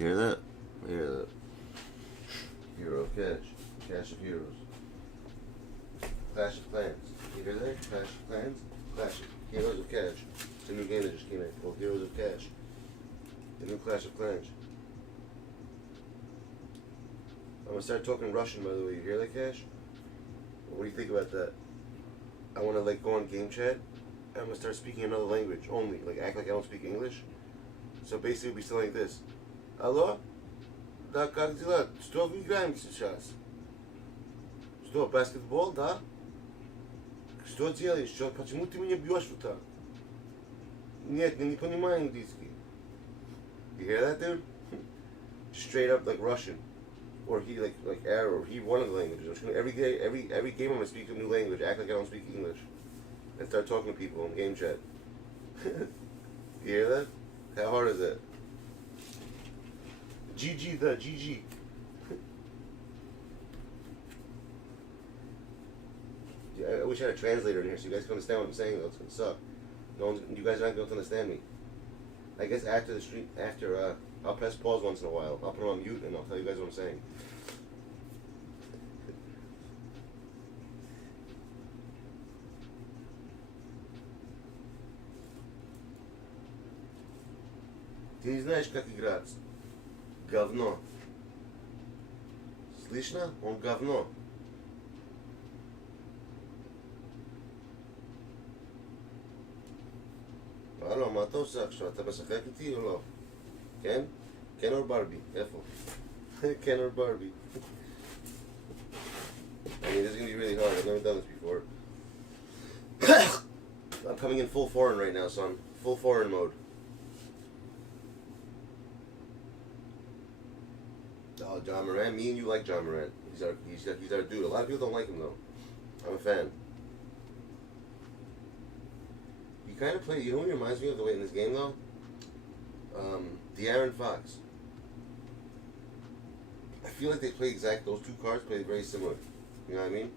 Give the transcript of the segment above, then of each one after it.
You hear that? You hear that? Hero of Cash. Cash of Heroes. Clash of Clans. You hear that? Clash of Clans. Clash of Heroes of Cash. It's a new game that just came out called Heroes of Cash. The new Clash of Clans. I'm gonna start talking Russian, by the way. You hear that, Cash? What do you think about that? I wanna like go on game chat. I'm gonna start speaking another language only. Like act like I don't speak English. So basically it'll be still like this. Алло? Да, как дела? Что вы играем сейчас? Что, баскетбол, да? Что делаешь? Что, почему ты меня бьешь вот так? Нет, я не понимаю английский. You hear that, dude? Straight up like Russian. Or he like Arab, or he one of the languages. Every game I'm gonna speak a new language, act like I don't speak English. And start talking to people in game chat. You hear that? How hard is that? GG. I wish I had a translator in here so you guys can understand what I'm saying though. It's gonna suck. You guys are not going to understand me. I guess after the stream, I'll press pause once in a while. I'll put it on mute and I'll tell you guys what I'm saying. Ты не знаешь, как играть. Говно. Слышно? Он говно. הלו, מה אתה עושה עכשיו? אתה משחק איתי או לא? כן? כן או ברבי? איפה? כן או ברבי? I mean, this is going to be really hard. I've never done this before. I'm coming in full foreign right now, son. Full foreign mode. Oh, John Morant. Me and you like John Morant. He's our dude. A lot of people don't like him, though. I'm a fan. He kind of play, you know what he reminds me of the way in this game, though? De'Aaron Fox. I feel like they play those two cards play very similar. You know what I mean?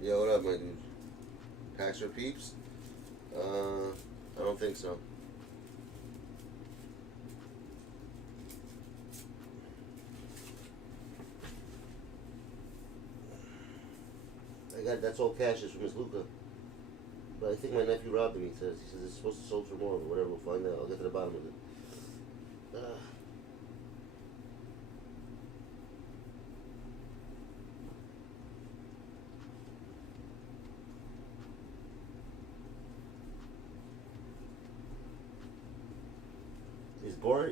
Yo, what up, my dude? Packs for peeps? I don't think so. That's all cash is from Miss Luca. But I think my nephew robbed him, he says. He says it's supposed to sold for more, but whatever, we'll find out. I'll get to the bottom of it.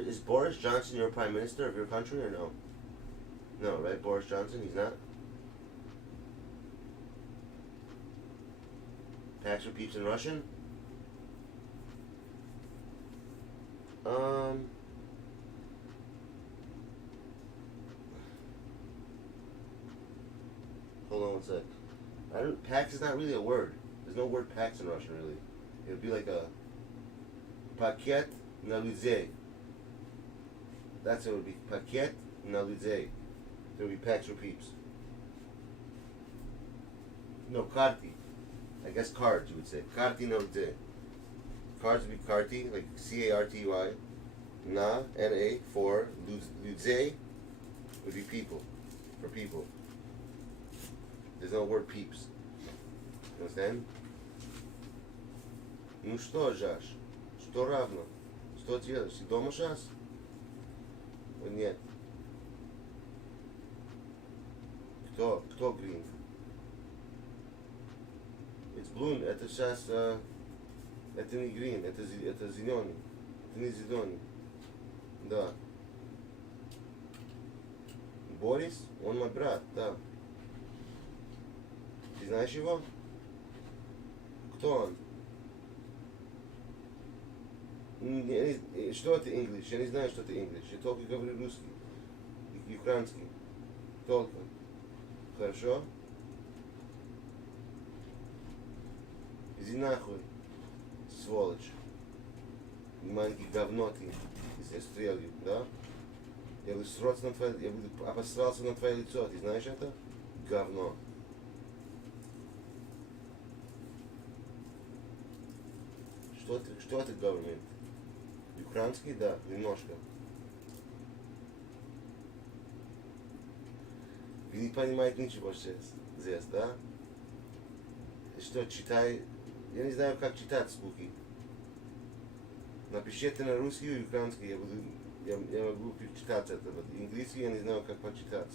Is Boris Johnson your prime minister of your country or no? No, right? Boris Johnson, he's not? Packs for peeps in Russian? Hold on one sec. Packs is not really a word. There's no word packs in Russian, really. It would be like a paket na людей. That's what it would be. Paket na людей. There would be packs for peeps. No, karti. I guess cards, you would say. Karti na людей. Cards would be karti, like C-A-R-T-Y. Na, N-A, for людей would be people. For people. There's no word peeps. You understand? Ну что, Жаш? Что равно? Что делаешь? Ты дома сейчас? Нет. Кто green? It's blue. Это сейчас... это не green. Это зеленый. Это не зеленый. Да. Борис? Он мой брат, да. Ты знаешь его? Кто он? Что это English? Я не знаю, что это English. Я только говорю русский. И украинский. Только. Хорошо? Иди нахуй, сволочь. Маленький говно ты. Из стрелью, да? Я буду сраться на твое... Я буду обосрался на твое лицо. Ты знаешь это? Говно. Что это government? Украинский, да, немножко. Вы не понимаете ничего сейчас, здесь, да? Что, читай... Я не знаю, как читать звуки. Напишите на русский и украинский, я могу читать это. Вот английский я не знаю, как почитать.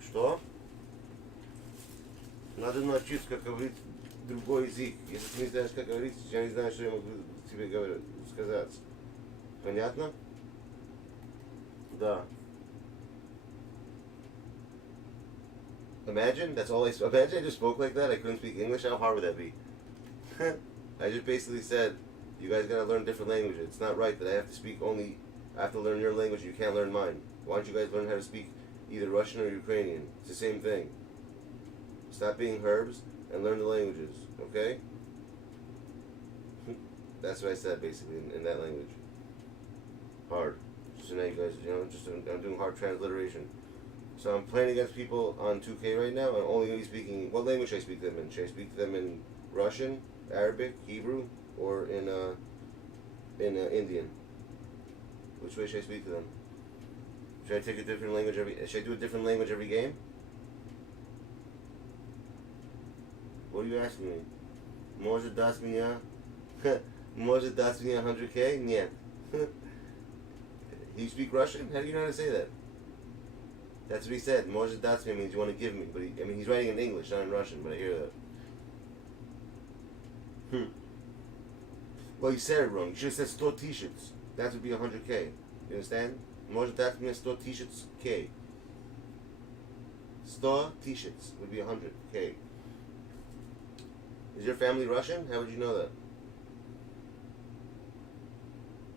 Что? Надо научиться, как говорить другой язык. Если ты не знаешь, как говорить, я не знаю, что я могу тебе сказать. Понятно? Да. Imagine, that's all imagine I just spoke like that, I couldn't speak English, how hard would that be? I just basically said, you guys gotta learn different languages. It's not right that I have to learn your language, you can't learn mine. Why don't you guys learn how to speak either Russian or Ukrainian? It's the same thing. Stop being herbs and learn the languages, okay? That's what I said basically in that language. Hard. So now you guys, I'm doing hard transliteration. So I'm playing against people on 2K right now. I'm only going to be speaking, what language should I speak to them in? Should I speak to them in Russian, Arabic, Hebrew, or in Indian? Which way should I speak to them? Should I take a different language should I do a different language every game? What are you asking me? Может даст меня 100K? Нет. You speak Russian? How do you know how to say that? That's what he said. Может даст меня means you want to give me, but he's writing in English, not in Russian, but I hear that. Well, you said it wrong. You should have said 100 t-shirts. That would be 100K. You understand? Может даст меня 100 t-shirts K. 100 t-shirts would be 100K. Is your family Russian? How would you know that?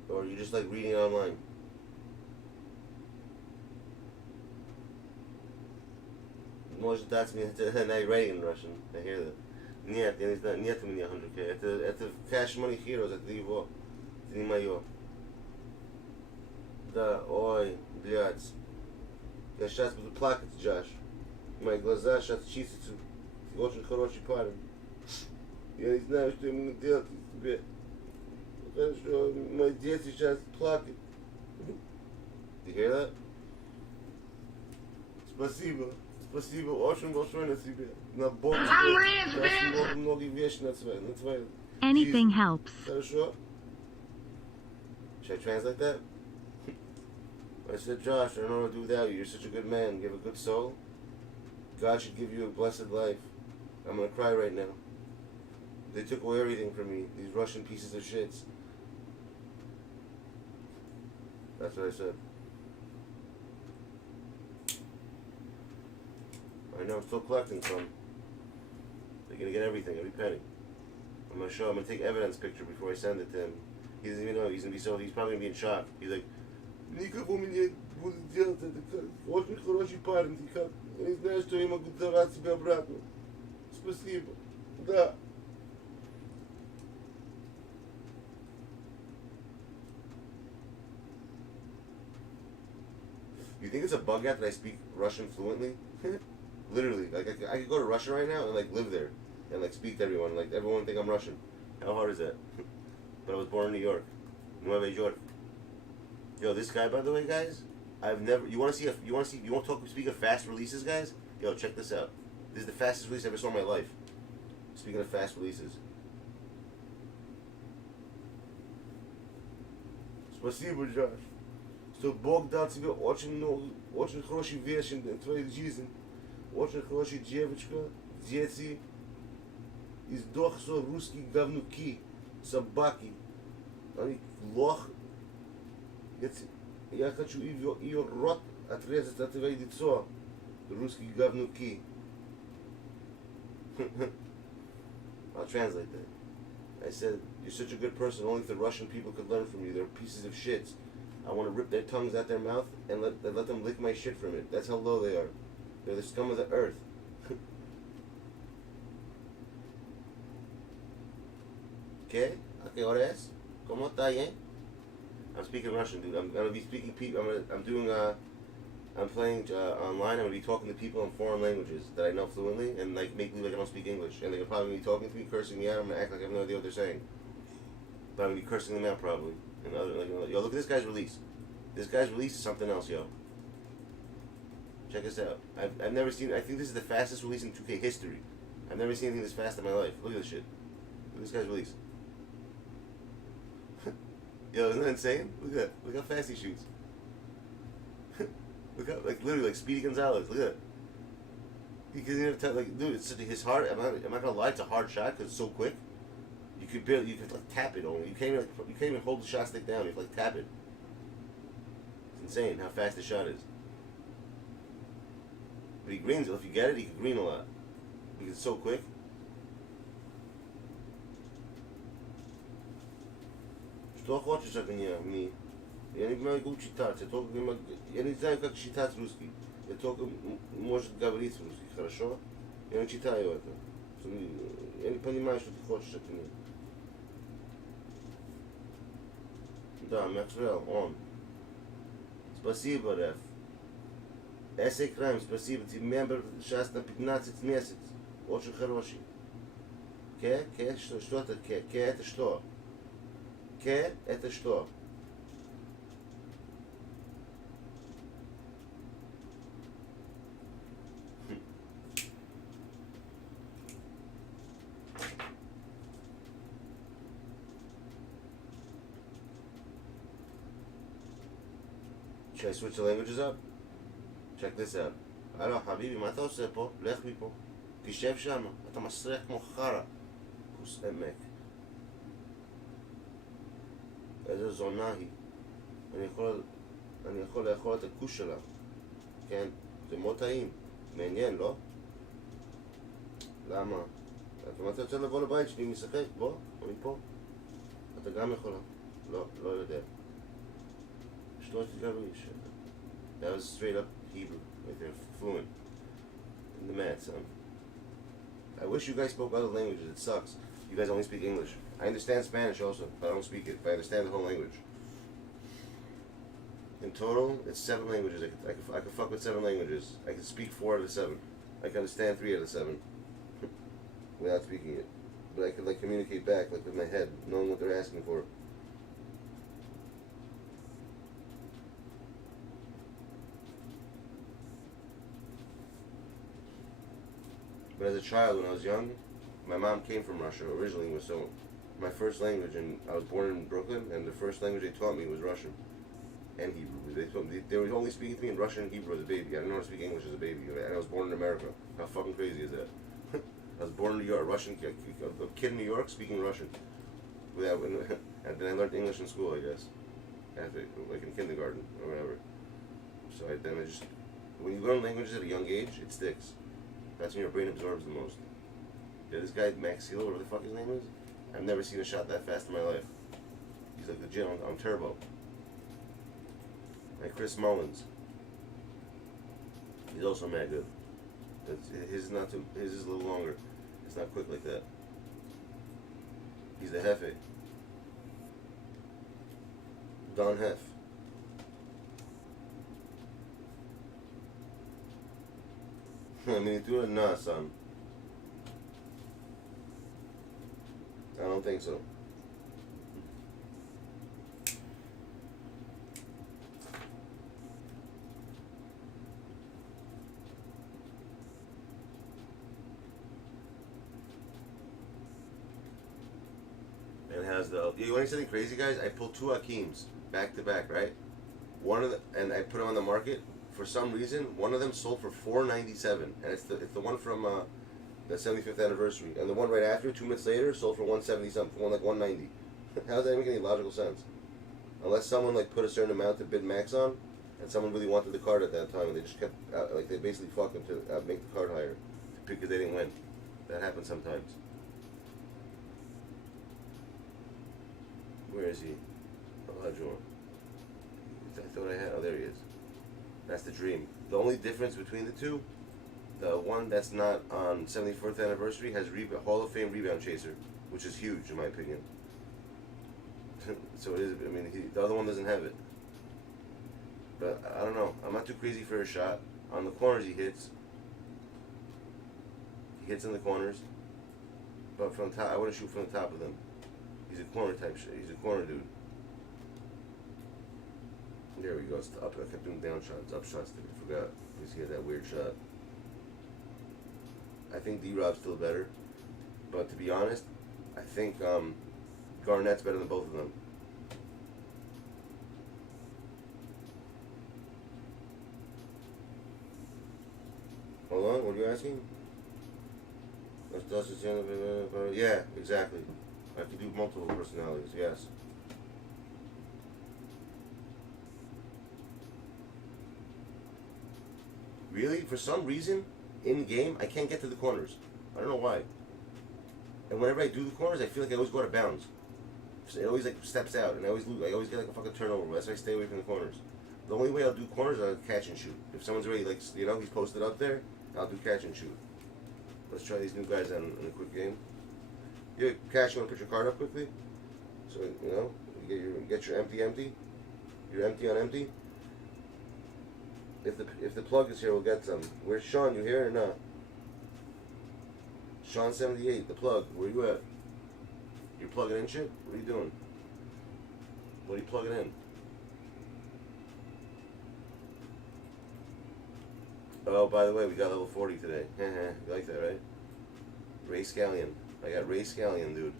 Or are you just like reading online? Может дать мне, now you're writing in Russian. I hear that. Нет, нет у меня 100K. Это Cash Money Heroes, это его. Это не мое. Да, ой, блядь. Я сейчас буду плакать, Джаш. Мои глаза сейчас чистятся. Ты очень хороший парень. Я не знаю, что ему делать тебе. Хорошо, мои дети сейчас плакают. You hear that? Спасибо. Спасибо очень большое на тебе. На Бог тебе. Много вещей на твоей. Anything helps. Хорошо? Should I translate that? I said, Josh, I don't know what to do without you. You're such a good man. You have a good soul. God should give you a blessed life. I'm gonna cry right now. They took away everything from me. These Russian pieces of shits. That's what I said. I know, I'm still collecting some. They're gonna get everything, every penny. I'm gonna take evidence picture before I send it to him. He doesn't even know, he's probably gonna be in shock. He's like, никого мне будет делать, это очень хороший парень, ты как, я не знаю, что я могу давать тебе обратно. Спасибо. Да. You think it's a bug out that I speak Russian fluently? Literally, like I could go to Russia right now and like live there and like speak to everyone. Like everyone think I'm Russian. How hard is that? But I was born in New York, Nueva York. Yo, this guy, by the way, guys, I've never. You want to speak of fast releases, guys? Yo, check this out. This is the fastest release I ever saw in my life. Speaking of fast releases. Спасибо, Josh. Что Бог дал тебе очень много, очень хорошие вещи в твоей жизни. Очень хорошая девочка, дети. И сдох со русские говнюки, собаки. Они лох. Я хочу ее рот отрезать от твоего лица. Русские говнюки. I'll translate that. I said, you're such a good person, only if the Russian people could learn from you. They're pieces of shits. I want to rip their tongues out their mouth and let them lick my shit from it. That's how low they are. They're the scum of the earth. ¿Qué? ¿A qué hora es? ¿Cómo está bien? I'm speaking Russian, dude. I'm gonna be speaking. I'm doing I'm playing online. I'm gonna be talking to people in foreign languages that I know fluently, and like make me like I don't speak English, and they're probably gonna be talking to me, cursing me out. I'm gonna act like I have no idea what they're saying, but I'm gonna be cursing them out probably. And other like, yo, look at this guy's release. This guy's release is something else, yo. Check this out. I've never seen. I think this is the fastest release in 2K history. I've never seen anything this fast in my life. Look at this shit. Look at this guy's release. Yo, isn't that insane? Look at that. Look how fast he shoots. Look how, like, literally, like Speedy Gonzalez. Look at that. He can even tell, like, dude, it's his hard. I'm not gonna lie, it's a hard shot because it's so quick. You could like tap it only. You can't even hold the shot stick down. You have to like tap it. It's insane how fast the shot is. But he greens it. If you get it, he can green a lot because it's so quick. Что хочешь от меня, ми? Я не могу читать, я не знаю, как читать русский. Я только может говорить русский, хорошо? Я не читаю это. Я не понимаю, что ты хочешь от меня. Да, Максвелл, он. Спасибо, Реф. Sxpreme, спасибо. Ты мембер сейчас на 15 месяцев. Очень хороший. К? Что это К? К это что? К это что? Should I switch the languages up? Check this out. הלו חביבי, מה אתה עושה פה? לך מפה. תשב שם, אתה מסריח כמו חרא. כוס עמק. איזה זונה היא. אני יכול לאכול את הכוס שלה. כן, זה מאוד טעים. מעניין, לא? למה? אתה רוצה לבוא לבית שלי משחק? בוא, אני פה. אתה גם יכול. לא יודע. That was straight up Hebrew, right there, fluent. In the mat, son. I wish you guys spoke other languages. It sucks. You guys only speak English. I understand Spanish also, but I don't speak it. But I understand the whole language. In total, it's 7 languages. I could fuck with 7 languages. I can speak 4 out of 7. I can understand 3 out of 7 without speaking it. But I could like communicate back, like with my head, knowing what they're asking for. But as a child, when I was young, my mom came from Russia originally, so my first language, and I was born in Brooklyn, and the first language they taught me was Russian and Hebrew. They were only speaking to me in Russian and Hebrew as a baby. I didn't know how to speak English as a baby, and I was born in America. How fucking crazy is that? I was born in New York, a kid in New York speaking Russian. And then I learned English in school, I guess, after, like in kindergarten or whatever. So when you learn languages at a young age, it sticks. That's when your brain absorbs the most. Yeah, this guy, Max Seal, whatever the fuck his name is, I've never seen a shot that fast in my life. He's like legit on turbo. Like Chris Mullins. He's also mad good. His is a little longer. It's not quick like that. He's the Hefe. Don Hef. Miniatura? Nah, son. I don't think so. It has the. You want to see something crazy, guys? I pulled 2 Hakeems back to back, right? And I put them on the market. For some reason, one of them sold for $497, and it's the one from the 75th anniversary, and the one right after, 2 minutes later, sold for $170 something, for like $190. How does that make any logical sense? Unless someone like put a certain amount to bid max on, and someone really wanted the card at that time, and they just kept like they basically fucked them to make the card higher because they didn't win. That happens sometimes. Where is he? Oh, I thought I had. Oh, there he is. That's the dream. The only difference between the two, the one that's not on 74th anniversary has Hall of Fame rebound chaser, which is huge in my opinion. So it is. I mean, the other one doesn't have it. But I don't know. I'm not too crazy for a shot. On the corners he hits. He hits in the corners. But from the top, I wouldn't shoot from the top of him. He's a corner type shit. He's a corner dude. There we go. It's the up. I kept doing down shots, up shots. I forgot. Because he had that weird shot. I think D-Rob's still better. But to be honest, I think Garnett's better than both of them. Hold on, what are you asking? Yeah, exactly. I have to do multiple personalities, yes. Really? For some reason, in game, I can't get to the corners. I don't know why. And whenever I do the corners, I feel like I always go out of bounds. It always like steps out, and I always lose. I always get like a fucking turnover. That's why I stay away from the corners. The only way I'll do corners is catch and shoot. If someone's already like, you know, he's posted up there, I'll do catch and shoot. Let's try these new guys out in a quick game. Yeah, Cash, you want to put your card up quickly? So, you know, you get your empty. Your empty on empty. If the plug is here, we'll get some. Where's Sean? You here or not? Sean 78, the plug. Where you at? You plugging in shit? What are you doing? What are you plugging in? Oh, by the way, we got level 40 today. You like that, right? Ray Scallion. I got Ray Scallion, dude.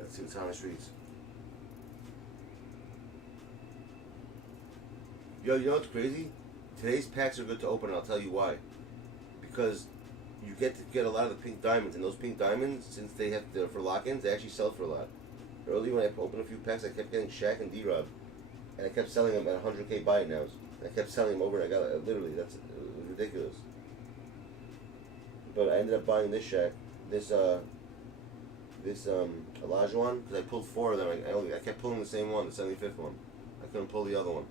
Let's see what's on the streets. Yo, you know what's crazy? Today's packs are good to open, and I'll tell you why. Because you get to get a lot of the pink diamonds, and those pink diamonds, since they have for lock-ins, they actually sell for a lot. Earlier when I opened a few packs, I kept getting Shaq and D-Rob, and I kept selling them at 100k buy it nows. I kept selling them over, and I got literally, it was ridiculous. But I ended up buying this Shaq, this Olajuwon, because I pulled 4 of them. I kept pulling the same one, the 75th one. I couldn't pull the other one.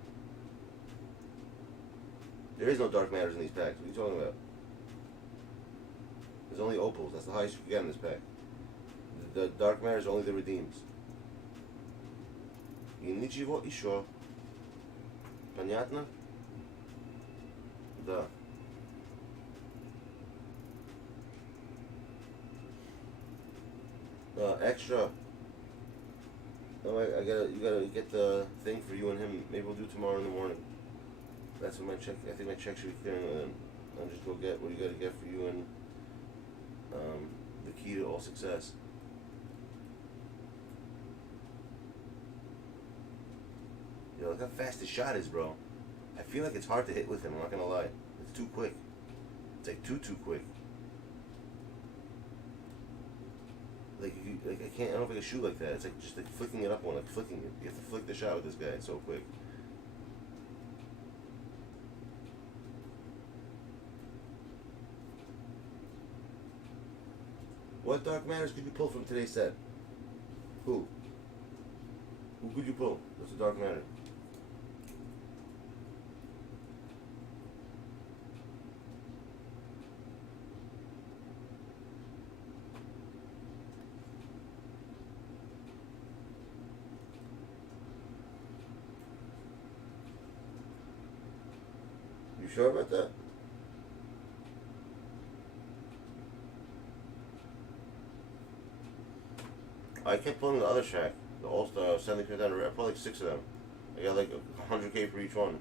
There is no dark matters in these packs. What are you talking about? There's only opals. That's the highest you can get in this pack. The dark matters are only the redeems. И ничего еще. Понятно? Да. Extra. No, you gotta get the thing for you and him. Maybe we'll do tomorrow in the morning. That's what my check. I think my check should be clearing. I'll just go get what you gotta get for you and the key to all success. Yo, look how fast the shot is, bro. I feel like it's hard to hit with him. I'm not gonna lie. It's too quick. It's like too quick. Like I can't. I don't know if I can shoot like that. It's like just like flicking it up one, like flicking it. You have to flick the shot with this guy. It's so quick. What dark matters could you pull from today's set? Who? Who could you pull? What's the dark matter? You sure about that? I kept pulling the other Shaq, the All-Star 75th anniversary. I pulled like 6 of them. I got like 100k for each one.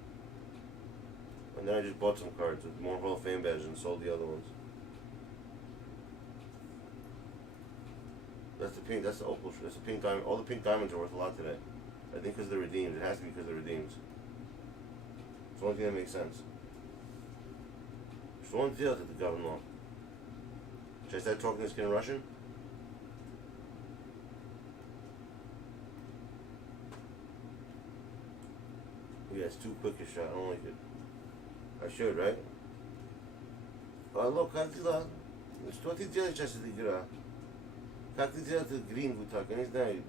And then I just bought some cards with more Hall of Fame badges and sold the other ones. That's the pink, that's the opal, that's the pink diamond. All the pink diamonds are worth a lot today. I think because they're redeemed. It has to be because they're redeemed. It's the only thing that makes sense. Что он делает, это говно? Should I start talking this kid in Russian? Yeah, it's too quick a shot. I don't like it. I should, right? Алло, как дела? Что ты делаешь сейчас эта игра? Как ты делаешь этот грингу так? Я не знаю.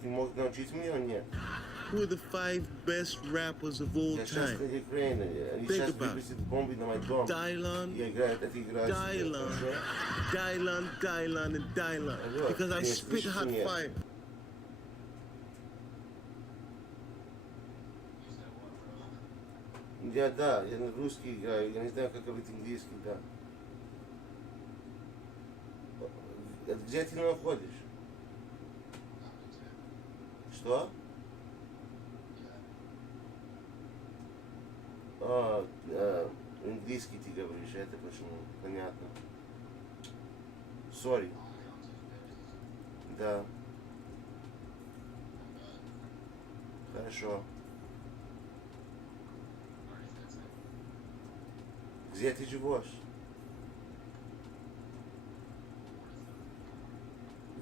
Ты мог научить меня или нет? Who are the 5 best rappers of all Я сейчас time? на Украине. Они Think сейчас about выпустят бомбы на мой дом. Dylon, Я играю, это игра. Dylon, and Dylon. Алло, Because I ты spit слышишь hot меня? fire. Да, я на русский играю. Я не знаю, как говорить английский, да. Где ты находишь? Что? Английский ты говоришь, это почему? Понятно. Sorry. Да. Хорошо. Где ты живешь?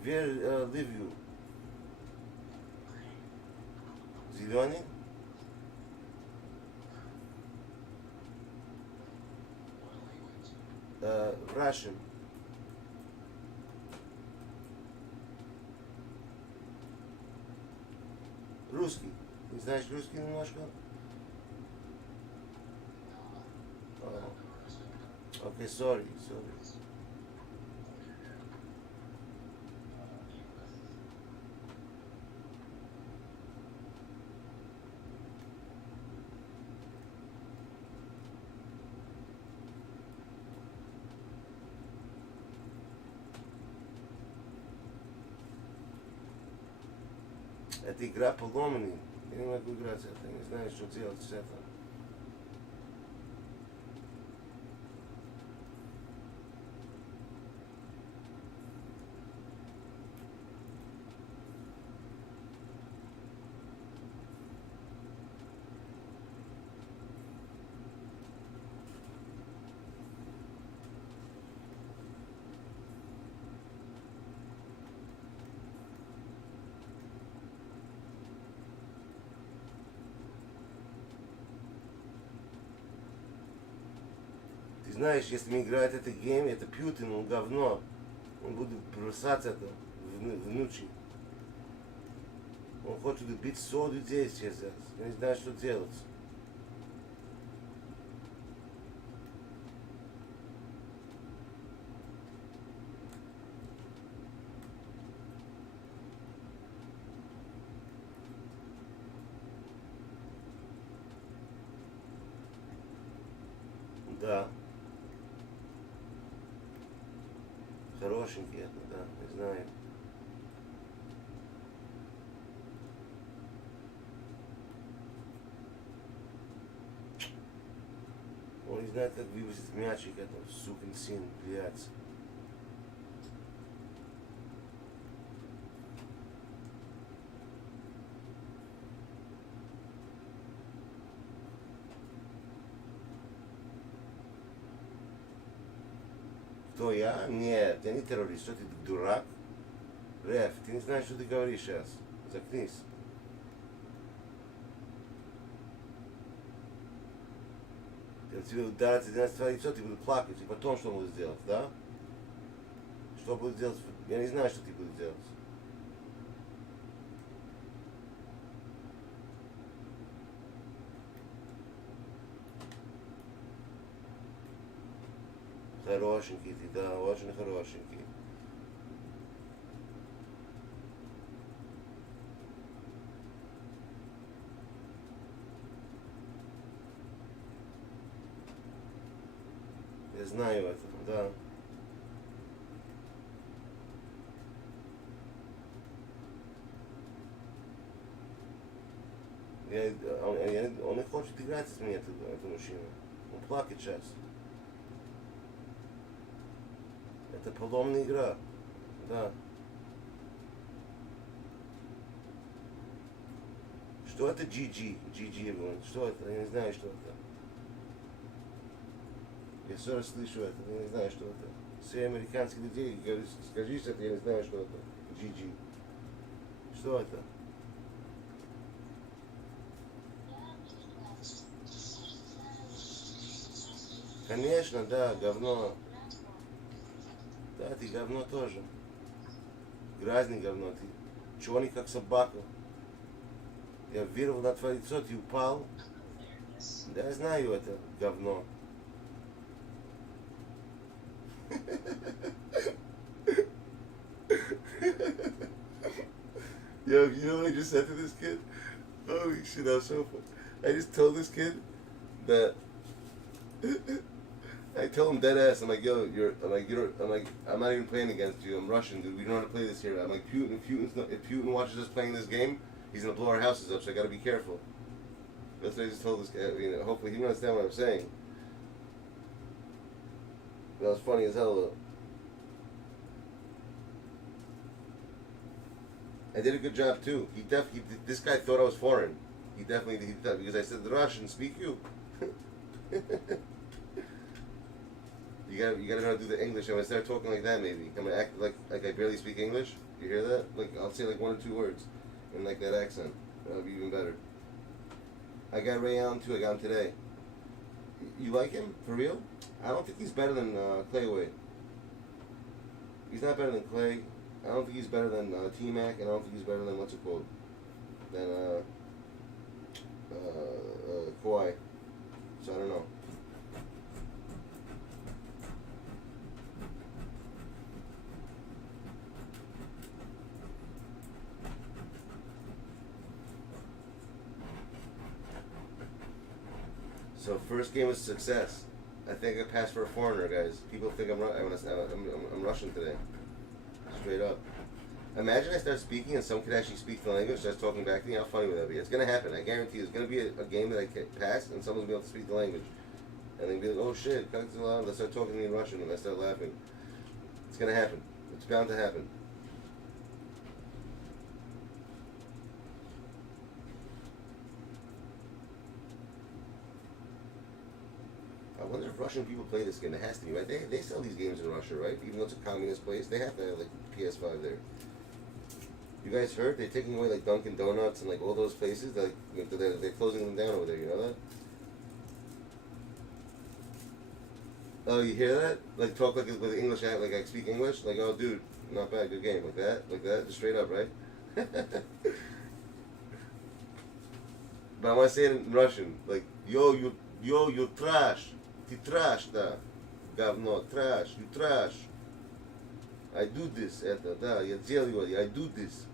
Where live you? Зеленый? Russian. Русский. Не знаешь русский немножко? Okay, sorry. Это игра поломанная. Я не могу играть с это, не знаю, что делать с этим. Знаешь, если мы играет это гейм, это Пьютин, он говно. Он будет бросать это внутри. Он хочет убить 100 людей сейчас. Я не знаю, что делать. Да. Хорошенький это, да, не знаю. Он не знает, как выбросить мячик, это сукин сын, блядь. Кто я? Нет, я не террорист. Что ты, дурак? Реф, ты не знаешь, что ты говоришь сейчас. Заткнись. Если тебе ударится 12 твое лицо, ты будешь плакать. И потом что будешь делать, да? Что будешь делать? Я не знаю, что ты будешь делать. Хорошенький ты, да, очень хорошенький. Я знаю это, да. Он не хочет играть с меня, этот мужчина. Он плакает сейчас. Это поломная игра. Да. Что это GG? GG, что это? Я не знаю, что это. Я все раз слышу это, я не знаю, что это. Все американские людей говорят, скажи это, я не знаю, что это. GG. Что это? Конечно, да, говно. Да, ты говно тоже. Грязный говно, ты черный как собака. Я вырвал на твое лицо, ты упал. Да, я знаю это говно. Yo, you know what I just said to this kid? Holy shit, that was so fun. I just told this kid that I told him dead ass. I'm like, yo, I'm not even playing against you. I'm Russian, dude. We don't know how to play this here. I'm like, Putin. If Putin watches us playing this game, he's gonna blow our houses up. So I gotta be careful. That's what I just told this guy. You know, hopefully he understand what I'm saying. That was funny as hell though. I did a good job too. This guy thought I was foreign. He thought, because I said the Russian speak you. You gotta know how to do the English. I'm gonna start talking like that maybe. I'm gonna act like I barely speak English. You hear that? Like I'll say like 1 or 2 words in like that accent. That'll be even better. I got Ray Allen too. I got him today. You like him? For real? I don't think he's better than Clay Wade. He's not better than Clay. I don't think he's better than T-Mac, and I don't think he's better than what's it called? Than Kawhi. So I don't know. So first game was a success. I think I passed for a foreigner, guys. People think I'm Russian today. Straight up. Imagine I start speaking and some could actually speak the language, starts talking back to me. How funny would that be? It's gonna happen. I guarantee you. It's gonna be a game that I can pass and someone's gonna be able to speak the language, and they'll be like, "Oh shit, let's start talking to me in Russian," and I start laughing. It's gonna happen. It's bound to happen. I wonder if Russian people play this game. It has to be, right? They sell these games in Russia, right? Even though it's a communist place, they have to have like PS5 there. You guys heard they're taking away like Dunkin' Donuts and like all those places. They're closing them down over there. You know that? Oh, you hear that? Like talk like with English, like I speak English. Like, oh, dude, not bad, good game, like that, just straight up, right? But I want to say it in Russian, like, yo, you trash, ты trash, да, говно, trash, you trash. I do this, это, да, я делаю, I do this.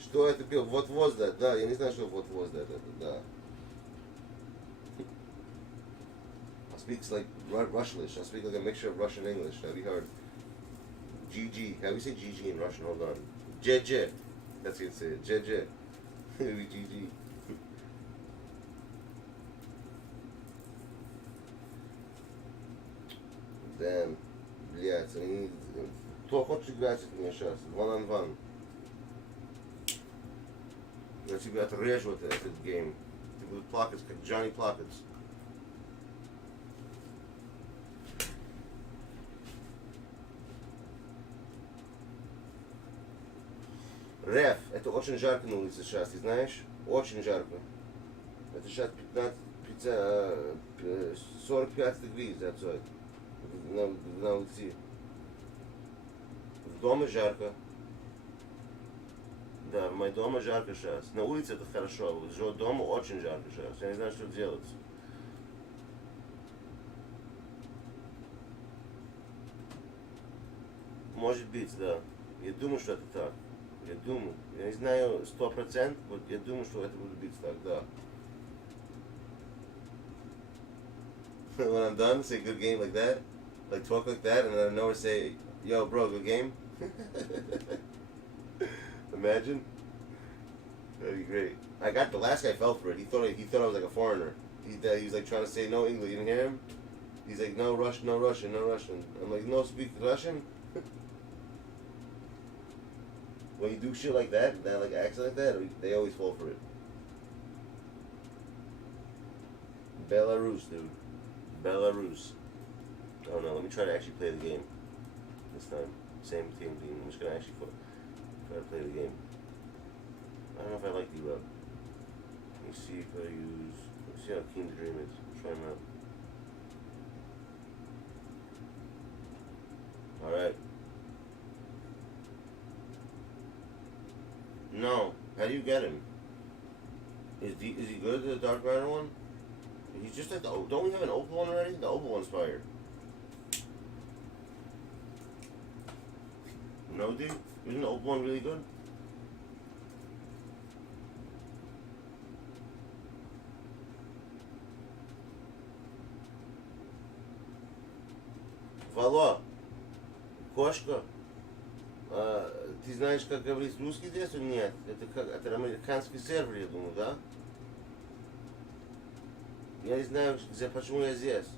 Что это было? What was that? Да, я не знаю, что what was that, это, да. I speak like Russianish. I speak like a mixture of Russian and English. That'd be hard. GG. How do we say GG in Russian? Hold on. JJ. That's how you say it. JJ. Maybe GG. Damn. Блядь, они... Кто хочет играть с меня сейчас? One on one. Я тебя отрежу этот гейм. Ты будешь плакать, как Джонни плакать. Реф, это очень жарко на улице сейчас, ты знаешь? Очень жарко. Это сейчас 45 дегрей outside. На улице. В доме жарко. Да, в моем доме жарко сейчас. На улице это хорошо, в доме очень жарко сейчас. Я не знаю, что делать. Может быть, да. Я думаю, что это так. Я думаю. Я не знаю 100%, но я думаю, что это будет быть так, да. When I'm done, say good game like that. Like talk like that, and then I know I say, yo bro, good game. Imagine. That'd be great. I got the last guy fell for it. He thought I was like a foreigner. He was like trying to say no English. You didn't hear him? He's like no Russian, no Russian, no Russian. I'm like no speak Russian. When you do shit like that like accent like that, they always fall for it. Belarus, dude. Belarus. Oh no, let me try to actually play the game this time. Same team. I'm just gonna actually try to play the game. I don't know if I like D-Rub. Let me see if I use. Let's See how keen the dream is. Try him out. Alright. No. How do you get him? Is he good at the Dark Rider one? He's just like the... Don't we have an Opal one already? The Opal one's fire. No, dude? Isn't the Opal one really good? Алло, кошка, ты знаешь, как говорить русский здесь или нет? Это американский сервер, я думаю, да? Я не знаю, почему я здесь.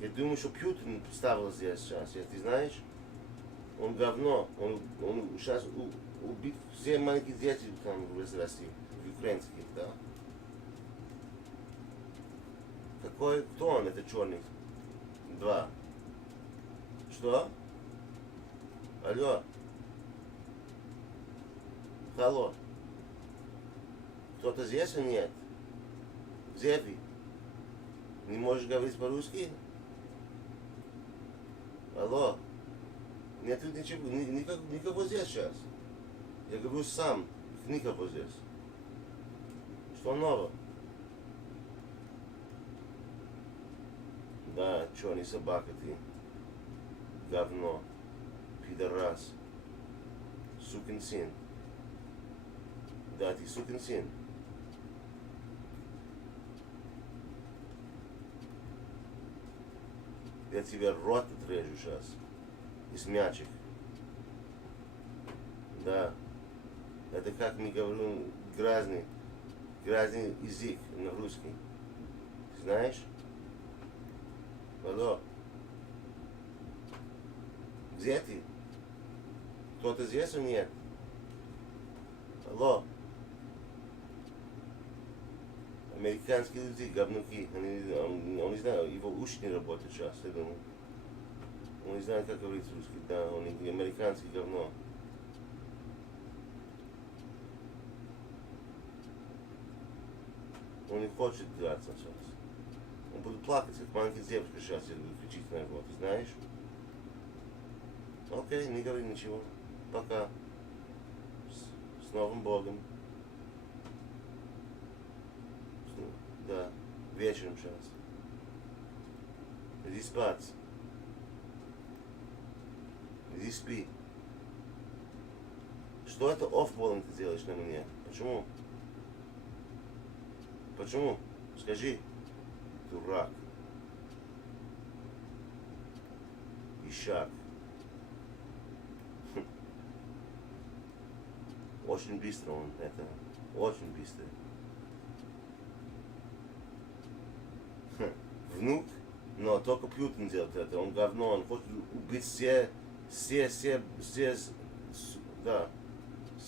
Я думаю, что Пьютин ставил здесь сейчас, ты знаешь? Он говно, он сейчас убит все маленькие дети там в России, украинских, да? Кто он, это черный? 2. Что? Алло. Алло. Кто-то здесь или нет? Где ты? Не можешь говорить по-русски? Алло. Нет тут ничего, никого здесь сейчас. Я говорю сам, никого здесь. Что нового? Да, черный собака ты. Говно. Пидорас. Сукин сын. Да, ты сукин сын. Я тебе рот отрежу сейчас. Из мячик. Да. Это как мы говорим, грязный язык на русский. Знаешь? Алло. Где ты? Кто-то здесь или нет? Алло. Американские люди, говнюки. Он не знает, его уши не работают сейчас, я думаю. Он не знает, как говорить русский, да, он американский говно. Он не хочет драться сейчас. Он будет плакать, как маленькая девушка сейчас, я буду кричать на него, ты знаешь? Окей, не говори ничего. Пока. С Новым Богом. Да, вечером сейчас. Иди спать. Иди спи. Что это офболом ты делаешь на мне? Почему? Почему? Скажи. Дурак. Ишак. Очень быстро он это. Очень быстро. Внук, но только Пьютин делает это. Он говно, он хочет убить все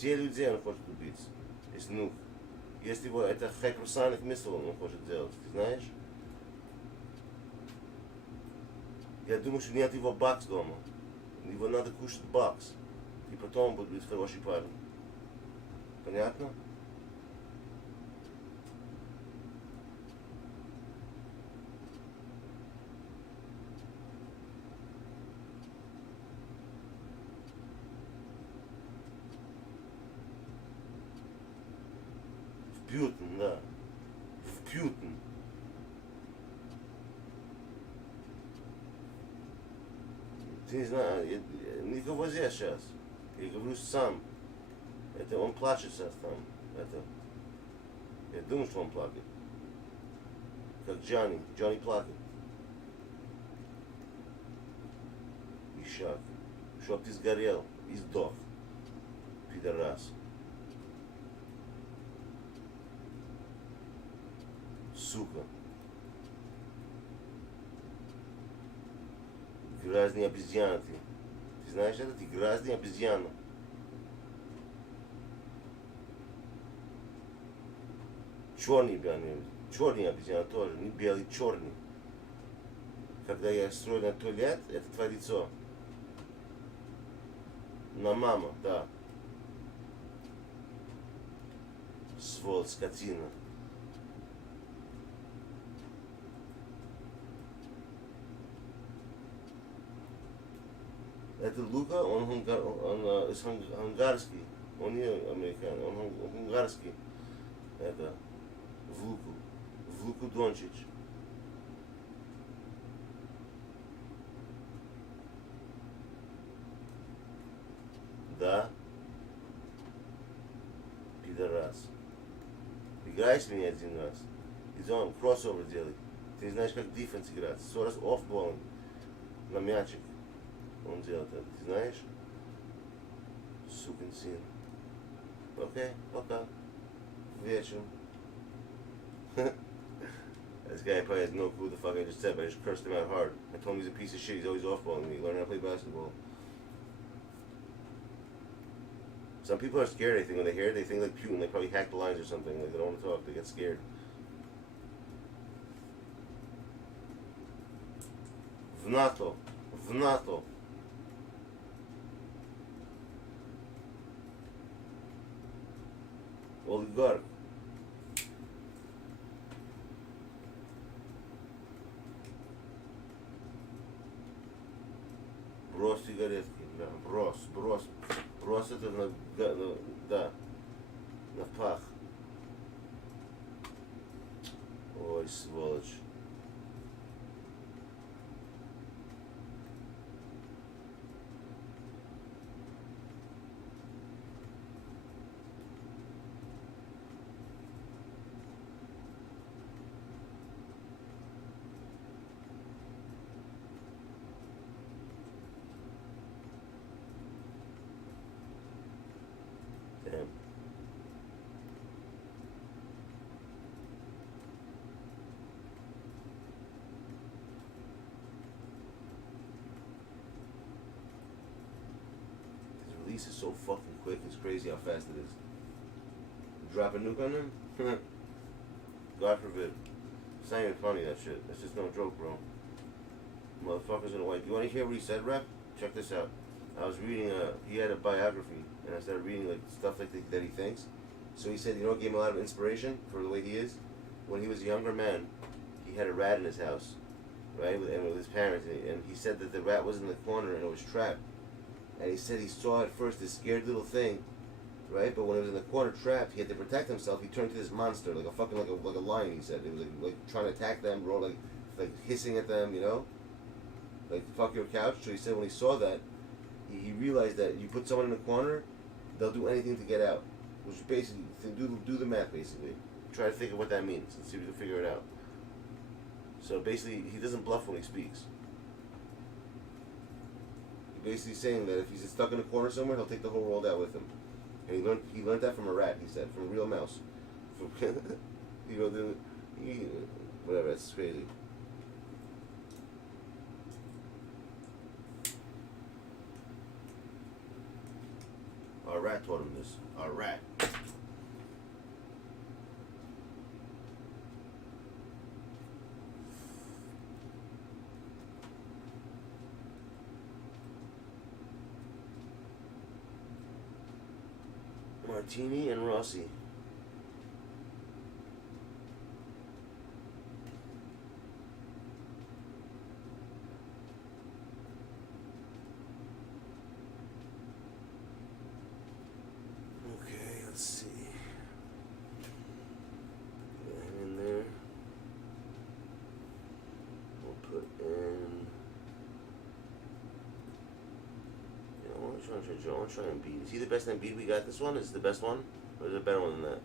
людей он хочет убить. Есть внук. Есть его, это hypersonic missile он хочет делать, ты знаешь? Я думаю, что нет его бакс дома. Его надо кушать бакс. И потом будет быть хороший парень. Понятно? В Пьютин, да. В Пьютин. Ты не знаешь, никого здесь сейчас. Я говорю сам. Это он плачет сейчас там. Это. Я думаю, что он плакает. Как Джонни. Джонни плакает. Ишак. Чтоб ты сгорел и сдох. Пидорас. Сука. Грязный обезьяна ты. Ты знаешь это? Ты грязный обезьяна. Черный обезьяна тоже, не белый, черный. Когда я строю на туалет, это твое лицо. На мама, да. Сволочь, скотина. Это Luka, он из Hungarski. Он не американец, он Hungarski. Это Vluku Doncic. Да. Пидорас. Играешь с меня один раз. И он кроссовер делает. Ты знаешь, как дефенс играть. 100 раз оффболом на мячик. Он делает это. Ты знаешь? Сукин сын. Окей, пока. Вечером. This guy probably has no clue what the fuck I just said, but I just cursed him out hard. I told him he's a piece of shit. He's always off-balling me. Learning how to play basketball. Some people are scared, I think, when they hear it. They think like Putin. They probably hack the lines or something. Like, they don't want to talk. They get scared. В НАТО. В НАТО. Олигарх. Брос сигаретки. Да, брос. Брос это да, на пах. Ой, сволочь. Damn. His release is so fucking quick, it's crazy how fast it is. Drop a nuke on him? God forbid. It's not even funny, that shit. That's just no joke, bro. Motherfucker's gonna wipe. You wanna hear what he said, Rep? Check this out. I was reading, he had a biography, and I started reading like stuff like that he thinks. So he said, you know what gave him a lot of inspiration for the way he is? When he was a younger man, he had a rat in his house, right, with his parents, and he said that the rat was in the corner and it was trapped. And he said he saw at first this scared little thing, right, but when it was in the corner trapped, he had to protect himself. He turned to this monster, like a fucking, like a lion, he said. It was like trying to attack them, bro, like hissing at them, you know? Like, fuck your couch. So he said when he saw that, he realized that you put someone in a corner, they'll do anything to get out. Which is basically, do the math, basically. Try to think of what that means and see if we can figure it out. So basically, he doesn't bluff when he speaks. He's basically saying that if he's stuck in a corner somewhere, he'll take the whole world out with him. And he learned that from a rat, he said, from a real mouse. You know, whatever, that's crazy. Our rat taught him this. Our rat. Martini and Rossi. Okay, let's see. Put him in there. We'll put in. I want to try Embiid. Is he the best Embiid we got this one? Is it the best one? Or is it a better one than that?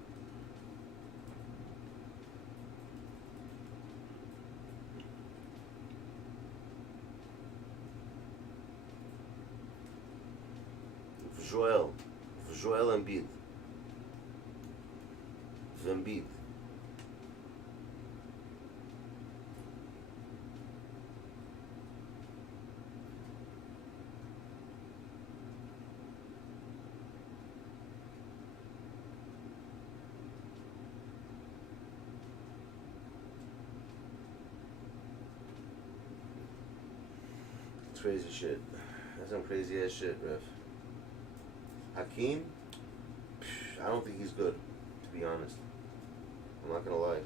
Joel Embiid. Embiid. That's crazy shit. That's some crazy ass shit, Ref. Hakeem? I don't think he's good, to be honest. I'm not gonna lie.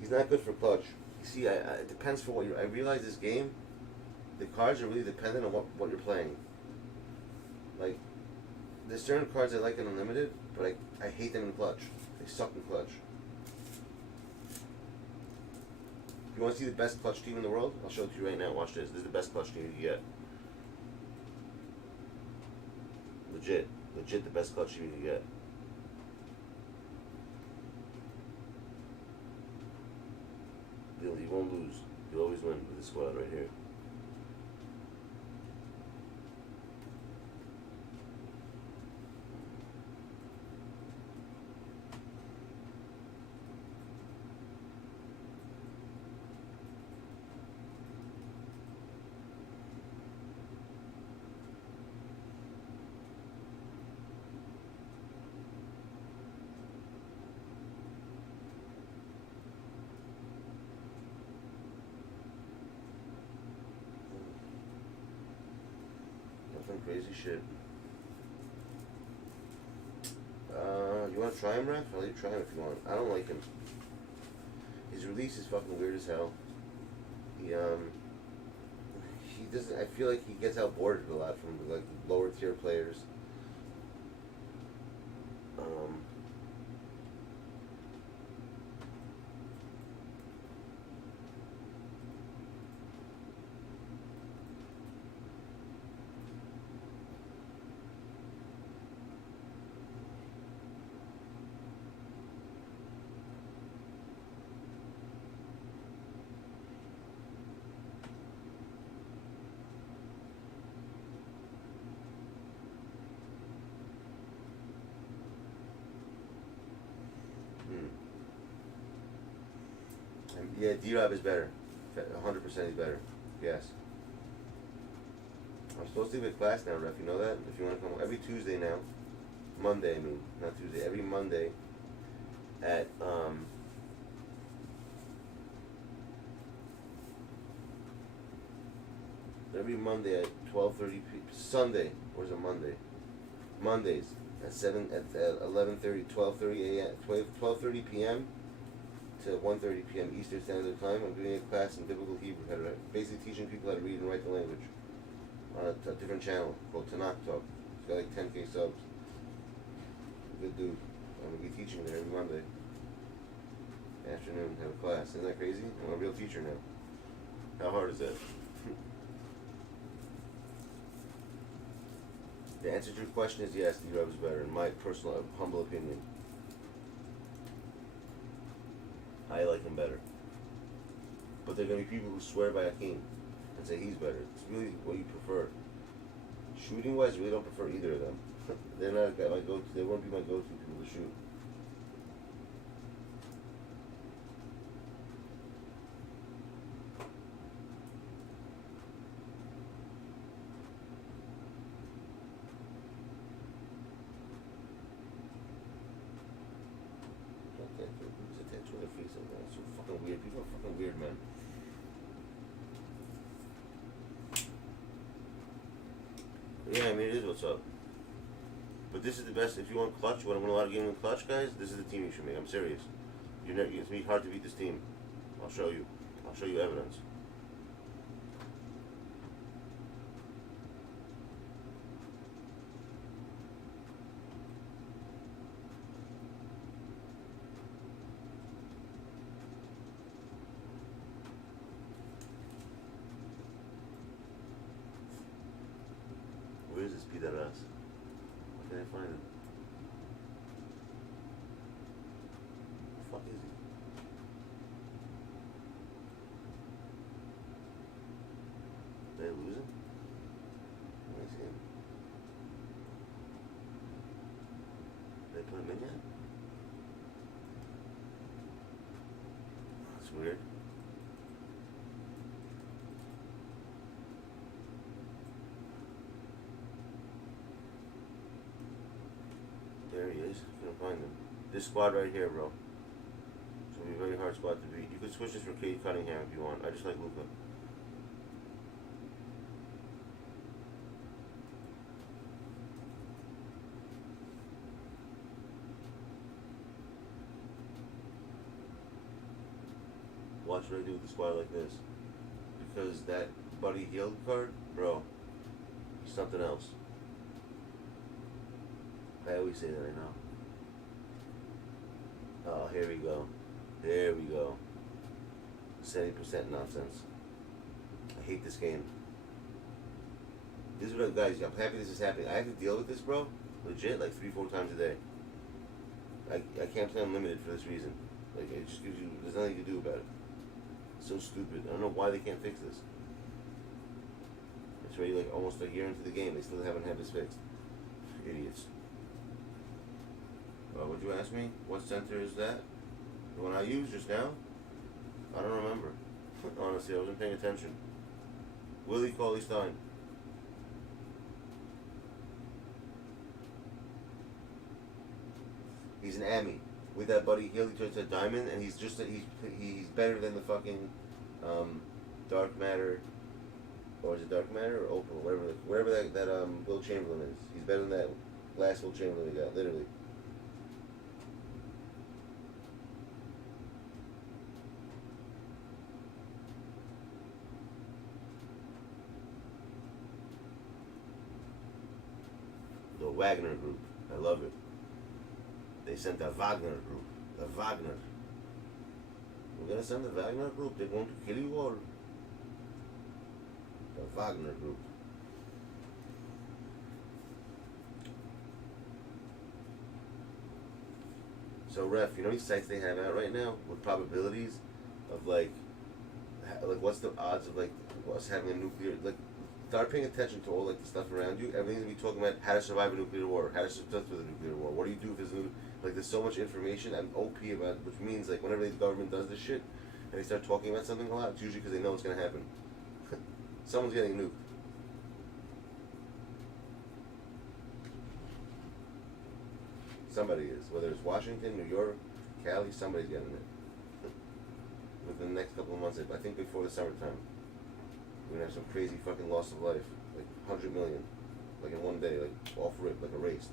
He's not good for clutch. You see, it depends for what you. I realize this the cards are really dependent on what you're playing. Like, there's certain cards I like in Unlimited, but I hate them in Clutch. They suck in Clutch. You want to see the best Clutch team in the world? I'll show it to you right now. Watch this. This is the best Clutch team you can get. Legit the best Clutch team you can get. You won't lose. You'll always win with this squad right here. Crazy shit. You want to try him, Ref? I'll let you try him if you want. I don't like him. His release is fucking weird as hell. He doesn't. I feel like he gets outboarded a lot from like lower tier players. Yeah, D-Rob is better. 100% he's better. Yes. I'm supposed to be at class now, Ref. You know that? If you want to come every Tuesday now. Monday, I mean. Not Tuesday. Every Monday at, every Monday at 12:30 Sunday. Where's a Monday? Mondays at 11:30, 12:30 a.m. 12:30 p.m. to 1:30 p.m. Eastern Standard Time. I'm giving a class in biblical Hebrew, how to basically teaching people how to read and write the language on a different channel called Tanakh Talk. It's got like 10K subs. Good dude. I'm gonna be teaching there every Monday afternoon. Have a class. Isn't that crazy? I'm a real teacher now. How hard is that? The answer to your question is yes. D-Rob is better, in my personal, humble opinion. I like him better. But there are going to be people who swear by Hakeem and say he's better. It's really what you prefer. Shooting wise, I really don't prefer either of them. They're not my go-to. They won't be my go-to people to shoot. It's so fucking weird. People are fucking weird, man. Yeah, I mean, it is what's up. But this is the best. If you want clutch, you want to win a lot of games in clutch, guys, this is the team you should make. I'm serious. It's going to be hard to beat this team. I'll show you. I'll show you evidence. Where is this P.S? Where can I find him? The fuck is he? Did I lose him? Let me see him. Did I put him in yet? That's weird. There he is. Couldn't find him. This squad right here, bro. It's gonna be a very hard squad to beat. You could switch this for Cade Cunningham if you want. I just like Luka. Watch what I do with the squad like this. Because that Buddy Healed card, bro. Something else. I always say that, I know. Oh, here we go. There we go. 70% nonsense. I hate this game. This is what, guys, I'm happy this is happening. I have to deal with this, bro, legit, like 3-4 times a day. I can't play unlimited for this reason. Like, it just gives you, there's nothing you can do about it. It's so stupid. I don't know why they can't fix this. It's already like almost a year into the game. They still haven't had this fixed. Idiots. Would you ask me? What center is that? The one I used just now? I don't remember. Honestly, I wasn't paying attention. Willie Cauley Stein. He's an Ami. With that Buddy Healed, he turns to a diamond, and he's just he's better than the fucking Dark Matter, or is it Dark Matter or Opal, whatever that Will Chamberlain is. He's better than that last Will Chamberlain we got, literally. The Wagner group, I love it. They sent the Wagner group. The Wagner. We're gonna send the Wagner group. They're going to kill you all. The Wagner group. So, Ref, you know these sites they have out right now with probabilities of like what's the odds of like us having a nuclear, like, start paying attention to all like the stuff around you. Everything's gonna be talking about how to survive a nuclear war, how to survive with a nuclear war. What do you do if there's a like, there's so much information I'm OP about, which means like whenever the government does this shit and they start talking about something a lot, it's usually because they know it's gonna happen. Someone's getting nuked. Somebody is, whether it's Washington, New York, Cali, somebody's getting it. Within the next couple of months, I think before the summertime, we're gonna have some crazy fucking loss of life, like 100 million, like in one day, like off rip, like erased.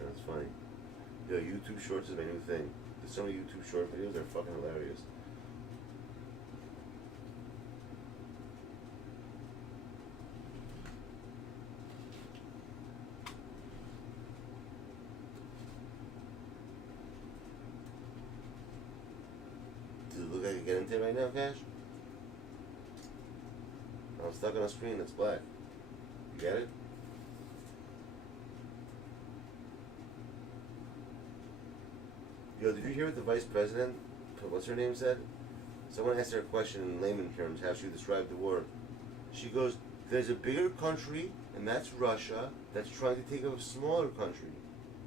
That's funny. Yo, YouTube Shorts is my new thing. There's so many YouTube short videos, they're fucking hilarious. Does it look like I can get into it right now, Cash? I'm stuck on a screen that's black. You get it? Yo, did you hear what the vice president, what's her name, said? Someone asked her a question in layman terms, how she described the war. She goes, there's a bigger country, and that's Russia, that's trying to take over a smaller country,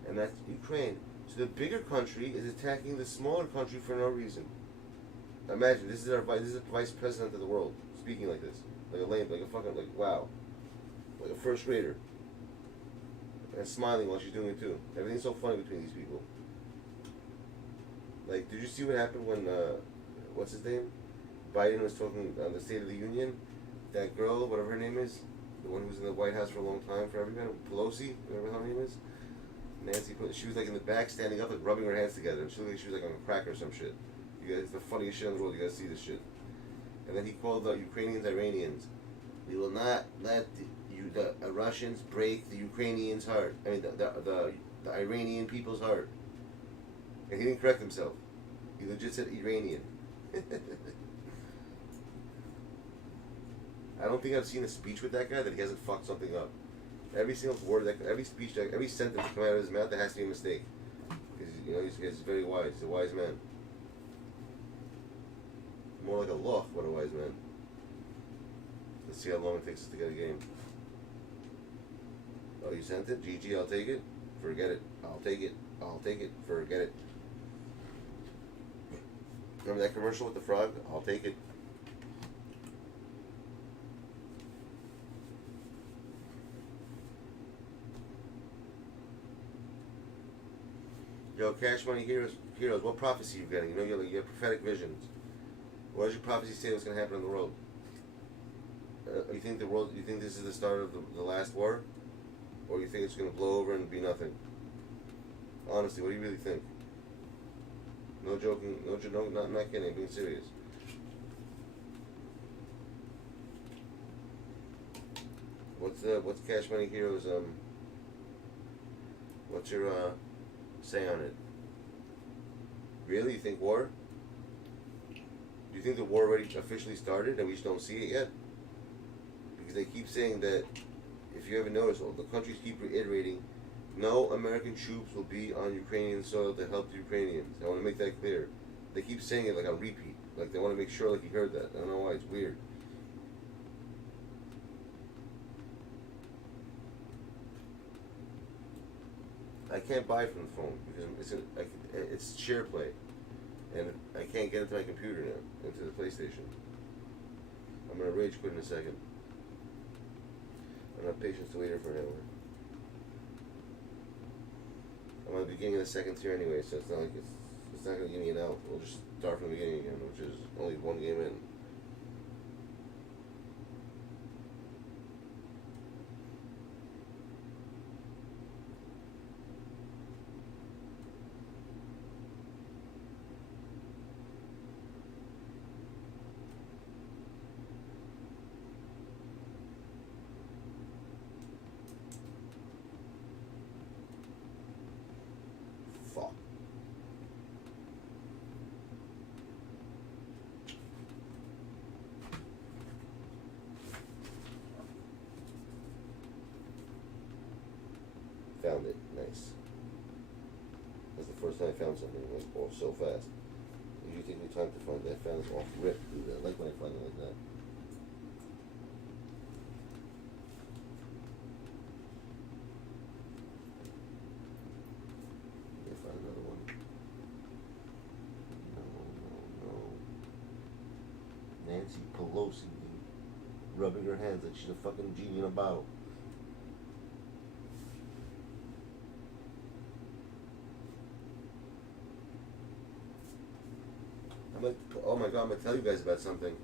and that's Ukraine. So the bigger country is attacking the smaller country for no reason. Imagine, this is the vice president of the world, speaking like this. Like a lame, like a fucking, like, wow. Like a first grader. And smiling while she's doing it too. Everything's so funny between these people. Like, did you see what happened when, what's his name? Biden was talking on the State of the Union. That girl, whatever her name is, the one who was in the White House for a long time, for everybody, Pelosi, whatever her name is. Nancy, she was like in the back, standing up, like rubbing her hands together. She looked like she was like on a crack or some shit. You guys, it's the funniest shit in the world. You guys see this shit. And then he called the Ukrainians Iranians. We will not let the Russians break the Ukrainians' heart. I mean, the Iranian people's heart. And he didn't correct himself. He legit said Iranian. I don't think I've seen a speech with that guy that he hasn't fucked something up. Every single word, every speech, every sentence that comes out of his mouth, there has to be a mistake. Because, you know, he's very wise. He's a wise man. More like a loch, what a wise man. Let's see how long it takes us to get a game. Oh, you sent it? GG, I'll take it. Forget it. I'll take it. I'll take it. Forget it. Remember that commercial with the frog? I'll take it. Yo, Cash Money Heroes, what prophecy you getting? You know, you have prophetic visions. What does your prophecy say what's going to happen in the world? You think this is the start of the last war? Or you think it's going to blow over and be nothing? Honestly, what do you really think? No joking, not kidding, being serious. What's Cash Money Heroes, what's your, say on it? Really? You think war? Do you think the war already officially started and we just don't see it yet? Because they keep saying that, if you ever notice, the countries keep reiterating, no American troops will be on Ukrainian soil to help the Ukrainians. I want to make that clear. They keep saying it like on repeat. Like they want to make sure like you heard that. I don't know why, it's weird. I can't buy from the phone because it's share play, and I can't get into my computer now, into the PlayStation. I'm gonna rage quit in a second. I don't have patience to wait here for an hour. I'm at the beginning of the second tier anyway, so it's not like it's not gonna give me an out. We'll just start from the beginning again, which is only one game in. Fuck. Found it. Nice. That's the first time I found something like so fast. It usually takes me time to find that. I found it off rip, dude. I like when I find it like that. Find another one. No. Nancy Pelosi rubbing her hands like she's a fucking genie in a bottle. Oh my god, I'm gonna tell you guys about something.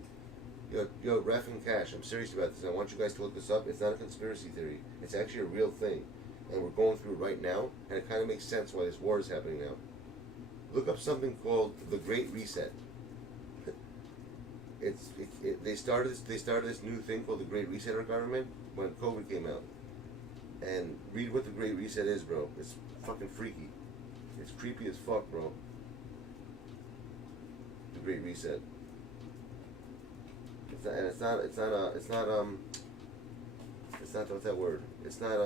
Yo, Ref and Cash, I'm serious about this. I want you guys to look this up. It's not a conspiracy theory. It's actually a real thing. And we're going through it right now, and it kind of makes sense why this war is happening now. Look up something called the Great Reset. They started this new thing called the Great Reset in our government when COVID came out. And read what the Great Reset is, bro. It's fucking freaky. It's creepy as fuck, bro. The Great Reset. It's not what's that word? It's not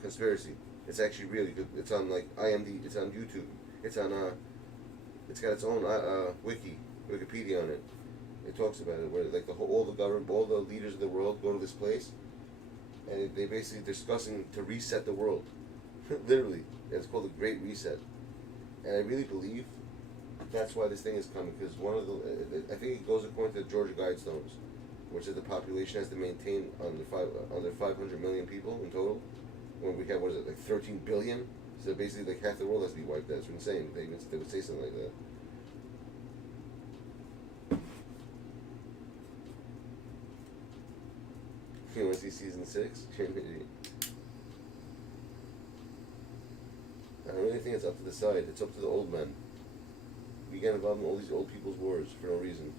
conspiracy. It's actually really good. It's on like IMD. It's on YouTube. It's on it's got its own Wikipedia on it. It talks about it where like all the government, all the leaders of the world go to this place, and they basically discussing to reset the world. Literally, it's called the Great Reset. And I really believe that's why this thing is coming, because I think it goes according to the Georgia Guidestones, which is the population has to maintain under 500 million people in total. When we have, what is it, like 13 billion? So basically like half the world has to be wiped out. It's insane. They would say something like that. You want to see season 6? I don't really think it's up to the side. It's up to the old men. We get involved in all these old people's wars for no reason.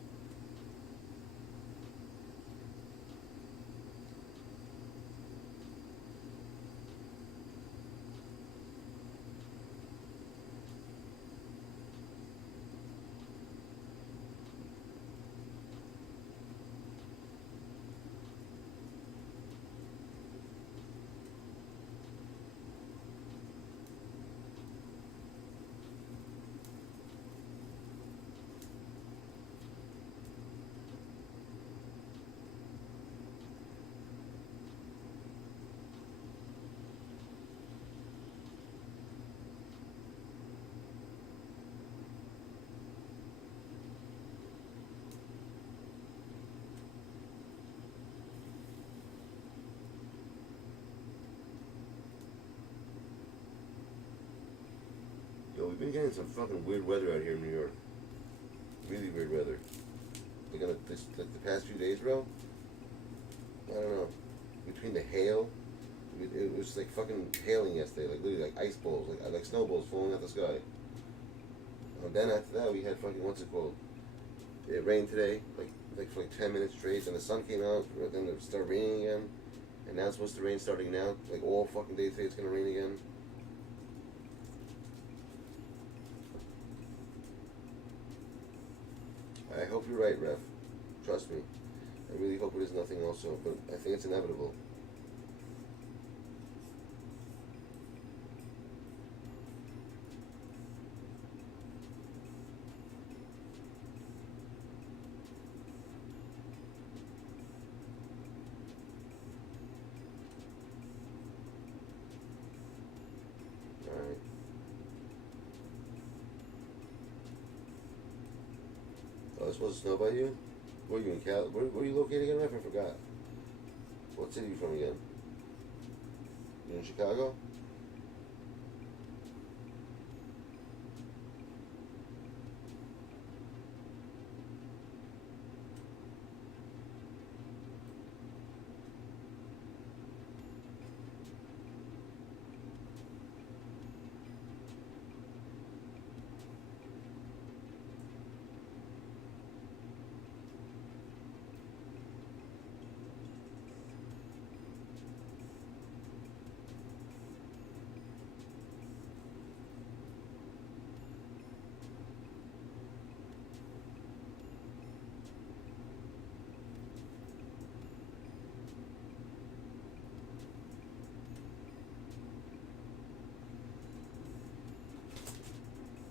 been getting some fucking weird weather out here in New York. Really weird weather. Like, like the past few days, bro. I don't know. Between the hail, it was like fucking hailing yesterday. Like literally, like ice balls, like snowballs falling out the sky. And then after that, we had fucking what's it called? It rained today, like for like 10 minutes straight. Then the sun came out. Then it started raining again. And now it's supposed to rain starting now. Like all fucking day today, it's gonna rain again. I hope you're right, Ref. Trust me. I really hope it is nothing also, but I think it's inevitable. Alright. Oh, it's supposed to snow by you? Where are you in Cal? Where are you located again? I forgot. What city are you from again? You in Chicago?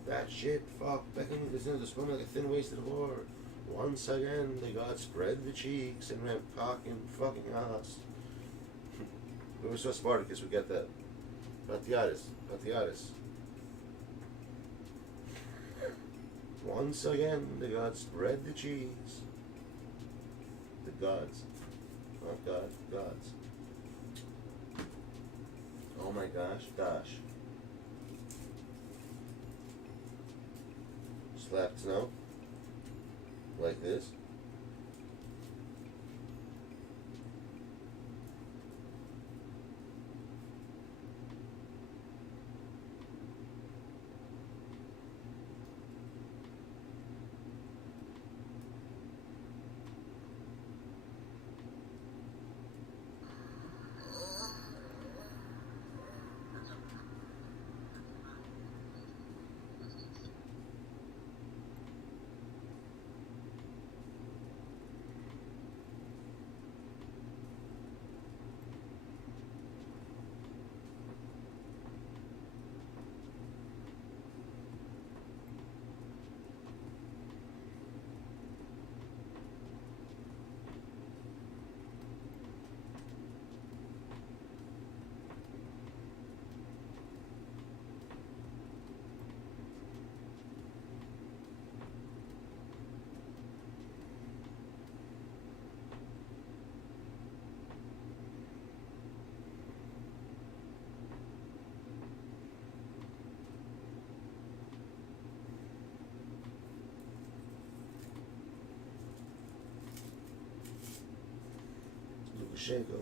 That shit, fuck, beckoning this into the spun like a thin-waisted whore. Once again, the gods spread the cheeks and ran cocking fucking ass. We were so Spartacus, we get that. Batiatis. Once again, the gods spread the cheeks. The gods. Not God, gods. Oh my gosh. Slapped snow. Like this. Lukashenko.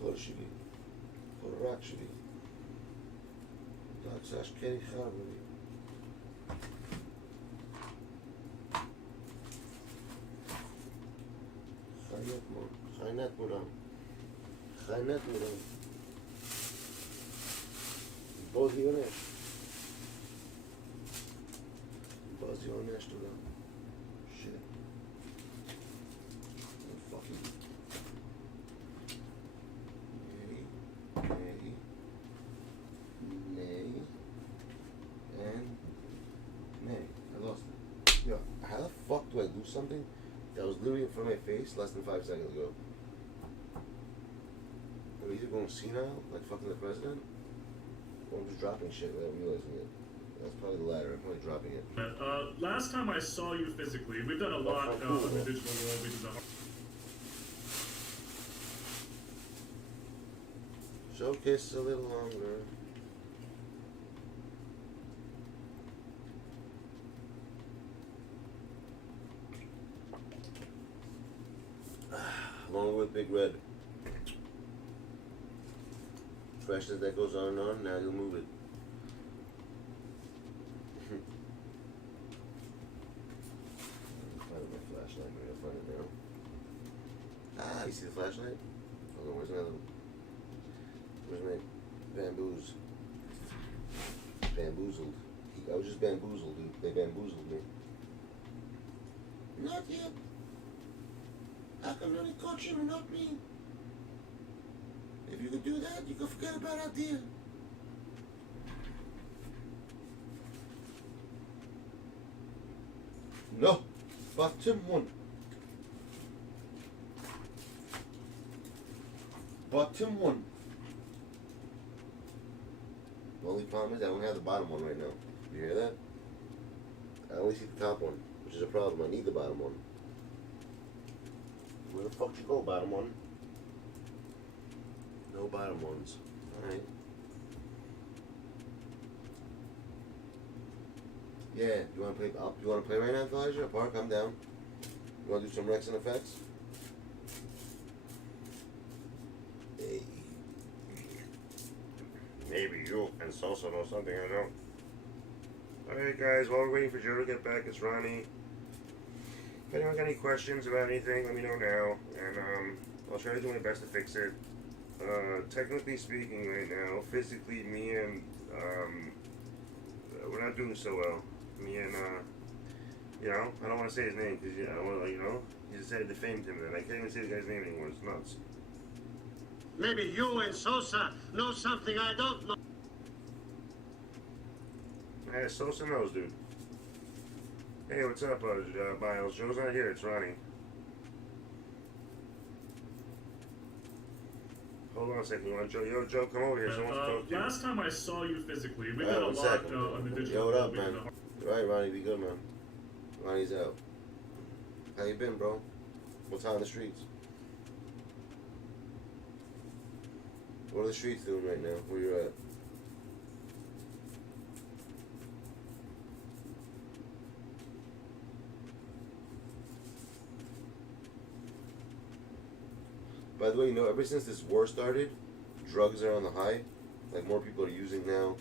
Korshigi. Korakshigi. Daksash Keri Kharbavi. Khaynet Muram. Bozionesh. Bozionesh to them. Shit. Fucking. Nay. And nay. I lost it. Yo, how the fuck do I lose something that was literally in front of my face less than 5 seconds ago? Am I either going senile, like fucking the president, or I'm just dropping shit without realizing it. That's probably the latter. I'm probably dropping it. Last time I saw you physically, we've done a lot in the digital world. We did the Showcase a little longer. Along with Big Red. Freshness that goes on and on, now you'll move it. Find my flashlight, maybe I'll find it now. Ah, you see the flashlight? Oh no, where's another one? Where's my bamboozled? I was just bamboozled, dude. They bamboozled me. Not yet. I can only coach him and not me. If you could do that, you could forget about our deal. No, bottom one. Bottom one. The only problem is I don't have the bottom one right now. You hear that? I only see the top one, which is a problem. I need the bottom one. Where the fuck you go, bottom one? No bottom ones. Alright. Yeah, you wanna play right now, Elijah? Park, I'm down. You wanna do some Rex and effects? Hey. Maybe you and Salsa know something I don't. Alright guys, while we're waiting for Joe to get back, it's Ronnie. If anyone got any questions about anything, let me know now, and I'll try to do my best to fix it. Technically speaking right now, physically me and, we're not doing so well. Me and, you know, I don't want to say his name because, I don't want to, you know, he decided to defame him, and I can't even say the guy's name anymore, it's nuts. Maybe you and Sosa know something I don't know. Yeah, Sosa knows, dude. Hey, what's up, Miles? Joe's not here, it's Ronnie. Hold on a second, you want Joe? Yo, Joe, come over here, someone wants to talk to you. Last time I saw you physically, we did a lot on the digital. Yo, what up, man? Right, Ronnie, be good, man. Ronnie's out. How you been, bro? What's on the streets? What are the streets doing right now? Where you at? By the way, you know, ever since this war started, drugs are on the high. Like, more people are using now.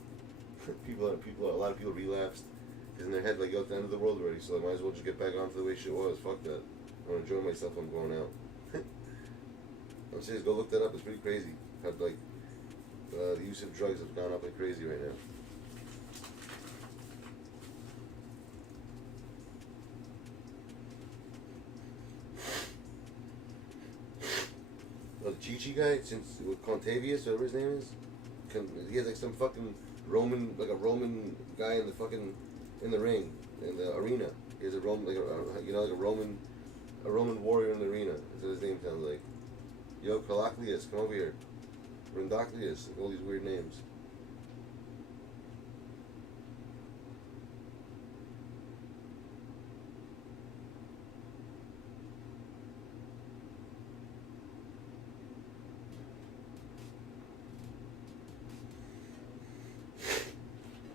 A lot of people relapsed. Because in their head, like, yo, it's the end of the world already, so I might as well just get back onto the way shit was. Fuck that. I want to enjoy myself when I'm going out. I'm serious, go look that up. It's pretty crazy. How, like, the use of drugs have gone up like crazy right now. The Chi-Chi guy, since with Contavious, whatever his name is, he has like some fucking Roman, like a Roman guy in the fucking, in the ring, in the arena. He has a Roman, like a, you know, like a Roman warrior in the arena. That's what his name sounds like. Yo, Calaclius, come over here. Rindoclius, all these weird names.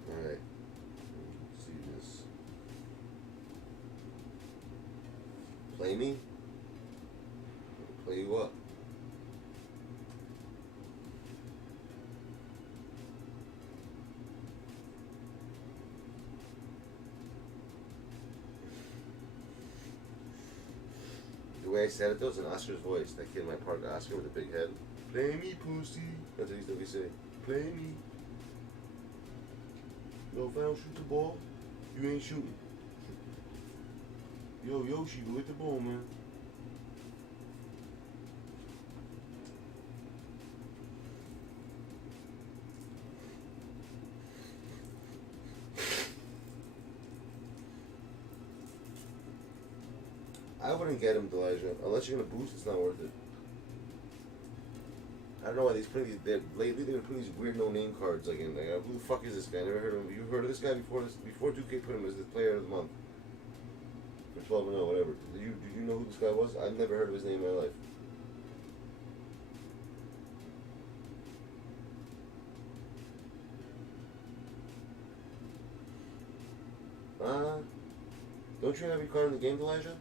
Alright. Let's see this. Play me? Play you what? The way I said it though, it's in Oscar's voice. That kid in my part, Oscar with the big head. Play me, pussy. That's what he used to say. Play me. Yo, if I don't shoot the ball, you ain't shooting. Yo, Yoshi, go hit the ball, man. I wouldn't get him, Elijah. Unless you're gonna boost, it's not worth it. I don't know why lately they've been putting these weird no-name cards like in there. Who the fuck is this guy? Never heard of him. You heard of this guy before? Before 2K put him as the player of the month for 12-0, whatever. Did you know who this guy was? I've never heard of his name in my life. Don't you have every card in the game, Elijah?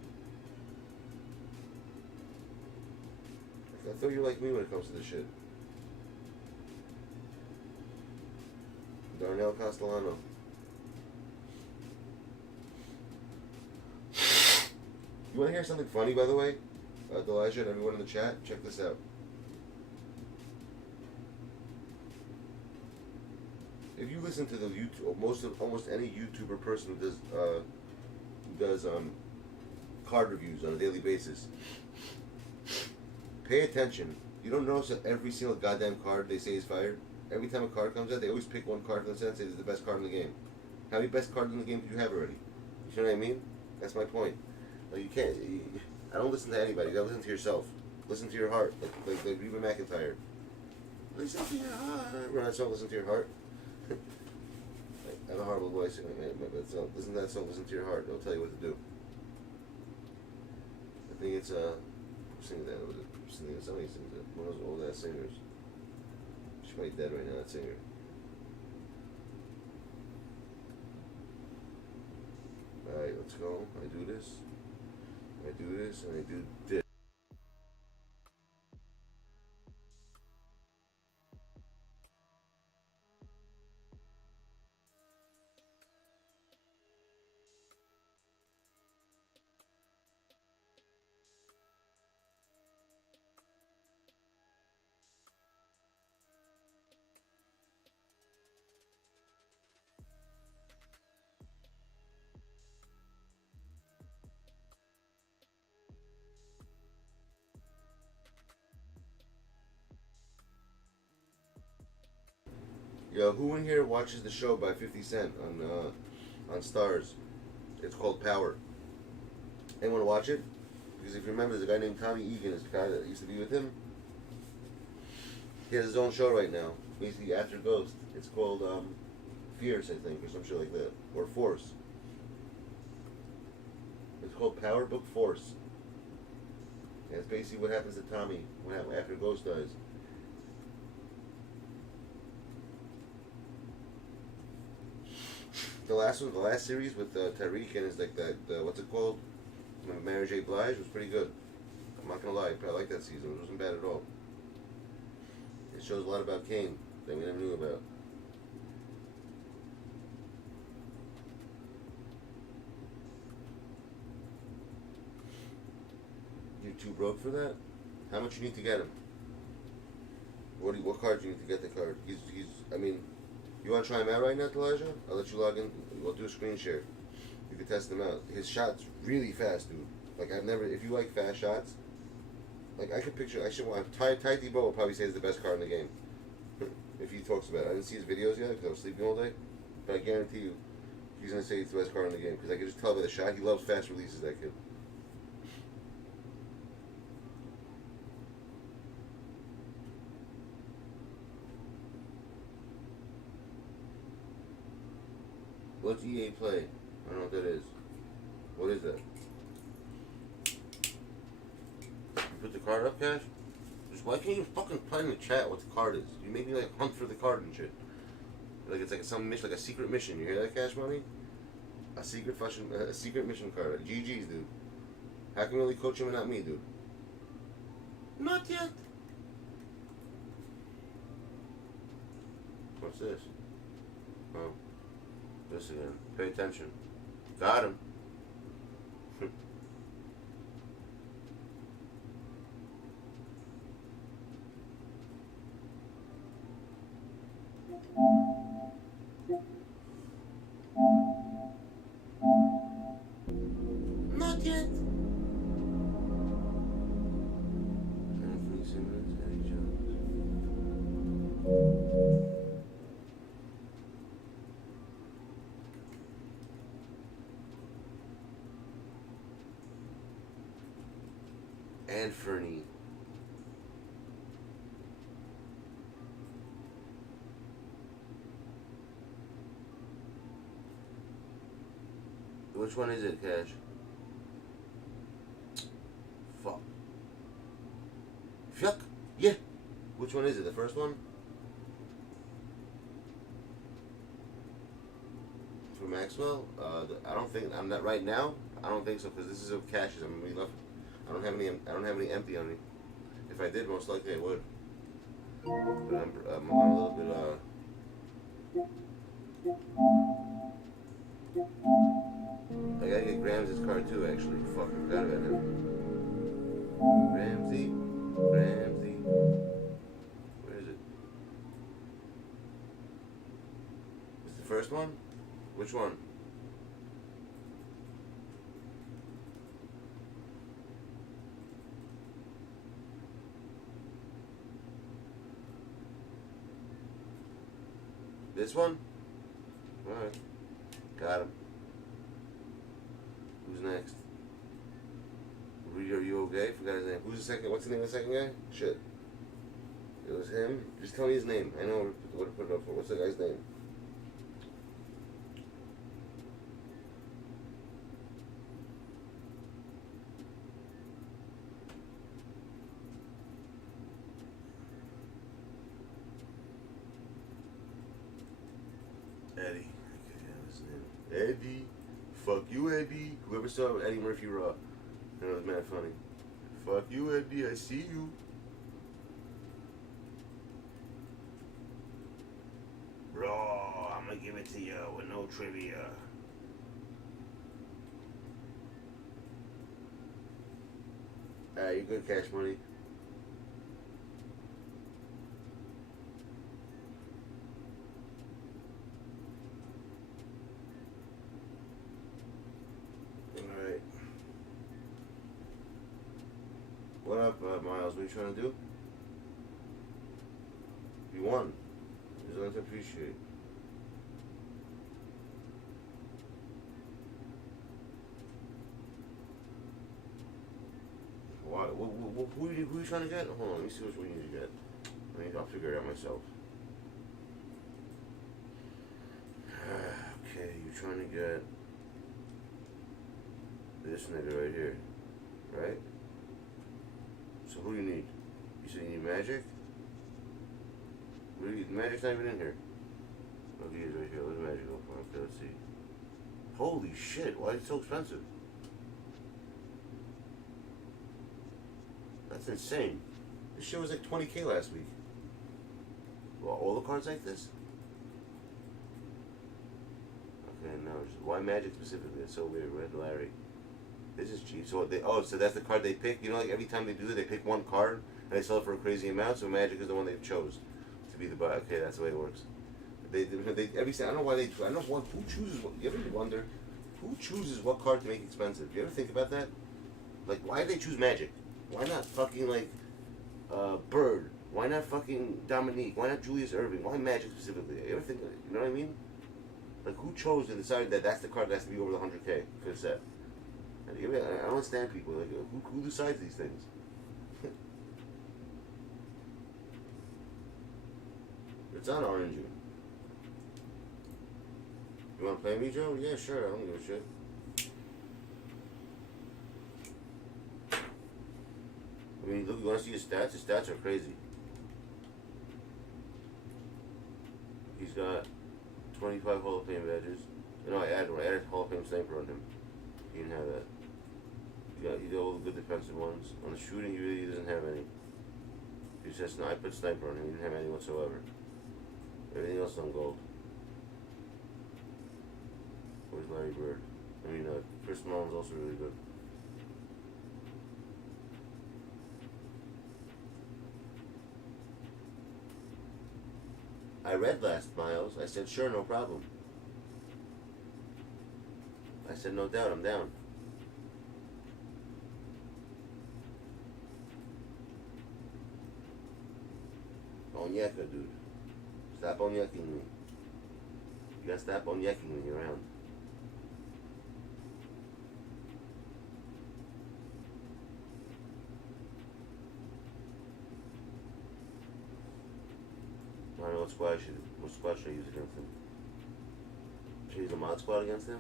I thought you were like me when it comes to this shit. Darnell Castellano. You want to hear something funny, by the way? Elijah and everyone in the chat, check this out. If you listen to the YouTube, almost any YouTuber person who does card reviews on a daily basis, pay attention. You don't notice that every single goddamn card they say is fired? Every time a card comes out, they always pick one card from the set and say this is the best card in the game. How many best cards in the game do you have already? You know what I mean? That's my point. Like, you can't. I don't listen to anybody. You gotta listen to yourself. Listen to your heart. Like Reba McEntire. Listen to your heart. Remember that song, Listen to Your Heart? I have a horrible voice. Listen to that song, Listen to Your Heart. It'll tell you what to do. I think it's singing that. Somebody sings it. One of those old ass singers. She's probably dead right now, that singer. Alright, let's go. I do this. I do this, and I do this. Yo, who in here watches the show by 50 Cent on Stars? It's called Power. Anyone watch it? Because if you remember, there's a guy named Tommy Egan, is the guy that used to be with him. He has his own show right now, basically after Ghost. It's called Fierce, I think, or some shit like that, or Force. It's called Power Book Force. And it's basically what happens to Tommy after Ghost dies. The last series with Tariq and his like what's it called? Mary J. Blige was pretty good. I'm not gonna lie, I like that season. It wasn't bad at all. It shows a lot about Kane that we never knew about. You're too broke for that? How much you need to get him? What card do you need to get the card? I mean, you want to try him out right now, Elijah? I'll let you log in. We'll do a screen share. You can test him out. His shot's really fast, dude. Like, if you like fast shots, like, I could picture, Dat Boi will probably say he's the best card in the game. If he talks about it. I didn't see his videos yet because I was sleeping all day. But I guarantee you, he's going to say he's the best card in the game. Because I can just tell by the shot, he loves fast releases, that kid. What's EA Play? I don't know what that is. What is that? You put the card up, Cash? Just why can't you fucking play in the chat what the card is? You make me like hunt for the card and shit. Like it's like some mission, like a secret mission. You hear that, Cash Money? A secret mission card. Like GG's, dude. How can we only coach him and not me, dude? Not yet. What's this? Oh. This again. Pay attention. Got him. Not yet. Anthony. Which one is it, Cash? Fuck. Fuck. Yeah. Which one is it? The first one? For Maxwell? I don't think I'm not right now. I don't think so because this is of caches. I'm gonna be left. I don't have any empty on me. If I did, most likely I would. But I'm a little bit I gotta get Grams' card too. Actually, fuck, I forgot about him. Ramsey. Where is it? Is the first one? Which one? This one? Alright. Got him. Who's next? Are you okay? Forgot his name. Who's the second? What's the name of the second guy? Shit. It was him? Just tell me his name. I know what to put it up for. What's the guy's name? Eddie. Okay, what's his name? Eddie. Fuck you, Eddie. Whoever saw Eddie Murphy Raw. You know, it was mad funny. Fuck you, Eddie. I see you. Raw. I'm gonna give it to you with no trivia. You good, Cash Money. What up, Miles? What are you trying to do? You won. There's nothing to appreciate. Why? Who are you trying to get? Hold on, let me see which one you need to get. I'll figure it out myself. Okay, you're trying to get this nigga right here, right? So who do you need? You said you need Magic? Magic's not even in here. Oh, he is right here. Where's Magic go for? Okay, let's see. Holy shit, why is it so expensive? That's insane. This shit was like 20K last week. Well, all the cards like this? Okay, no. Why Magic specifically? That's so weird. Red Larry. This is cheap. So so that's the card they pick. You know, like every time they do it, they pick one card and they sell it for a crazy amount. So Magic is the one they chose to be the buy. Okay, that's the way it works. They every I don't know why they. I don't know who chooses what. You ever wonder who chooses what card to make expensive? You ever think about that? Like, why do they choose Magic? Why not fucking like Bird? Why not fucking Dominique? Why not Julius Erving? Why Magic specifically? You ever think? You know what I mean? Like, who chose and decided that that's the card that has to be over the 100K for the set? I don't understand people. Like, who decides these things? It's on orangey. You want to play me, Joe? Yeah, sure. I don't give a shit. I mean, look, you want to see his stats? His stats are crazy. He's got 25 Hall of Fame badges. You know, I added Hall of Fame Sniper on him. He didn't have that. He got all the good defensive ones. On the shooting, he really doesn't have any. He says, I put Sniper on him. He didn't have any whatsoever. Everything else is on gold. Where's Larry Bird? I mean, Chris Malone's also really good. I read last, Miles. I said, sure, no problem. I said, no doubt, I'm down. Onyeka, dude. Stop onyecking me. You gotta stop onyecking me around. I don't know what squad should I use against him? Should I use a mod squad against him?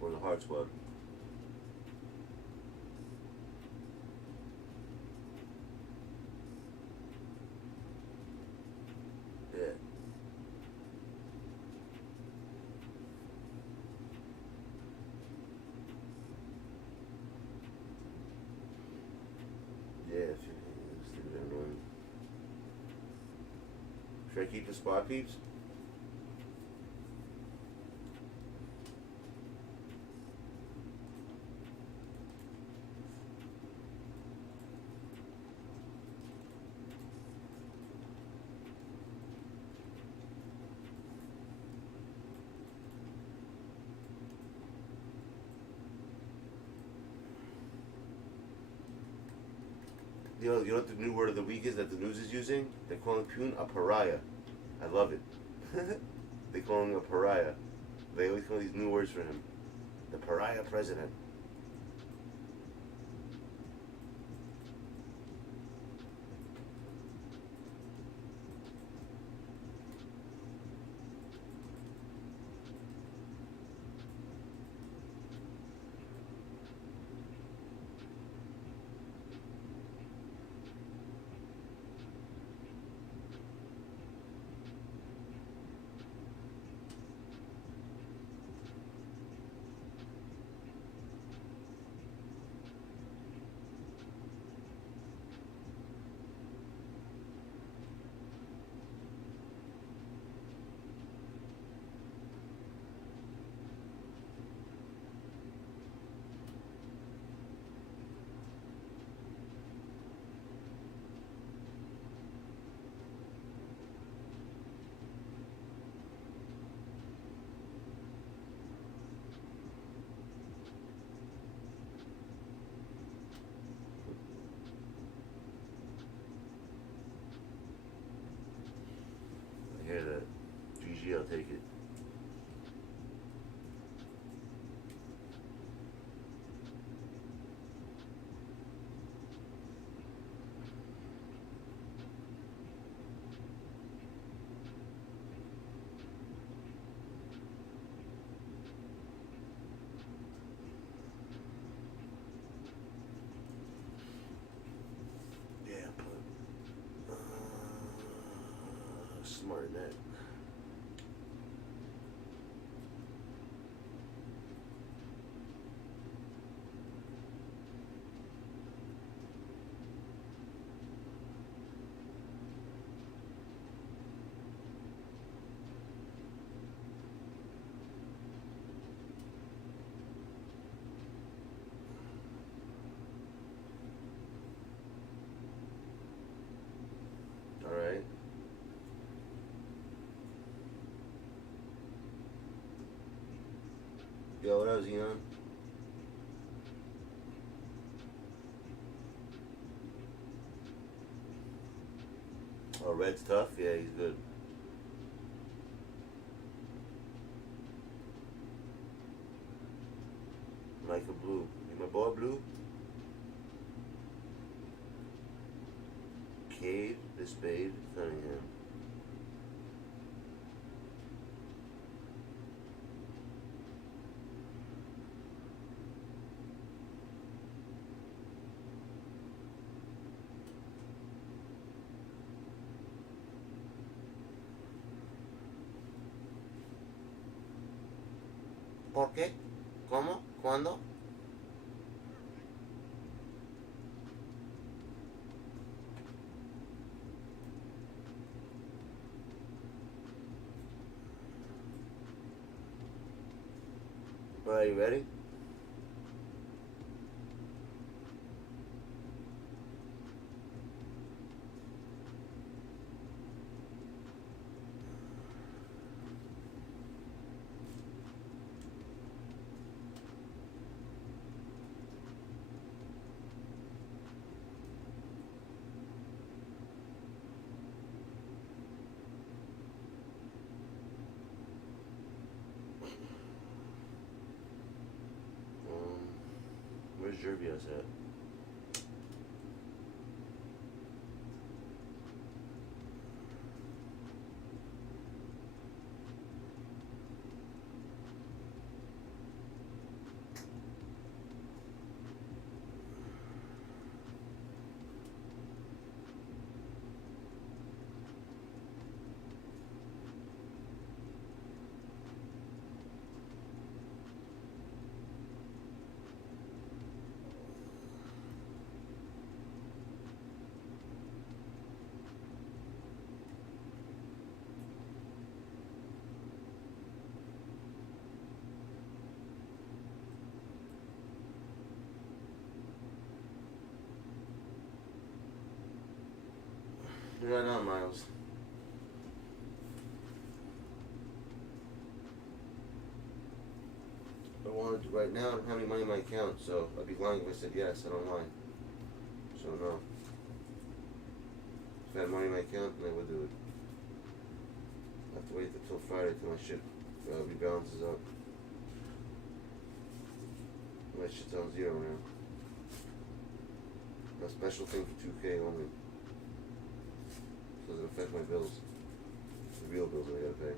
Or the hard squad? Yeah. Should I keep the spot peeps? You know what the new word of the week is that the news is using? They're calling Putin a pariah. I love it. They call him a pariah. They always come up with these new words for him. The pariah president. I hear that. GG, I'll take it. Yeah, but smart in that. Alright. Yo, what up, Xenon? Oh, Red's tough? Yeah, he's good. Micah Blue. You my boy, Blue? Cade, the Spade, Cunningham. ¿Por qué? ¿Cómo? ¿Cuándo? Are you ready? Where's Jervios at? Right on, Miles. I wanted to, right now I don't have any money in my account, so I'd be lying if I said yes. I don't lie. So no. If I had money in my account, then I would do it. I have to wait until Friday till my shit rebalances up. My shit's on zero now. A special thing for 2K only. Doesn't affect my bills. The real bills that I gotta pay.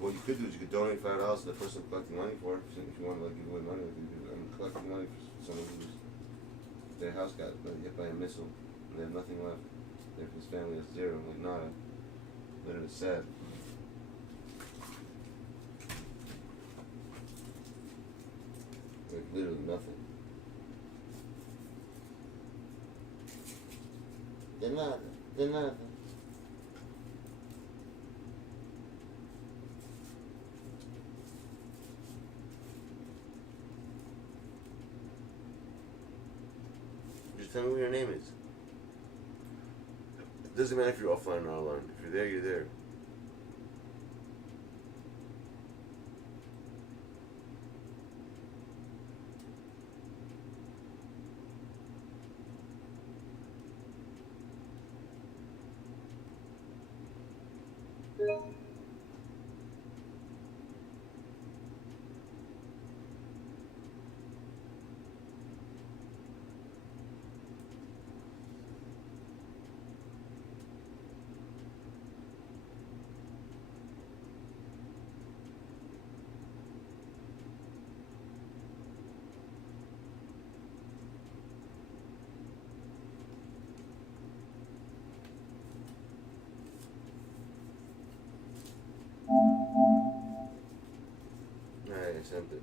What you could do is you could donate $5 to the person collecting money for it. If you want to like give away money, I'm collecting money for someone who's their house got hit by a missile and they have nothing left. If his family has zero, I'm like, nah, literally sad. Like literally nothing. De nada, de nada. Just tell me what your name is. It doesn't matter if you're offline or online. If you're there, you're there. Alright, I sent it.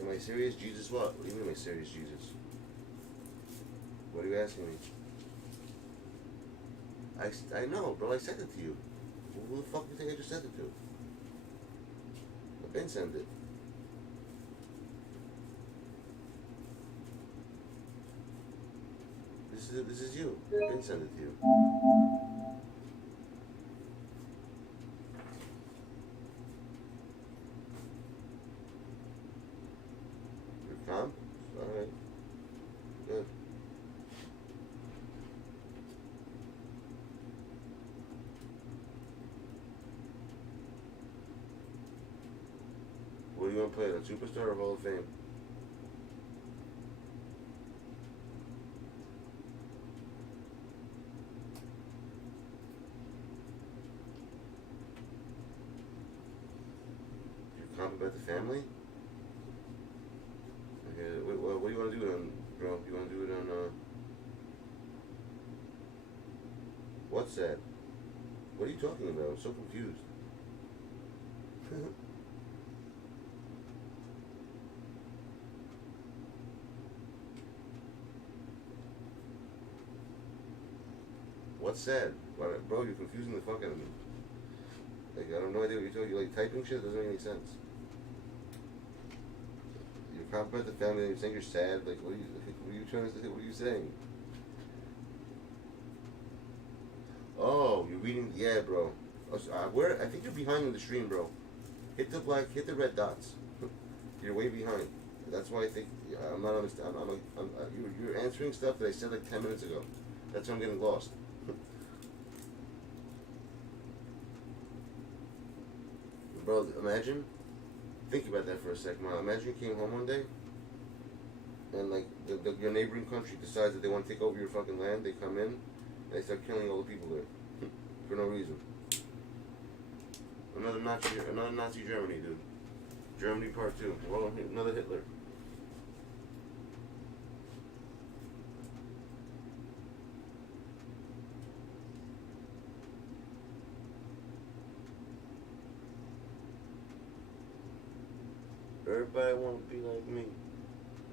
Am I serious? Jesus what? What do you mean am I serious, Jesus? What are you asking me? I know, bro, I sent it to you. Who the fuck do you think I just sent it to? I've been sent it. This is you. I've been sent it to you. Your comp? Alright. Good. What do you want to play? The Superstar or Hall of Fame? About the family? Okay, what do you want to do it on, bro? You want to do it on, what's that? What are you talking about? I'm so confused. What's sad? Bro, you're confusing the fuck out of me. Like, I have no idea what you're talking. You're like typing shit? Doesn't make any sense. You're talking about the family and you're saying you're sad? Like, what are you trying to say? What are you saying? Oh, you're reading? Yeah, bro. Where? I think you're behind in the stream, bro. Hit the red dots. You're way behind. That's why I think I'm not understanding. You're answering stuff that I said like 10 minutes ago. That's why I'm getting lost. Bro, imagine. Think about that for a second, man. Imagine you came home one day, and like your neighboring country decides that they want to take over your fucking land. They come in, and they start killing all the people there for no reason. Another Nazi Germany, dude. Germany Part 2. Well, another Hitler. Everybody wanna be like me.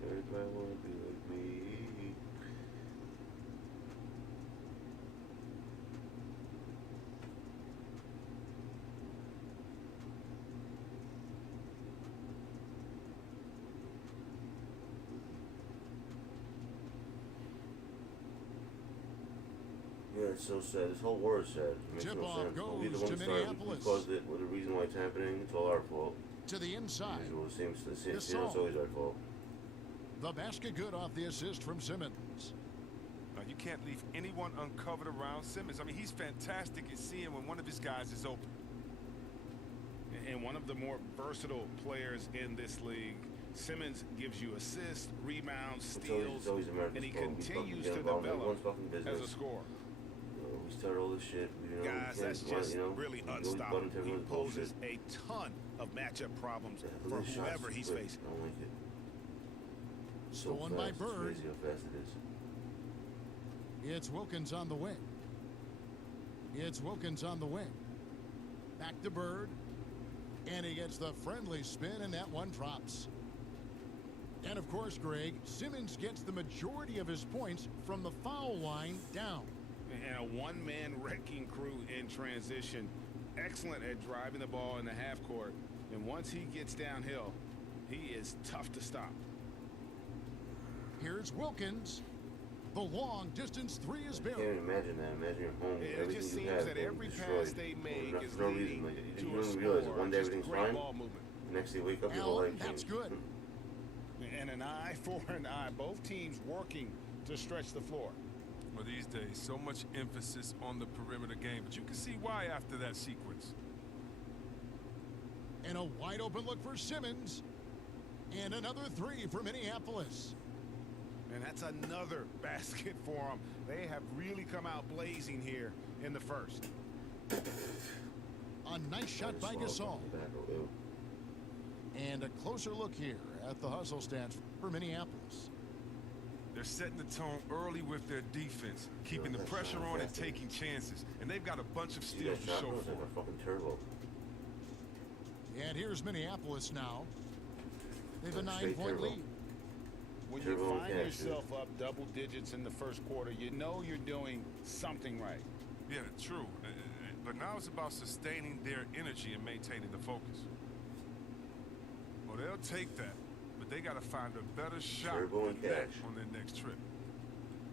Everybody wanna be like me. It's so sad. This whole war is sad. It makes no Tip-off sense. But we the goes one to who started. We Minneapolis. caused it. We're the reason why it's happening. It's all our fault. To the inside. Usual, the same. It's Gasol. always our fault. The basket good off the assist from Simmons. You can't leave anyone uncovered around Simmons. I mean, he's fantastic at seeing when one of his guys is open. And one of the more versatile players in this league. Simmons gives you assists, rebounds, steals, and he continues to develop as a scorer. We start all this shit. Guys, that's just really unstoppable. He poses a ton of matchup problems for whoever he's facing. I don't like it. Stolen by Bird. It's crazy how fast it is. It's Wilkins on the wing. Back to Bird. And he gets the friendly spin, and that one drops. And of course, Greg, Simmons gets the majority of his points from the foul line down. And a one-man wrecking crew in transition. Excellent at driving the ball in the half court. And once he gets downhill, he is tough to stop. Here's Wilkins. The long distance three is I buried. can't even imagine that. Imagine your home. It Everything just you seems have that being every destroyed. pass they make is For no reason. leading Like, you to don't a even realize that score. one day Just everything's great fine. ball movement. The next day you wake up, your whole Allen, life that's changed. good. And an eye for an eye. Both teams working to stretch the floor. Well, these days, so much emphasis on the perimeter game, but you can see why after that sequence. And a wide open look for Simmons. And another three for Minneapolis. And that's another basket for them. They have really come out blazing here in the first. A nice shot by Gasol. And a closer look here at the hustle stance for Minneapolis. They're setting the tone early with their defense, keeping the pressure on and taking chances. And they've got a bunch of steals to show for it. Like a fucking turbo. And here's Minneapolis now. They have a Straight 9-point turbo. lead. When you Turbo find cash, yourself up double digits in the first quarter, you know you're doing something right. Yeah, true. But now it's about sustaining their energy and maintaining the focus. Well, they'll take that, but they got to find a better shot Turbo and than that cash. on their next trip.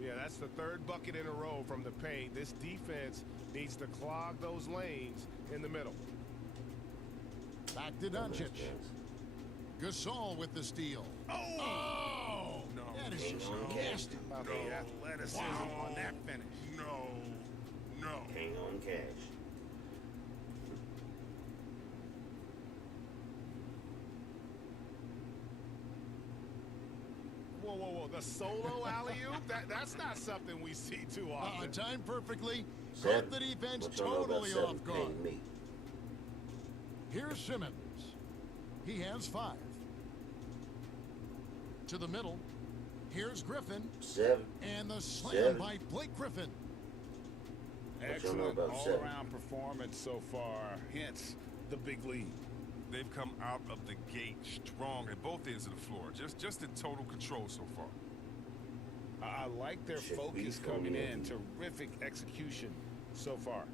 Yeah, that's the third bucket in a row from the paint. This defense needs to clog those lanes in the middle. Back to Doncic. Gasol with the steal. Oh! No. That is just nasty. About the athleticism on that finish. No. Hang on, cash. Whoa. The solo alley-oop? That's not something we see too often. Timed perfectly. Seven. Caught the defense What y'all know about totally seven? off guard. Paying me. Here's Simmons. He has 5. To the middle. Here's Griffin. 7. And the slam 7. by Blake Griffin. Excellent about seven? all-around performance so far. Hence the big lead. They've come out of the gate strong at both ends of the floor. Just in total control so far. I like their Shit, focus we coming in. coming Terrific execution so far.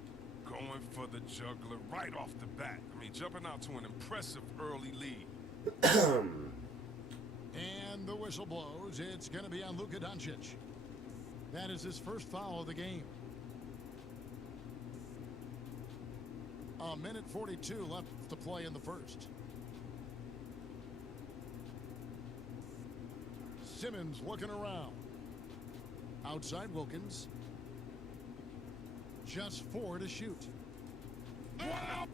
Going for the juggler right off the bat. I mean, jumping out to an impressive early lead. And the whistle blows. It's going to be on Luka Doncic. That is his first foul of the game. A minute 42 left to play in the first. Simmons looking around. Outside Wilkins. Just 4 to shoot. Wow!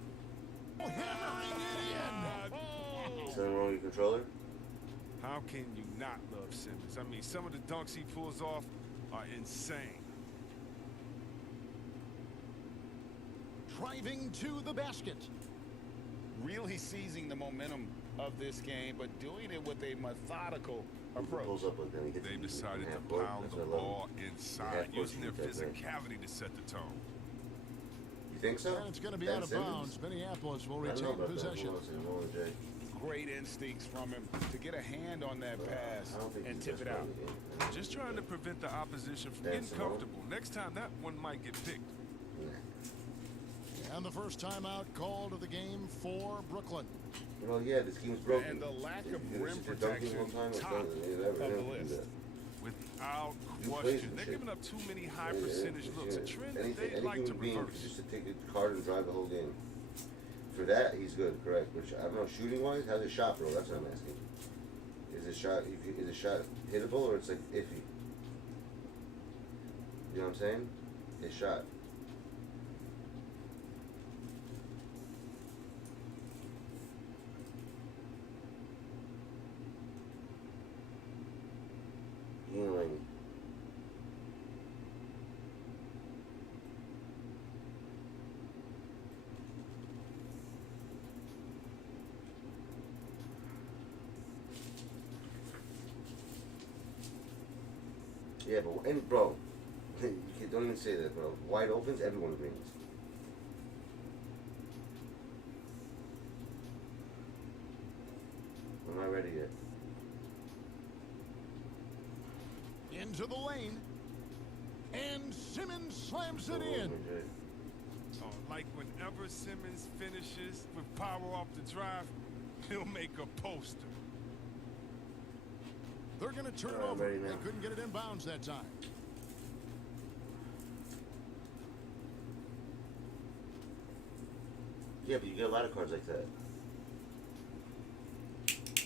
Hammering it in! Something wrong with your controller? How can you not love Simmons? I mean, some of the dunks he pulls off are insane. Driving to the basket. Really seizing the momentum of this game, but doing it with a methodical approach. Pulls up like that, he gets They've it decided in to half court. pound That's the what I love. ball inside, Half court using their shoot that thing. physicality to set the tone. You think so? And it's going to be Ben out of Simmons? bounds. Minneapolis will I don't know retain about that. possession. Hold on a second. Hold on, Jay. Great instincts from him to get a hand on that pass I don't think and he's tip best it out. player in the game. Just trying to prevent the opposition from getting That's comfortable. Next time, that one might get picked. And the first timeout called of the game for Brooklyn. Well, yeah, this game's broken. And the lack of You rim sit there dunking protection, one time, it's top done. They never of the do list. that. Without You plays question. and They're shit. giving up too many high percentage looks. A trend that Any they'd like to human being reverse. just to take a card and drive the whole game. For that, he's good, correct. But I don't know, shooting wise, how's his shot, bro? That's what I'm asking. Is his shot hittable or it's like iffy? You know what I'm saying? His shot. Healing. Yeah, but and bro, you don't even say that, bro. Wide opens, everyone wins. I'm not ready yet. Into the lane. And Simmons slams it in. Oh, like whenever Simmons finishes with power off the drive, he'll make a poster. They're going to turn it over. They couldn't get it in bounds that time. Yeah, but you get a lot of cards like that.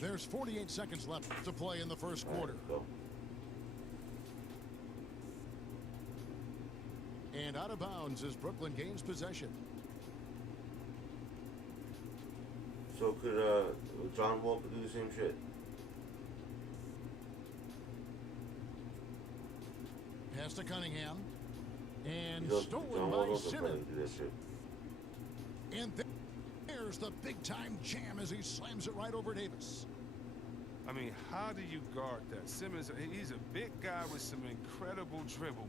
There's 48 seconds left to play in the first quarter. Go. And out of bounds as Brooklyn gains possession. So could John Walker do the same shit? Pass to Cunningham. And John stolen Walker by can probably Simmons. do that shit. And there's the big-time jam as he slams it right over Davis. I mean, how do you guard that? Simmons, he's a big guy with some incredible dribble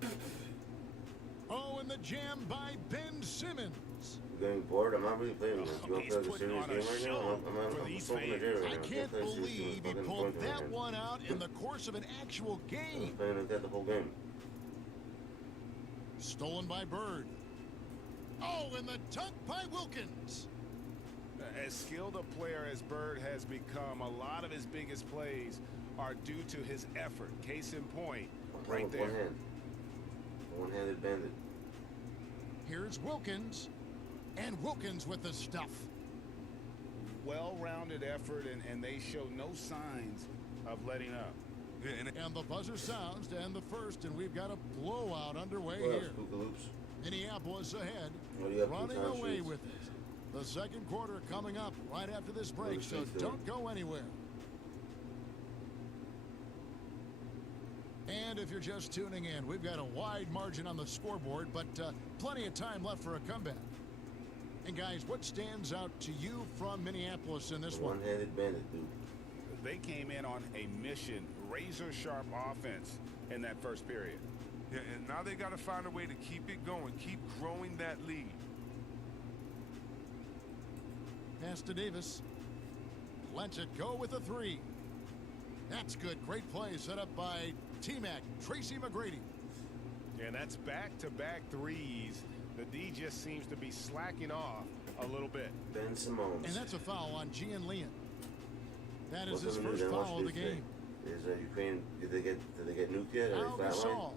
moves. Oh, and the jam by Ben Simmons. You're getting bored? I'm not really playing this. You want to play He's a serious putting on a game right now? show I'm for these smoking a fans. J right now. I can't play a serious believe game. he Fucking pulled going to that my one out in the course of an actual I'm game. playing like that the whole game. Stolen by Bird. Oh, and the dunk by Wilkins. As skilled a player as Bird has become, a lot of his biggest plays are due to his effort. Case in point, right With there. one hand. One-handed bandit. Here's Wilkins. And Wilkins with the stuff. Well-rounded effort, and they show no signs of letting up. Yeah, And the buzzer sounds to end the first, and we've got a blowout underway What else, here. Loops? Minneapolis ahead, What do you have, running two-time away shoots? with it. The second quarter coming up right after this break, so What do you don't go anywhere. And if you're just tuning in, we've got a wide margin on the scoreboard, but plenty of time left for a comeback. And guys, what stands out to you from Minneapolis in this one? One-handed bandit, dude. They came in on a mission, razor-sharp offense in that first period. Yeah, and now they got to find a way to keep it going, keep growing that lead. Pass to Davis. Lets it go with a three. That's good. Great play set up by T-Mac, Tracy McGrady. And that's back-to-back threes. The D just seems to be slacking off a little bit. Ben Simmons. And that's a foul on Gian Leon. That is What's his on the news? first I watched foul of the news today. game. Is Ukraine, did they get nuked yet? Are Al they flatlined? Gasol.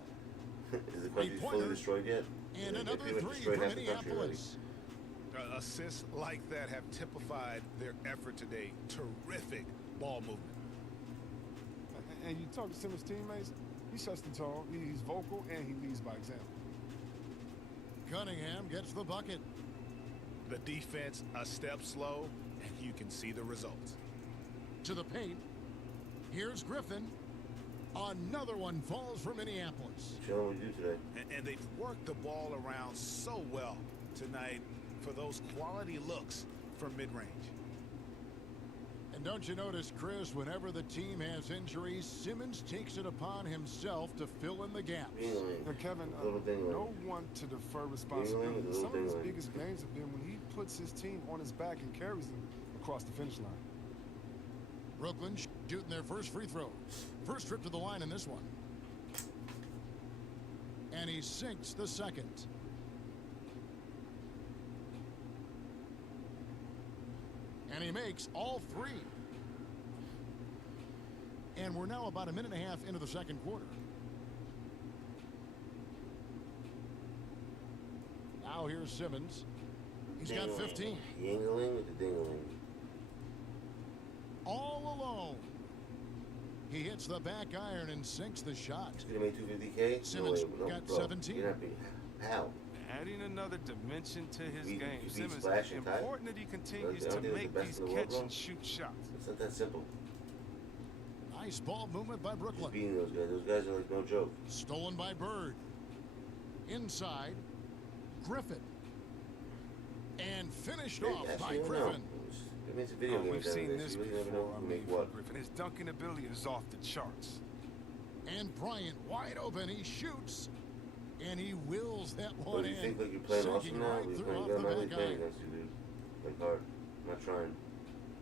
Is the country fully destroyed yet? And They another pretty much three destroyed for half the country already. Minneapolis. Assists like that have typified their effort today. Terrific ball movement. And you talk to Simmons' teammates, he sets the tone, he's vocal, and he leads by example. Cunningham gets the bucket. The defense a step slow, and you can see the results. To the paint. Here's Griffin. Another one falls for Minneapolis. Chilling with you today. And they've worked the ball around so well tonight for those quality looks from mid-range. And don't you notice, Chris, whenever the team has injuries, Simmons takes it upon himself to fill in the gaps. Ding-a-ling. Now, Kevin, Little ding-a-ling. no one to defer responsibility. Ding-a-ling, Some of his ding-a-ling. biggest games have been when he puts his team on his back and carries them across the finish line. Brooklyn shooting their first free throw. First trip to the line in this one. And he sinks the second. And he makes all three. And we're now about a minute and a half into the second quarter. Now here's Simmons. He's got 15. Yingling with the dingling. All alone. He hits the back iron and sinks the shot. He's gonna make 250K. Simmons no, got bro. 17. You're not being how? Adding another dimension to his He game. beat Simmons, Splash and Ty? important that he continues Aren't to they the make best these in the world, catch bro? and shoot shots. It's not that simple. Nice ball movement by Just Brooklyn. beating those guys. Those guys are like no joke. Stolen by Bird. Inside, Griffin. And finished off Actually, by I don't know. Griffin. It makes a video game We've out of seen this. this You really never before. know who make what. Griffin. His dunking ability is off the charts. And Bryant wide open. He shoots. And he wills that But one do you in. think like you're playing awesome Sinking now? right You're through playing off good. I'm the not really back playing iron. against you, dude. Like hard. I'm not trying.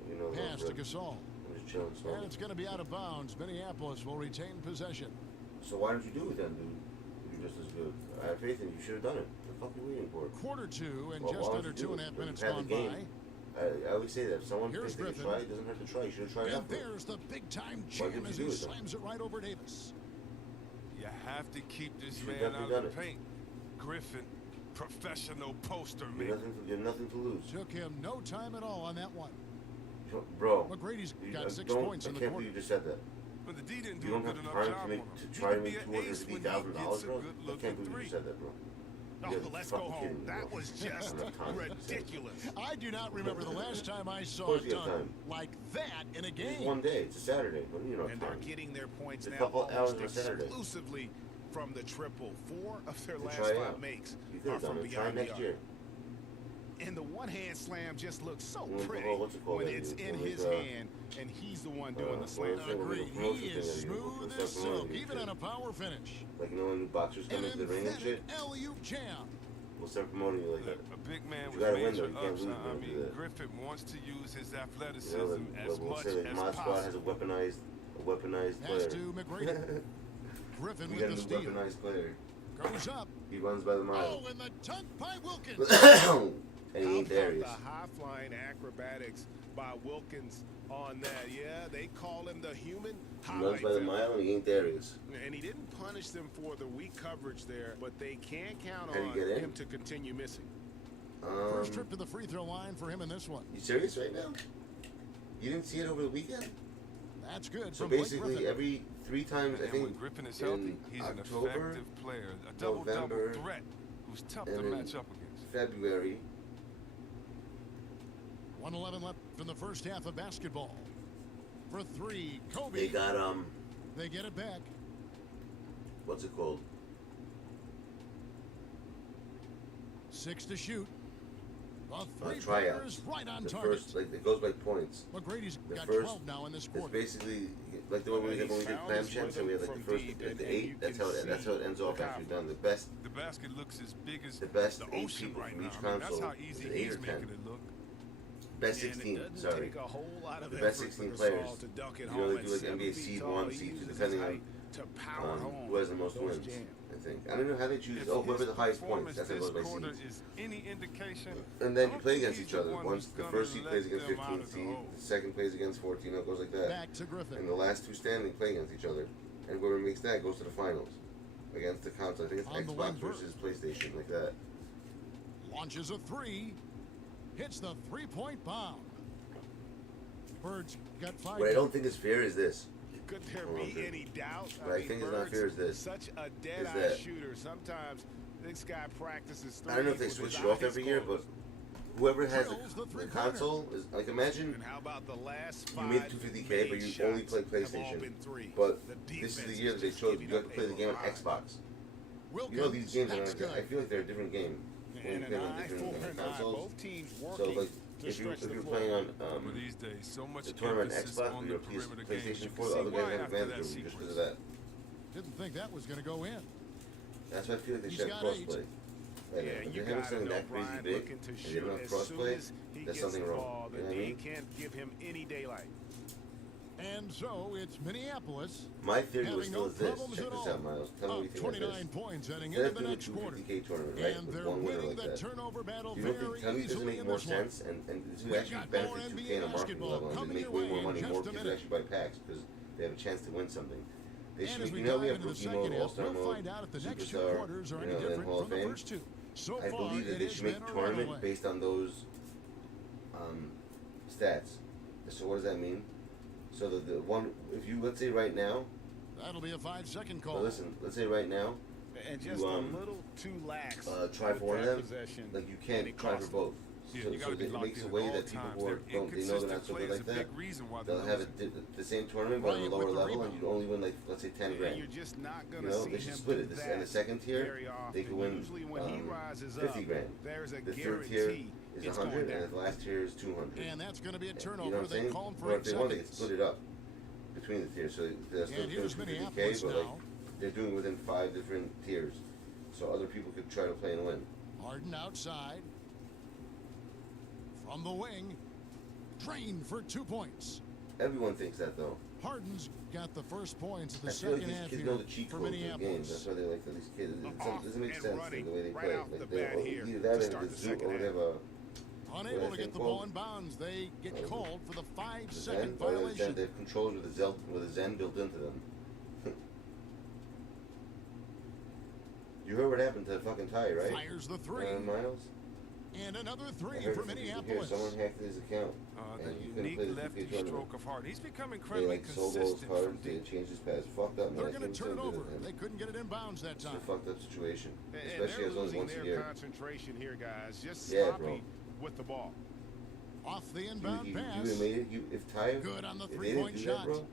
You know, Pass to Gasol. I'm just chilling. So. And it's going to be out of bounds. Minneapolis will retain possession. So why don't you do it then, dude? You're just as good. I have faith in you. You should have done it. What the fuck are you waiting for? Quarter two and Well, just why under don't you do 2.5 it? minutes Have the gone game. by. I always say that. If someone Here's thinks they can Griffin. try, it doesn't hurt to try. You should have tried And out there. there's the big-time Why jam didn't as you he do it then? slams it right over Davis. You have to keep this Should've man definitely out of the done it. paint. Griffin, professional poster You man. have nothing to lose. Took him no time at all on that one. Bro, McGrady's you- got I 6 don't- points in the I can't quarter. believe you just said that. But the D didn't You do a don't good have enough time job to on make him. to He try to can be make an ace when he $250,000, gets a bro. good I look can't at believe you three. just said that, bro. Oh, You gotta be let's go fucking home. kidding me, That bro. was I just don't have time to say that. ridiculous. I do not remember the last time I saw course a you have dunk time. like that in a It's game. one day. It's a Saturday, but you know. And they're time. getting their points It's a now couple hours almost on a Saturday. exclusively from the triple. 4 of their To last try 5 out. makes You could are have done from it. Try beyond the next arc. year. And the one-hand slam just looks so What's it pretty called? What's it called? when it's in his hand and he's the one doing the slam. Agreed. He is smooth as silk, even on a power finish. Like, you know when new boxers come An into the ring and shit? emphatic alley-oop jam. We'll start promoting you like that. A big man You with gotta win, major though. You can't ups. lose, I don't do mean, that. Griffin wants to use his athleticism You know, like, as we'll much say like as Mod Squad has possible. a weaponized Pass player. to McGrady. Griffin We with got a the new steal. weaponized player. Goes up. He runs by the mile. Oh, and the dunk by Wilkins. And he How ain't there. about He the is. high-flying acrobatics by Wilkins on that? Yeah, they call him the human He highlight runs by the film. mile and he ain't there. He is. And he didn't punish them for the weak coverage there, but they can't count How'd he on get in? him to continue missing. First trip to the free throw line for him in this one. You serious right now? You didn't see it over the weekend? That's good. So from Blake basically, Griffin. every 3 times, I And think, when Griffin is healthy, in he's an October, effective player, a double-double November, threat who's tough to and in match up against. February, 1:11 left in the first half of basketball. For 3, Kobe. they got They get it back. what's it called? 6 to shoot. The three-pointer Tryouts. is right on The target. first, like, it goes by points. McGrady's the got first- 12 now in this It's quarter. basically like the one we did when we did found clam his champs and we had like rhythm the first, from deep, the and you 8. That's can how it ends off the after you're done. confidence. The basket looks as big as The best the 8 ocean people right from now. each I mean, that's console how is easy an 8 he's or making 10. it look. Best And 16. it doesn't Sorry. take a whole lot of The best effort 16 for players. Gasol to dunk it You home only at do like 7 NBA feet seed tall. 1, He seed 2, uses his depending on height to power home who has the most those wins. jams. I think. I don't know how they choose. If Oh, whoever his the highest points. performance That's how it this goes by quarter seeds. is any indication, And then I you play don't against think each he's other. the one Once who's the gonna first seed let plays against them out 15 of the seed, hole. the second plays against 14. It goes like that. Back to Griffin. And the last 2 standing play against each other. And whoever makes that goes to the finals against the console. I think it's On the Xbox wing, Bird. versus PlayStation, like that. Launches a 3. Hits the three-point bomb. Bird's got 5. What I don't think is fair is this. Could there Hold on, be dude. any doubt? What I think is not fair is this. Such a Is dead-eye that- shooter. Sometimes this guy practices I don't know if they threes with switch his it off eyes every year, but closed. whoever has Drills the the three-pointer. console is like, imagine And how about the last you 5 made 250K, but you only made play shots have all PlayStation. been threes. But The this is the defense year that they just chose. giving You have up to play the a game on lot. Xbox. Wilkins. You know these games That's are. good. I feel like they're a different game when you And play an on eye different for an eye. consoles. Both teams So working like, to if stretch the you're floor. playing on But these days, so much the tournament on emphasis Xbox on or the your perimeter games. PlayStation You 4, can the see other why guys have after advantage that over you just because sequence. of that. Didn't think that was going to go in. That's why I feel like they He's should got have 8. crossplay. Like, Yeah, if you they have gotta something know that crazy Bryant big looking to and they shoot don't have as soon crossplay, as he there's gets something the wrong. ball. You The know what I D mean? can't give him any daylight. And so it's Minneapolis My theory was having still no is this. problems Check at this all. out, Miles. Tell me what you Up think about 29 this. points heading Instead into of the doing a next quarter. 250K tournament, right, And with they're one winner winning like the that, turnover battle you don't very think, tell me it doesn't easily make in more this one. sense and this would We've actually got benefit more 2K NBA on a marketing basketball level and coming make your way way more in money, just more a kids minute. actually buy packs because they have a chance to win something. They And should, as we you know, dive we have into the rookie mode, second half, all-star we'll mode, find out if the next two superstar, quarters are you any know, and different Hall of from the Fame. first two. So I far, believe that it they has should been make a tournament runaway. based on those stats. So what does that mean? So the one, if you, let's say right now, That'll be a 5-second call. well, listen, let's say right now, And just you, a little too lax. try for one of them, possession, like you and can't it try costs for both. Yeah, So, you gotta so be it locked makes in a at way all that people times. who are, Their don't, they know they're not inconsistent so play good is like a that, big reason why they're they'll have losing. the same tournament but on a Right, lower with the level, and rebound. you'd only win like, let's say 10 And grand. you're just not You gonna know, see they should him split do it. that And the second tier, very they often. could win Usually when he rises 50 up, grand. there's a The third tier guarantee is it's 100, going down. and the last tier is 200. And that's going to be a You know turnover. what I'm They saying? call him for But 8 if they want, they can seconds. split it up between the tiers. So they're still And doing here's 50K, Minneapolis but like now. they're doing it within 5 different tiers. So other people could try to play and win. Harden outside. From the wing. Drained for 2 points. Everyone thinks that though. Harden's got the first points of the I feel like second these half kids here know the cheat for codes of the game. Minneapolis. That's why they like these kids. It doesn't make And sense running the way they right play. off the Like bat they here either to that or start the the zoo, second or they half. have a Unable What to I get think the called- ball in bounds. They get Oh, called for the Zen, 5-second or they violation. have controls with a Zen built into them. You heard what happened to the fucking tie, right? Fires the three. Miles? And another I three heard for from people here, Minneapolis. someone hacked his account. The and he couldn't unique play the lefty 2K tournament. stroke of Harden. He's become They incredibly like sold those consistent cards, from they deep. changed his pass. Fucked up, man. They're I going can't to turn it do over. that, man. They couldn't get it in bounds that It's time. a fucked up situation. And Especially they're as only losing once a their year. concentration here, guys. Just Yeah, sloppy bro. with the ball. Off the inbound You pass. would have made it. If Ty, Good on the if they didn't three-point do shot. that, bro,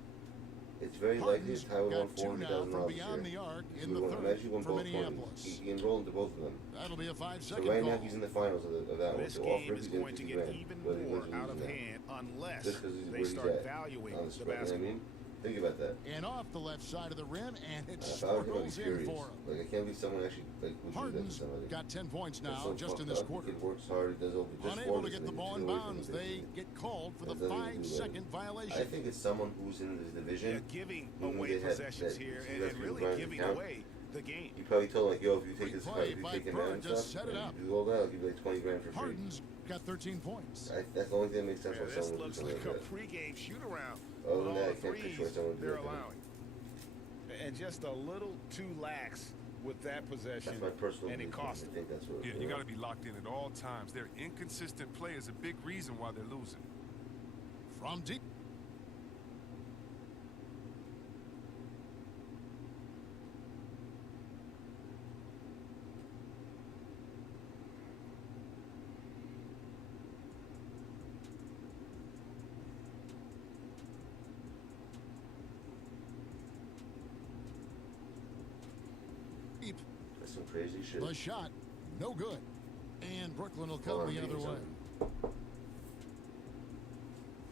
it's very likely Harden's that Ty would have got won two now $400,000 from this beyond the year. arc He in the won- third imagine he won for both tournaments. Minneapolis. He enrolled into both of them. That'll be a So 5-second right call. now he's in the finals of that one. This So off game rip, is he's getting going to 50 get grand. even Whether he more wins or out of loses now. hand unless Just because he's they where he's start at valuing on the the spread. You know what I basketball. mean? Think about that. And off the left side of the rim, and it If I was him, I'd be swirls in furious. for him. Like I can't believe someone actually like would do that to Harden's somebody. got 10 points That's now so just in fucked this up. quarter. The kid works hard. He does over just Unable for to this, get the and ball he in gets away from bounds. it, They basically. get called for the That doesn't even do that. 5-second violation. I think it's someone who's in this division. Yeah, giving who knew away they had possessions that- here see and that people really grind giving account? away the game. You probably told him, like, yo, if you take Great this play if you by take him Bird out and to stuff, set it and up. you do all that, I'll give you like 20 grand for free. Harden's got 13 points. That's the only thing that makes sense Yeah, when this someone would looks do like something a like that. pregame shoot-around Other with than all that, I the can't picture threes someone they're doing that. allowing. And just a little too lax with that possession, That's my personal and it belief. cost I them. think that's what. Yeah, you got to be locked in at all times. Their inconsistent play is a big reason why they're losing. From deep. Deep. That's some crazy shit. The shot, no good. And Brooklyn will Hold come on, the other give me way. something.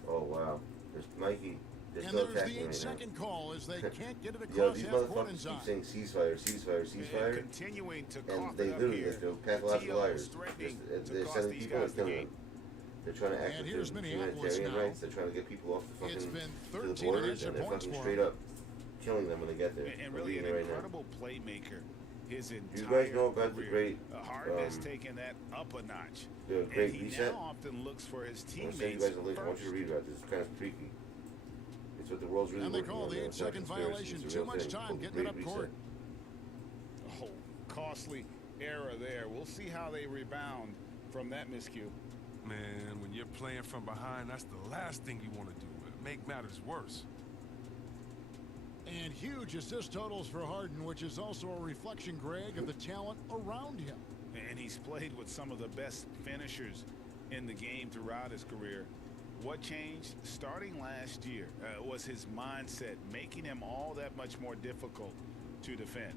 Oh wow, there's Mikey. They're And still there's the attacking right now. 8-second call as they can't get it Yo, across these half court motherfuckers inside. keep saying ceasefire, ceasefire, And ceasefire, continuing to and cough they it up literally here. they're pathological TO liars. threatening to They're cost sending these people and guys the killing game. them. They're trying to act And with here's their Minneapolis humanitarian now. rights. They're trying to get people off the It's fucking been to the 13 borders, unanswered and they're points fucking for straight him. up killing them when they get there. And I'm really reading an it right now. incredible playmaker. His You entire guys know about the career. great, Harden has taken that up a notch. the And great he reset? now often looks for his I'm gonna send you teammates guys a link. I want first. you to read about this. It's kind of freaky. It's what the world's really And they working call on the now. It's not a 8-second conspiracy. violation. It's a Too real much thing. It's time called the getting it Great up Reset. court. Oh, costly error there. We'll see how they rebound from that miscue. Man, when you're playing from behind, that's the last thing you want to do. Make matters worse. And huge assist totals for Harden, which is also a reflection, Greg, of the talent around him. And he's played with some of the best finishers in the game throughout his career. What changed starting last year was his mindset, making him all that much more difficult to defend.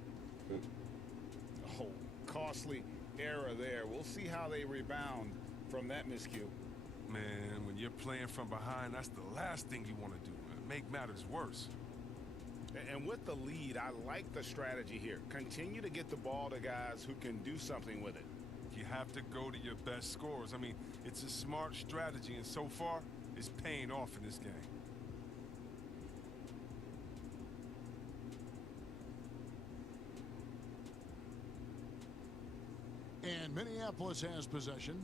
Oh, costly error there. We'll see how they rebound from that miscue. Man, when you're playing from behind, that's the last thing you want to do. Make matters worse. And with the lead, I like the strategy here. Continue to get the ball to guys who can do something with it. You have to go to your best scorers. I mean, it's a smart strategy, and so far, it's paying off in this game. And Minneapolis has possession.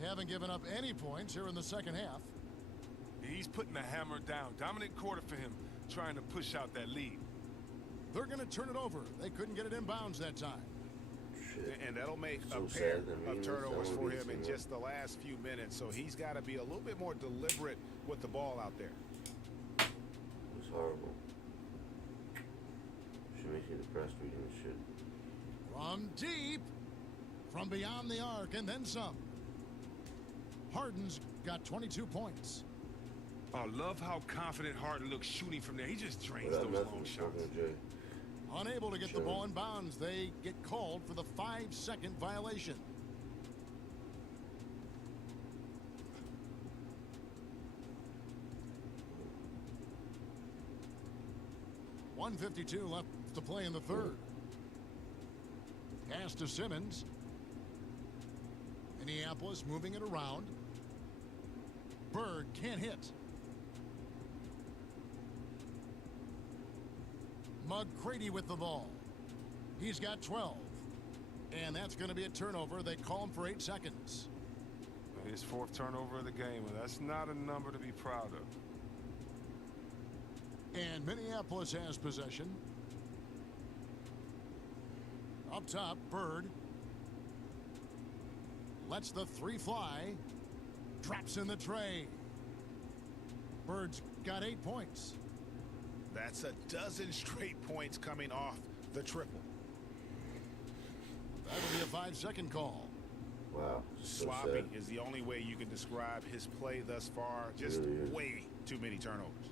They haven't given up any points here in the second half. He's putting the hammer down. Dominant quarter for him, trying to push out that lead. They're going to turn it over. They couldn't get it inbounds that time. Shit. And that'll make So a pair sad. I mean, of turnovers that's for all him it in is, just the last few minutes. So he's got to be a little bit more deliberate with the ball out there. It was horrible. Should make you depressed reading this shit. From deep, from beyond the arc, and then some. Harden's got 22 points. I love how confident Harden looks shooting from there. He just drains Without those nothing, long shots. Unable to get the ball in bounds, they get called for the 5-second violation. .152 left to play in the third. Pass to Simmons. Minneapolis moving it around. Bird can't hit. McCready with the ball. He's got 12. And that's going to be a turnover. They call him for 8 seconds. His 4th turnover of the game. Well, that's not a number to be proud of. And Minneapolis has possession. Up top, Bird. Lets the 3 fly. Drops in the tray. Bird's got 8 points. That's a dozen straight points coming off the triple. That'll be a 5-second call. Wow. So Sloppy sad. is the only way you can describe his play thus far. Just Really is. way too many turnovers.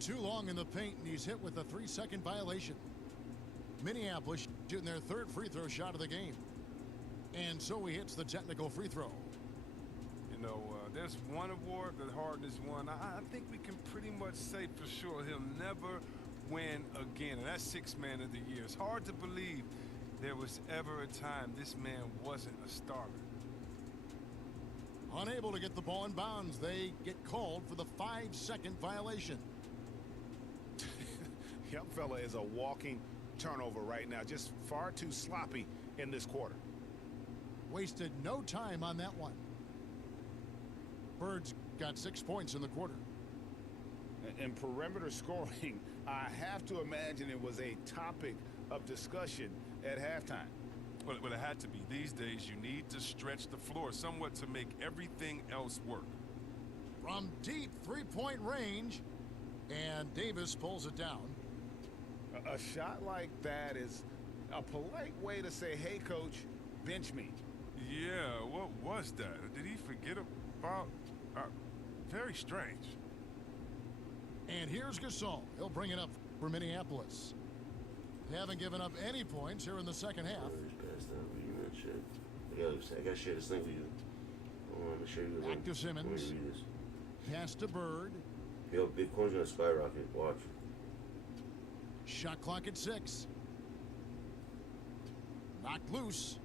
Too long in the paint, and he's hit with a 3-second violation. Minneapolis shooting their 3rd free throw shot of the game. And so he hits the technical free throw. You know, there's one award that Harden has won. I think we can pretty much say for sure he'll never win again. And that's 6th man of the year. It's hard to believe there was ever a time this man wasn't a starter. Unable to get the ball in bounds, they get called for the 5-second violation. Young fella is a walking turnover right now. Just far too sloppy in this quarter. Wasted no time on that one. Bird's got 6 points in the quarter. And perimeter scoring, I have to imagine it was a topic of discussion at halftime. Well, it had to be. These days, you need to stretch the floor somewhat to make everything else work. From deep 3-point range, and Davis pulls it down. A shot like that is a polite way to say, hey, coach, bench me. Yeah, what was that? Did he forget about... very strange. And here's Gasol. He'll bring it up for Minneapolis. They haven't given up any points here in the second half. I gotta share this thing with you. I want to show you. Back to Simmons. Let me read this. Pass to Bird. Yo, Bitcoin's gonna skyrocket. Watch. Shot clock at 6. Knocked loose.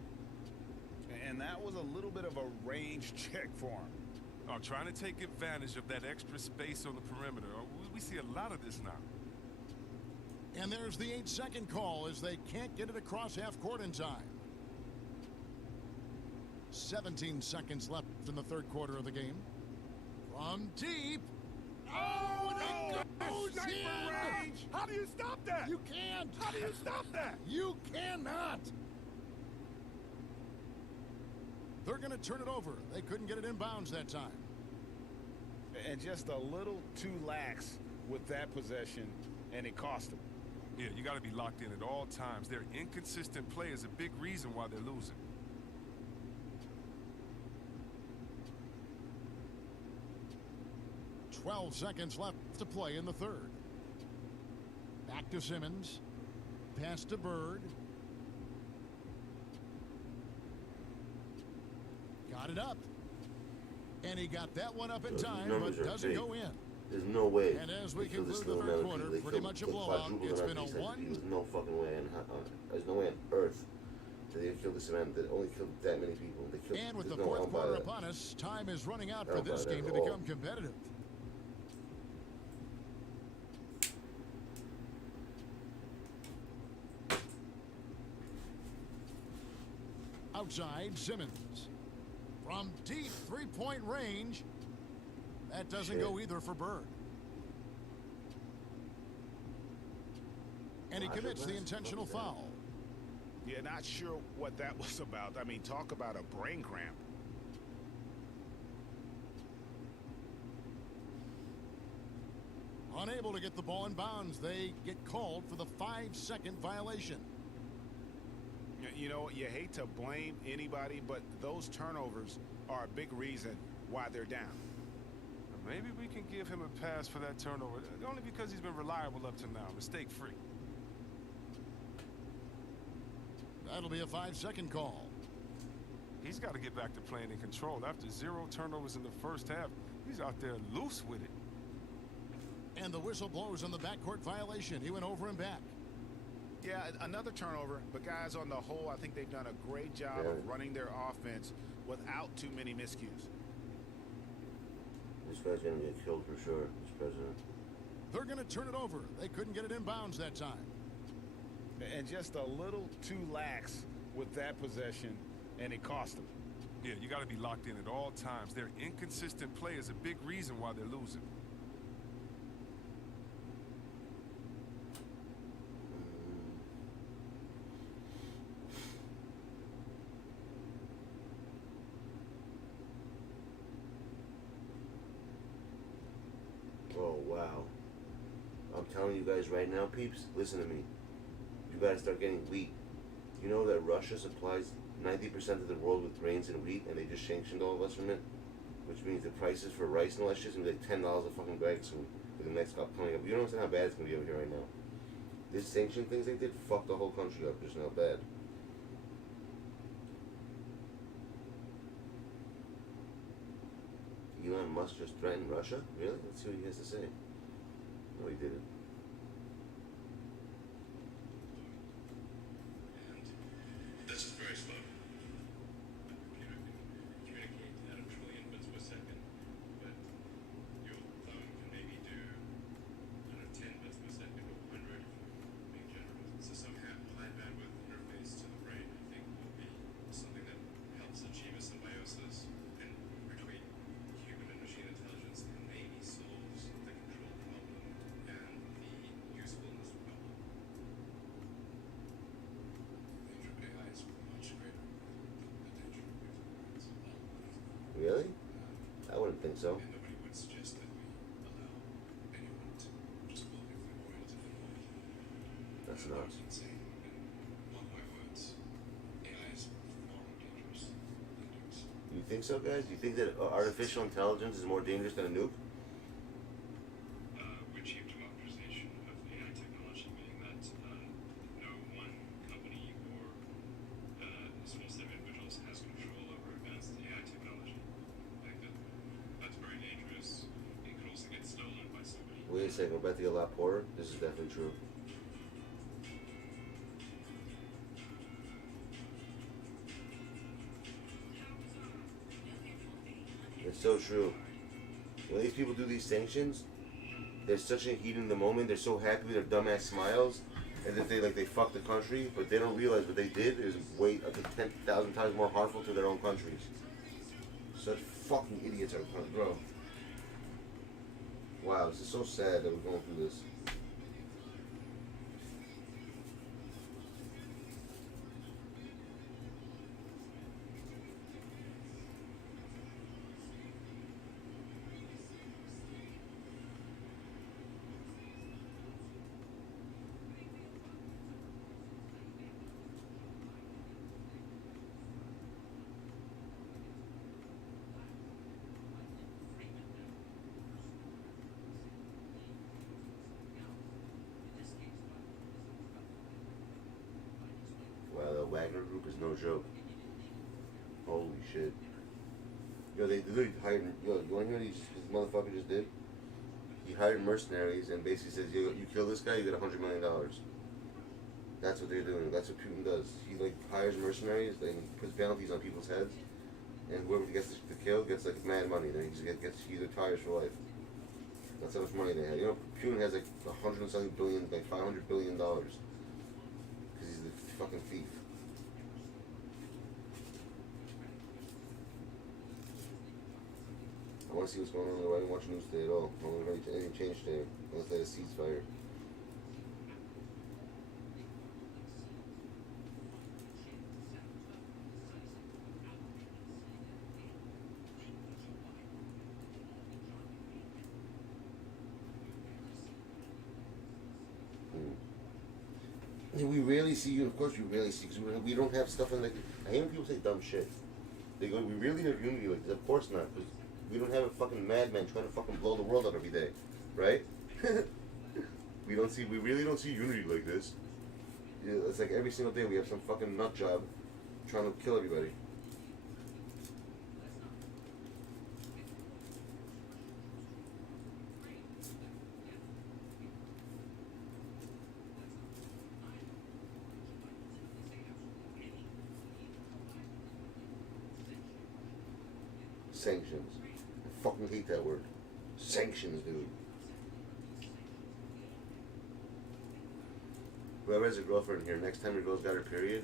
And that was a little bit of a range check for him. Trying to take advantage of that extra space on the perimeter. We see a lot of this now. And there's the 8-second call as they can't get it across half court in time. 17 seconds left in the 3rd quarter of the game. From deep. Oh, and it goes in! Range. How do you stop that? You can't. How do you stop that? You cannot. They're going to turn it over. They couldn't get it in bounds that time. And just a little too lax with that possession, and it cost them. Yeah, you got to be locked in at all times. Their inconsistent play is a big reason why they're losing. .12 seconds left to play in the 3rd. Back to Simmons. Pass to Bird. Got it up. And he got that one up in time, but doesn't go in. There's no way. And as we conclude the 3rd quarter, pretty much a blowout. It's been a 1. There's no fucking way there's no way on earth that they killed this man. That only killed that many people. They killed, and with the no 4th quarter upon us, time is running out for this game to become competitive. Outside, Simmons. From deep three-point range, that doesn't go either for Bird. And he commits the intentional foul. Yeah, not sure what that was about. I mean, talk about a brain cramp. Unable to get the ball in bounds, they get called for the 5-second violation. You know, you hate to blame anybody, but those turnovers are a big reason why they're down. Maybe we can give him a pass for that turnover, only because he's been reliable up to now, mistake-free. That'll be a 5-second call. He's got to get back to playing in control. After 0 turnovers in the first half, he's out there loose with it. And the whistle blows on the backcourt violation. He went over and back. Yeah, another turnover, but guys, on the whole, I think they've done a great job of running their offense without too many miscues. This guy's going to get killed for sure, this president. They're going to turn it over. They couldn't get it in bounds that time. And just a little too lax with that possession, and it cost them. Yeah, you got to be locked in at all times. Their inconsistent play is a big reason why they're losing. Oh, wow. I'm telling you guys right now, peeps, listen to me. You gotta start getting wheat. You know that Russia supplies 90% of the world with grains and wheat, and they just sanctioned all of us from it? Which means the prices for rice and all that shit's gonna be like $10 a fucking bag soon for the next cup coming up. You don't understand how bad it's gonna be over here right now. This sanction things they did fucked the whole country up just now bad. Elon Musk just threatened Russia? Really? Let's see what he has to say. No, he didn't. And this is very slow. Computer can communicate at a trillion bits per second, but your phone can maybe do 10 bits per second or 100 being generous. So some high bandwidth interface to the brain, I think, will be something that helps achieve a symbiosis between human and machine intelligence, and maybe solves the control problem and the usefulness problem. The danger of AI is much greater than the danger of humans. Really? I wouldn't think so. And nobody would suggest that we allow anyone to just build nuclear oil to deploy. That's That nuts. was insane. And mark my words, AI is far more dangerous than nukes. You think so, guys? Do you think that artificial intelligence is more dangerous than a nuke? We achieved democratization of AI technology, meaning that no one company or a small set of individuals has control over advanced AI technology. I think that's very dangerous. It could also get stolen by somebody. Wait a second, we're about to get a lot poorer. This is definitely true. It's so true. When these people do these sanctions, they're such a heat in the moment. They're so happy with their dumbass smiles, as if they fucked the country, but they don't realize what they did is way 10,000 times more harmful to their own countries. Such fucking idiots are, bro. Wow, this is so sad that we're going through this. Wow, the Wagner group is no joke. Holy shit. Yo, they literally hired, yo, you wanna hear what this motherfucker just did? He hired mercenaries and basically says, yo, you kill this guy, you get $100 million. That's what they're doing. That's what Putin does. He hires mercenaries, then he puts bounties on people's heads, and whoever gets the kill gets mad money. Then he just he retires for life. That's how much money they have. You know, Putin has $100 and something billion, $500 billion. Because he's the fucking thief. I want to see what's going on there. I didn't watch news today at all. I don't know if anything changed today. Unless they had a ceasefire. We rarely see you. Of course, we rarely see because we don't have stuff in the. I hate when people say dumb shit. They go, "We really have unity like this." Of course not, because we don't have a fucking madman trying to fucking blow the world up every day, right? We don't see. We really don't see unity like this. Yeah, it's like every single day we have some fucking nut job trying to kill everybody. Sanctions. I fucking hate that word. Sanctions, dude. Whoever has a girlfriend here, next time your girl's got her period,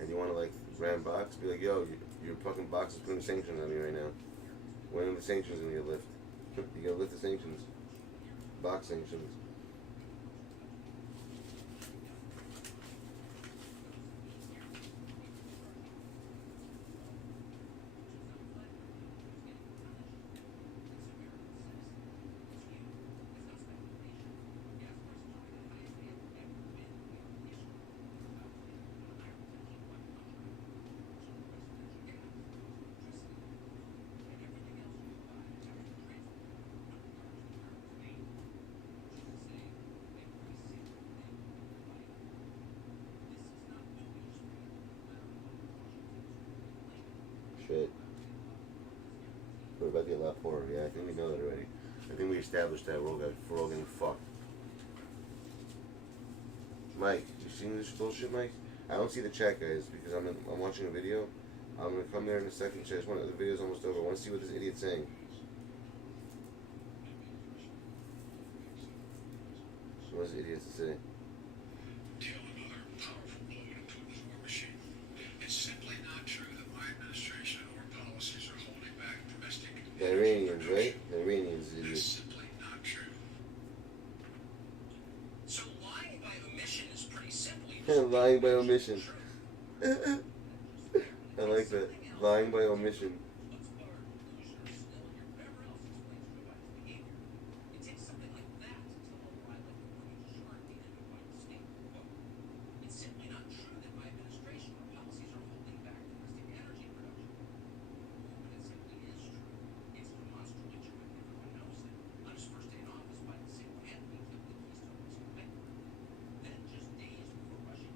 and you want to like ram box, be like, yo, your fucking box is putting sanctions on me right now. When are the sanctions gonna get lifted? You gotta lift the sanctions. Box sanctions. Shit. We're about to get a lot poorer. Yeah, I think we know that already. I think we established that we're all getting fucked. Mike, you seen this bullshit, Mike? I don't see the chat, guys, because I'm watching a video. I'm gonna come there in a second. I just want the video's almost over. I want to see what this idiot's saying. What does the idiot have to say? Deal another powerful blow to Putin's war machine. It's simply not true that my administration or policies are holding back domestic. The Iranians, right? The Iranians, It's idiots. simply not true. So lying by omission is pretty simply Lying by omission. I like that. Lying by omission.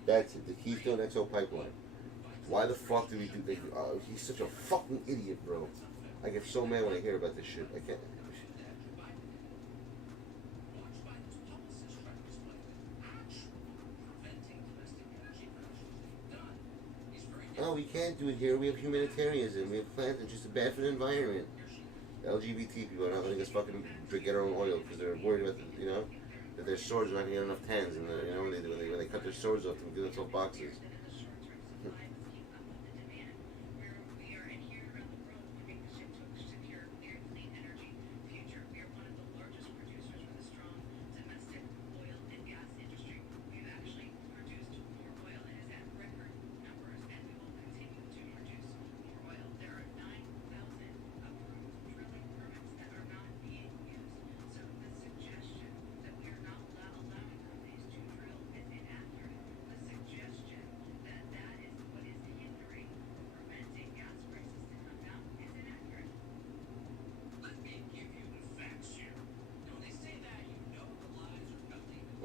That's it, the Keystone XO pipeline. Why the fuck do we do that? He's such a fucking idiot, bro. I get so mad when I hear about this shit. I can't. Oh, we can't do it here. We have humanitarianism. We have plants. It's just bad for the environment. LGBT people are not letting us fucking get our own oil because they're worried about the, that their swords are not going to get enough tans, and when they cut their swords off, they give themselves boxes.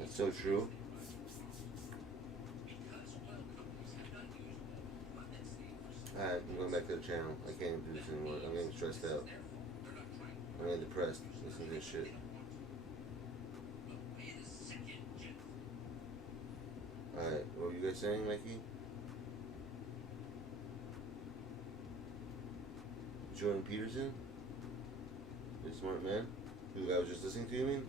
So true. Alright, I'm going back to the channel. I can't do this anymore. I'm getting stressed out. I'm getting depressed. Listen to this shit. Alright, what were you guys saying, Mikey? Jordan Peterson? The smart man? Who I was just listening to, you mean?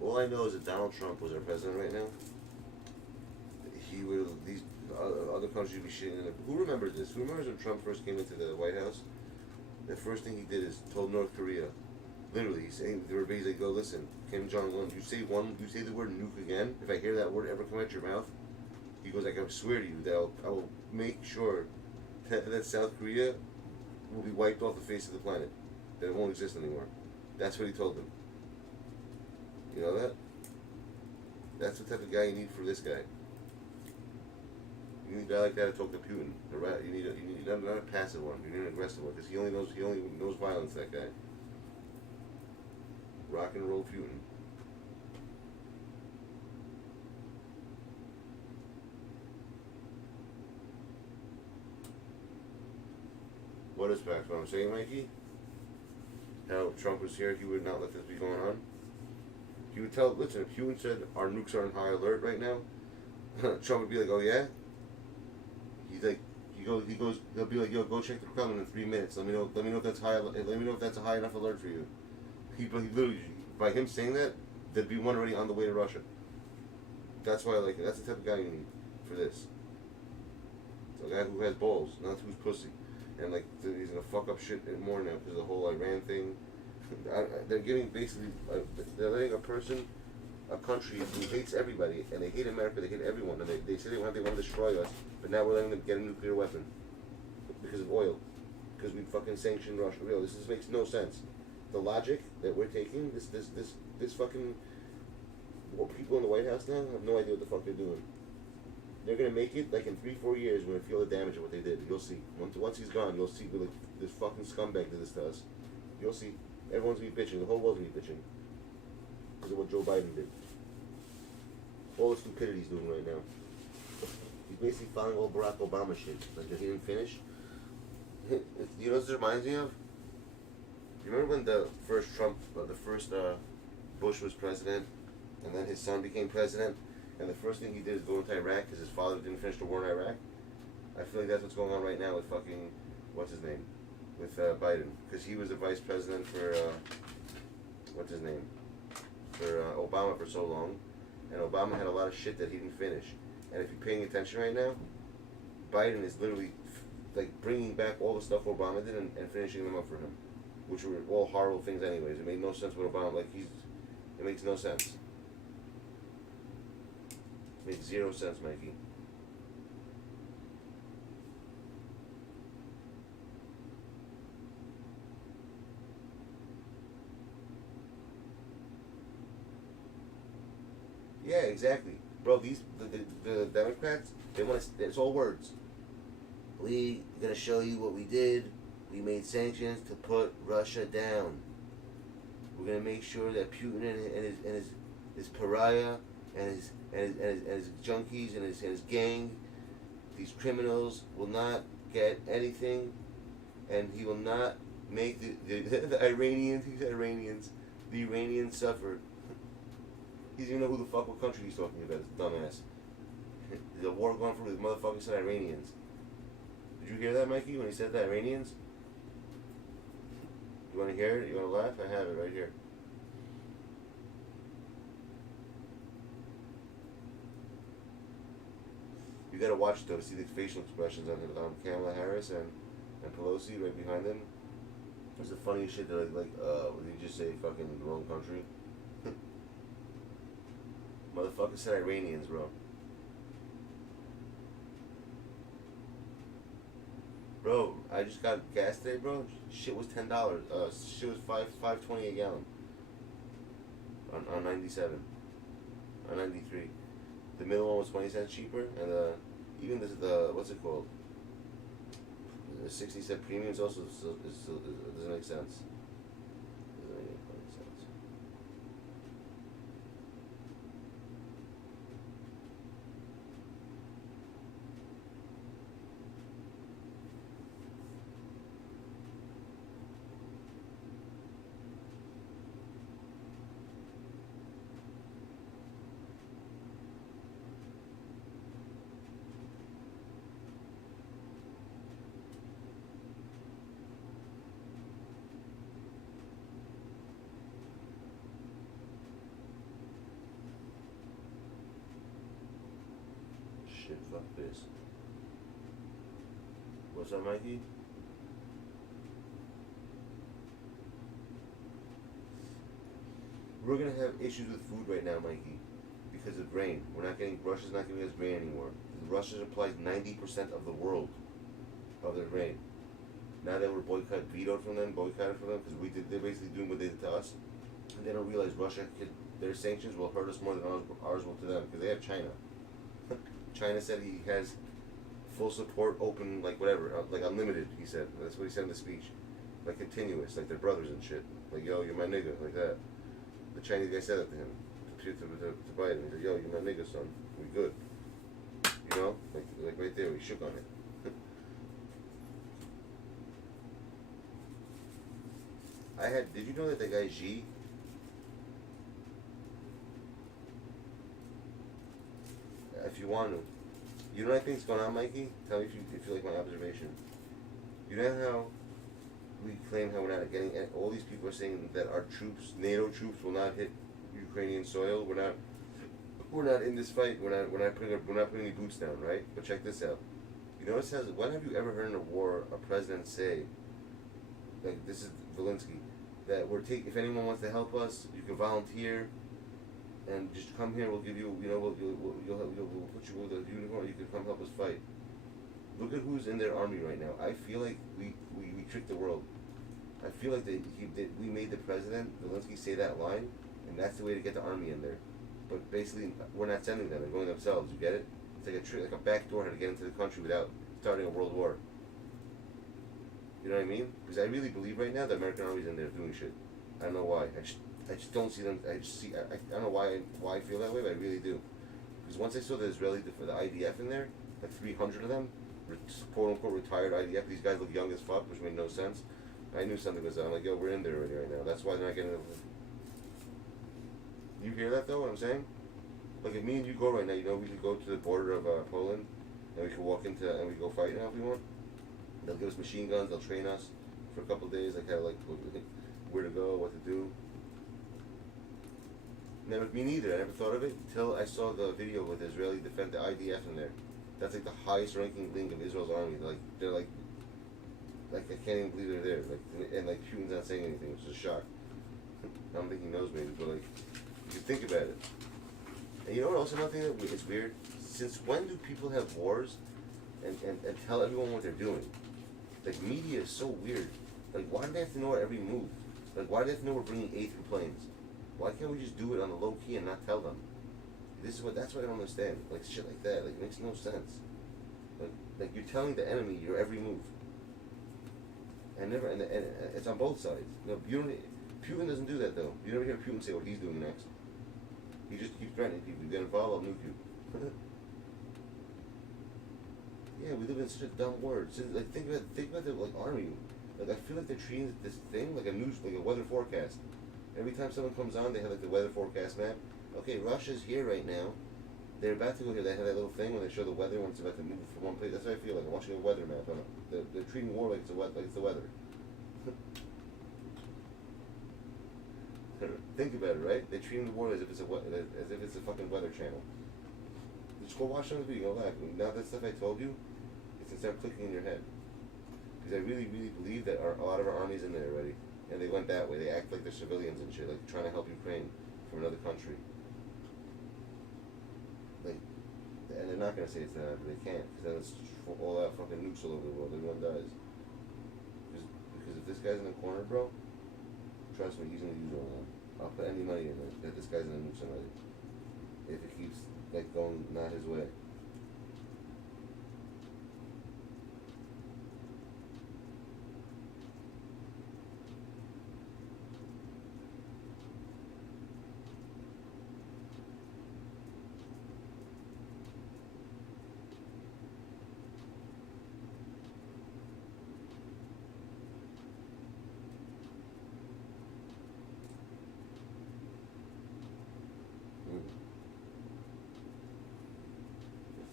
All I know is that Donald Trump was our president right now. He would, these other countries be shitting in it. Who remembers this? Who remembers when Trump first came into the White House? The first thing he did is told North Korea, literally, he's saying, everybody's like, go listen, Kim Jong-un, you say the word nuke again, if I hear that word ever come out your mouth, he goes, like, I swear to you that I will make sure that South Korea will be wiped off the face of the planet, that it won't exist anymore. That's what he told them. You know that? That's the type of guy you need for this guy. You need a guy like that to talk to Putin. You need not a passive one. You need an aggressive one, because he only knows violence. That guy. Rock and roll Putin. What is facts? What I'm saying, Mikey? How if Trump was here, he would not let this be going on. He would tell. Listen, if Putin said our nukes are on high alert right now, Trump would be like, "Oh yeah." He's like, he'll be like, "Yo, go check the Kremlin in 3 minutes. Let me know if that's high. Let me know if that's a high enough alert for you." He literally, by him saying that, there'd be one already on the way to Russia. That's why I like it. That's the type of guy you need for this. It's a guy who has balls, not who's pussy. And like he's gonna fuck up shit more now because of the whole Iran thing. They're getting basically, they're letting a country who hates everybody, and they hate America, they hate everyone, and they say they want to destroy us, but now we're letting them get a nuclear weapon because of oil, because we fucking sanctioned Russia. Real, this makes no sense. The logic that we're taking, this fucking, well, people in the White House now have no idea what the fuck they're doing. They're gonna make it like in 3-4 years. We're gonna feel the damage of what they did. You'll see. Once he's gone, you'll see. Like, this fucking scumbag did this to us. You'll see. Everyone's gonna be bitching. The whole world's gonna be bitching because of what Joe Biden did. All the stupidity he's doing right now. He's basically following all Barack Obama shit. Like that he didn't finish. You know what this reminds me of? You remember when the first Bush was president, and then his son became president? And the first thing he did is go into Iraq because his father didn't finish the war in Iraq. I feel like that's what's going on right now with fucking, what's his name? With Biden. Because he was the vice president for, what's his name? For Obama for so long. And Obama had a lot of shit that he didn't finish. And if you're paying attention right now, Biden is literally like bringing back all the stuff Obama did and finishing them up for him. Which were all horrible things anyways. It made no sense with Obama. Like it makes no sense. Makes zero sense, Mikey. Yeah, exactly, bro. The Democrats, they want to. It's all words. We gonna show you what we did. We made sanctions to put Russia down. We're gonna make sure that Putin and his pariah and his junkies and his gang, these criminals, will not get anything, and he will not make the Iranians, the Iranians suffer. He doesn't even know who the fuck, what country he's talking about, this dumbass. There's a war going for with motherfucking said Iranians. Did you hear that, Mikey, when he said that, Iranians? You want to hear it? You want to laugh? I have it right here. You gotta watch it though to see the facial expressions on Kamala Harris and Pelosi right behind them. It's the funniest shit that like when you just say fucking the wrong country. Motherfucker said Iranians, bro. Bro, I just got gas today, bro. Shit was $10. Shit was $5.20 a gallon. On 97. On 93. The middle one was 20 cents cheaper, and even the what's it called? The 60-cent premium is also it doesn't make sense. It doesn't make any sense. Shit, fuck this. What's up, Mikey? We're gonna have issues with food right now, Mikey, because of grain. Russia's not giving us grain anymore. Russia supplies 90% of the world of their grain. Now that we're boycotted from them, because they're basically doing what they did to us. And they don't realize their sanctions will hurt us more than ours will to them, because they have China. China said he has full support, open, like whatever, like unlimited, he said. That's what he said in the speech. Like continuous, like they're brothers and shit. Like, yo, you're my nigga, like that. The Chinese guy said that to him, to Biden. He said, yo, you're my nigga, son. We good. You know? Like right there, we shook on it. Did you know that guy G? If you want to. You know what I think's going on, Mikey? Tell me if you like my observation. You know how we claim how we're not getting, all these people are saying that our troops, NATO troops, will not hit Ukrainian soil. We're not in this fight. We're not putting any boots down, right? But check this out. You know, it says, when have you ever heard in a war a president say, like this is Zelensky, that if anyone wants to help us, you can volunteer, and just come here. We'll give you, we'll put you with a uniform. You can come help us fight. Look at who's in their army right now. I feel like we tricked the world. I feel like we made the president, Zelensky, say that line, and that's the way to get the army in there. But basically, we're not sending them; they're going themselves. You get it? It's like a trick, like a back door how to get into the country without starting a world war. You know what I mean? Because I really believe right now the American army's in there doing shit. I don't know why. I just don't see them. I don't know why I feel that way, but I really do. Because once I saw the the IDF in there, like 300 of them, quote unquote retired IDF. These guys look young as fuck, which made no sense. I knew something was up. I'm like, yo, we're in there already right now. That's why they're not getting it. You hear that though? What I'm saying? Like if me and you go right now, we could go to the border of Poland, and we could walk into and we go fight now if we want. They'll give us machine guns. They'll train us for a couple of days, like how where to go, what to do. Me neither. I never thought of it until I saw the video with Israeli defend the IDF in there. That's like the highest ranking link of Israel's army. They're like I can't even believe they're there. And Putin's not saying anything, which is a shock. I don't think he knows maybe, but you think about it. And you know what else? Another thing that is weird. Since when do people have wars and tell everyone what they're doing? Like media is so weird. Like why do they have to know every move? Like why do they have to know we're bringing A3 planes? Why can't we just do it on the low key and not tell them? That's what I don't understand. Like shit like that. Like it makes no sense. Like you're telling the enemy your every move. And it's on both sides. Putin doesn't do that though. You never hear Putin say what he's doing next. He just keeps threatening people. You get involved, I'll nuke you. Yeah, we live in such a dumb world. So, think about the army. I feel like they're treating this thing like a weather forecast. Every time someone comes on, they have the weather forecast map. Okay, Russia's here right now. They're about to go here. They have that little thing when they show the weather when it's about to move from one place. That's what I feel like. I'm watching a weather map. They're treating war like it's the weather. Think about it, right? They're treating the war as if it's a fucking weather channel. Just go watch some of the video. Go laugh. Now that stuff I told you, it's gonna start clicking in your head. Because I really, really believe that a lot of our army's in there already, and they went that way. They act like they're civilians and shit, like trying to help Ukraine from another country. And they're not gonna say it's not, but they can't, because then it's all out fucking nukes all over the world. Everyone dies. Because if this guy's in the corner, bro, trust me, he's gonna use all that. I'll put any money in it that this guy's gonna nuke somebody. If it keeps going not his way.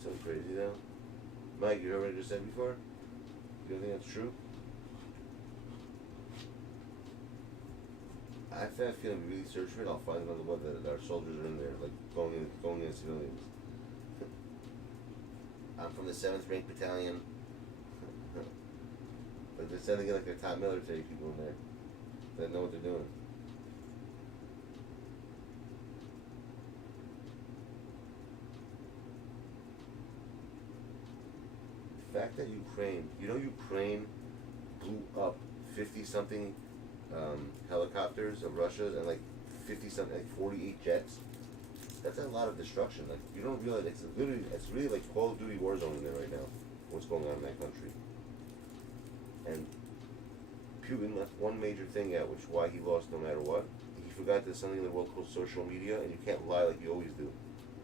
So crazy now. Mike, you heard what I just said before? You don't think that's true? I have a feeling if we really search for it, I'll find on the web that our soldiers are in there, like going in as civilians. I'm from the 7th Ranked Battalion. Like they're sending in like their top military people in there that know what they're doing. The fact that Ukraine, Ukraine blew up 50-something helicopters of Russia's and like 50-something, like 48 jets. That's a lot of destruction. Like you don't realize it's really like Call of Duty Warzone in there right now. What's going on in that country? And Putin left one major thing out, which is why he lost no matter what. He forgot there's something in the world called social media, and you can't lie like you always do.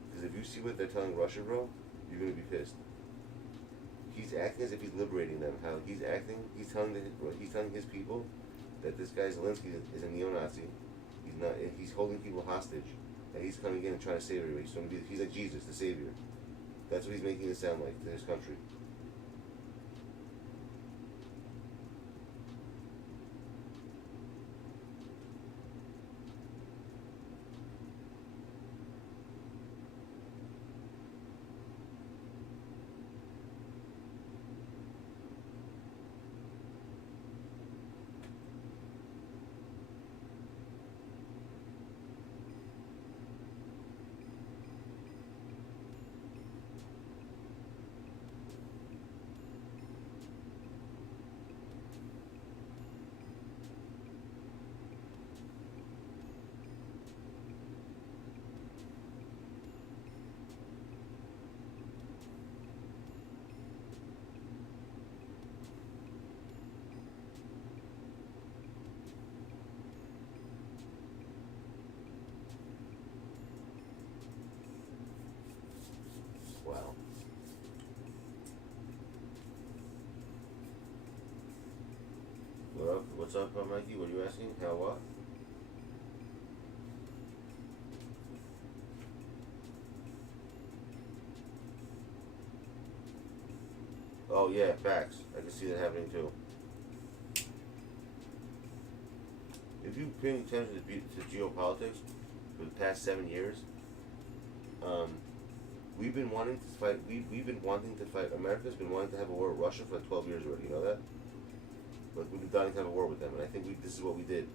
Because if you see what they're telling Russia, bro, you're gonna be pissed. He's acting as if he's liberating them. How he's acting, he's telling his people that this guy Zelensky is a neo-Nazi. He's not. He's holding people hostage, and he's coming in and trying to save everybody. He's like Jesus, the savior. That's what he's making it sound like to his country. Wow. What's up, Mikey? What are you asking? How what? Oh yeah, facts. I can see that happening too. If you pay attention to geopolitics for the past 7 years, we've been wanting to fight. We've been wanting to fight. America's been wanting to have a war with Russia for 12 years already. You know that? Like we've been dying to have a war with them, and I think this is what we did.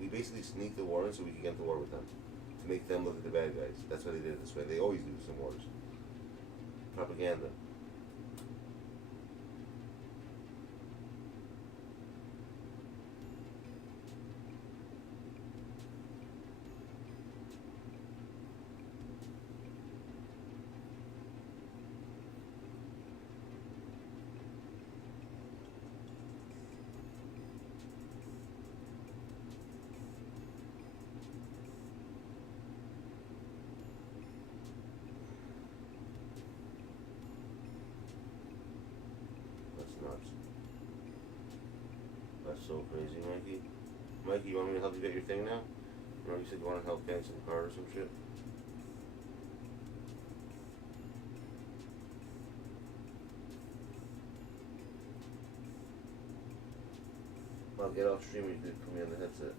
We basically sneaked the war in so we could get into war with them, to make them look at the bad guys. That's why they did it this way. They always do this in wars. Propaganda. Nuts. That's so crazy, Mikey. Mikey, you want me to help you get your thing now? Remember you said you want to help get some card or some shit? I'll get off stream and you could put me on the headset.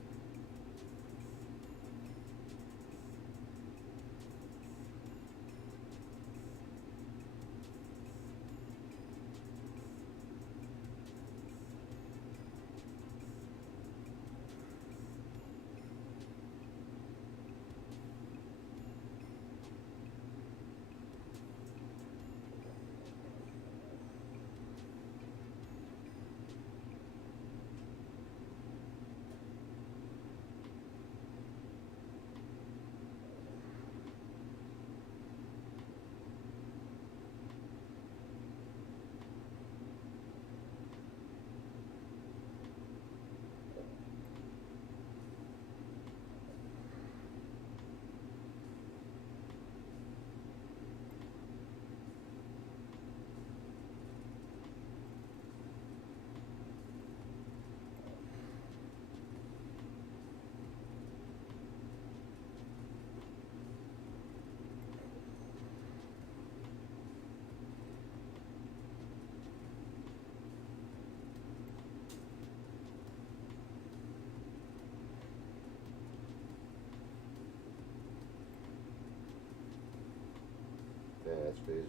Yeah, that's crazy.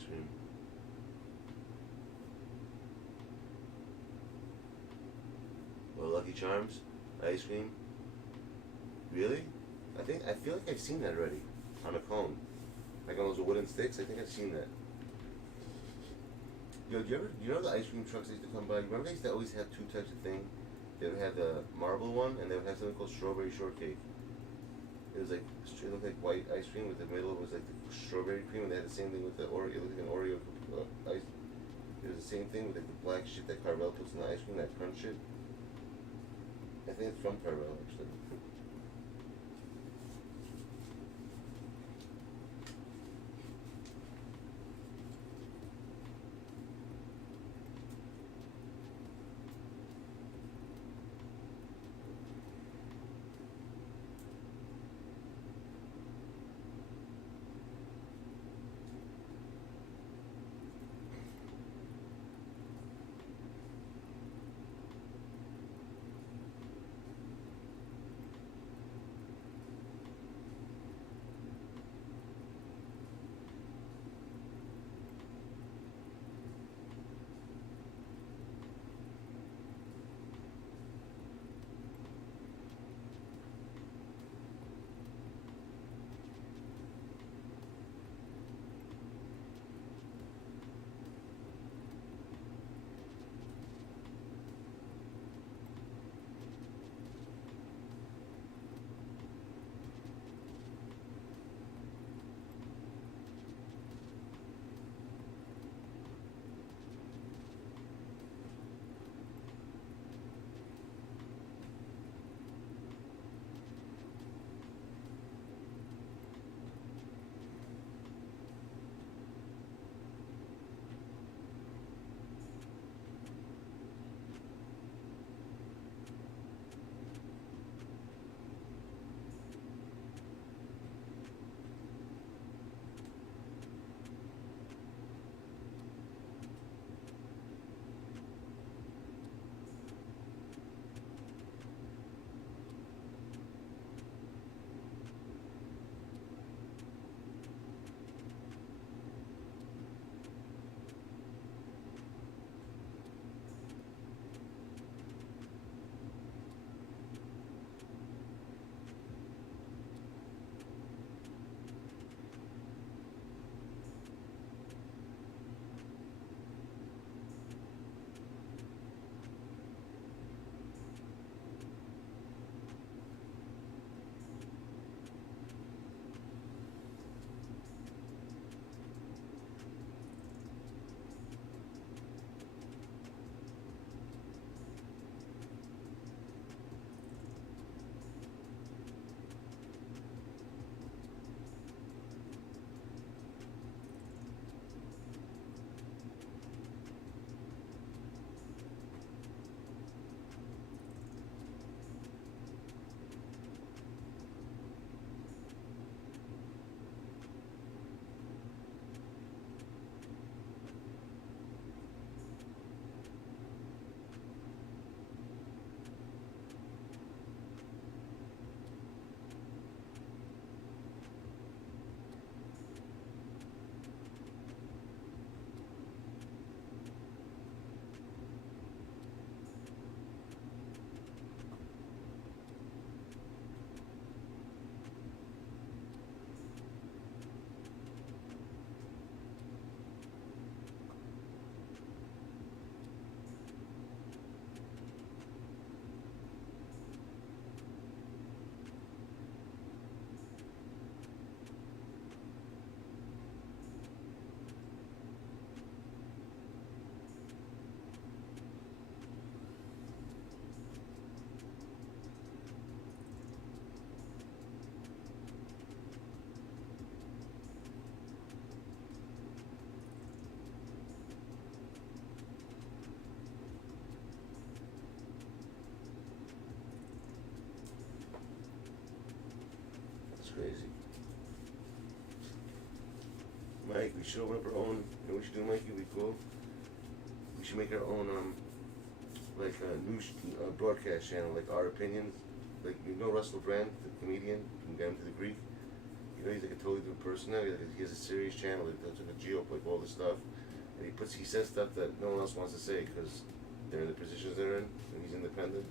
ice cream. Well, Lucky Charms, ice cream. Really? I feel like I've seen that already on a cone, like on those wooden sticks. I think I've seen that. Yo, you know the ice cream trucks that used to come by? Remember they used to always have two types of thing? They would have the marble one, and they would have something called strawberry shortcake. It was like, it looked like white ice cream, with the middle was like the strawberry cream, and they had the same thing with the Oreo. It looked like an Oreo ice. It was the same thing with like the black shit that Carvel puts in the ice cream, that crunch shit. I think it's from Carvel, actually. Crazy. Mike, we should open up our own, you know what we should do, Mike? It'd be cool. We should make our own, like a news broadcast channel, like our opinions. Like, you know Russell Brand, the comedian from Down to the Greek? You know, he's like a totally different person now. He has a serious channel that does like a geo, like all this stuff, and he says stuff that no one else wants to say because they're in the positions they're in, and he's independent.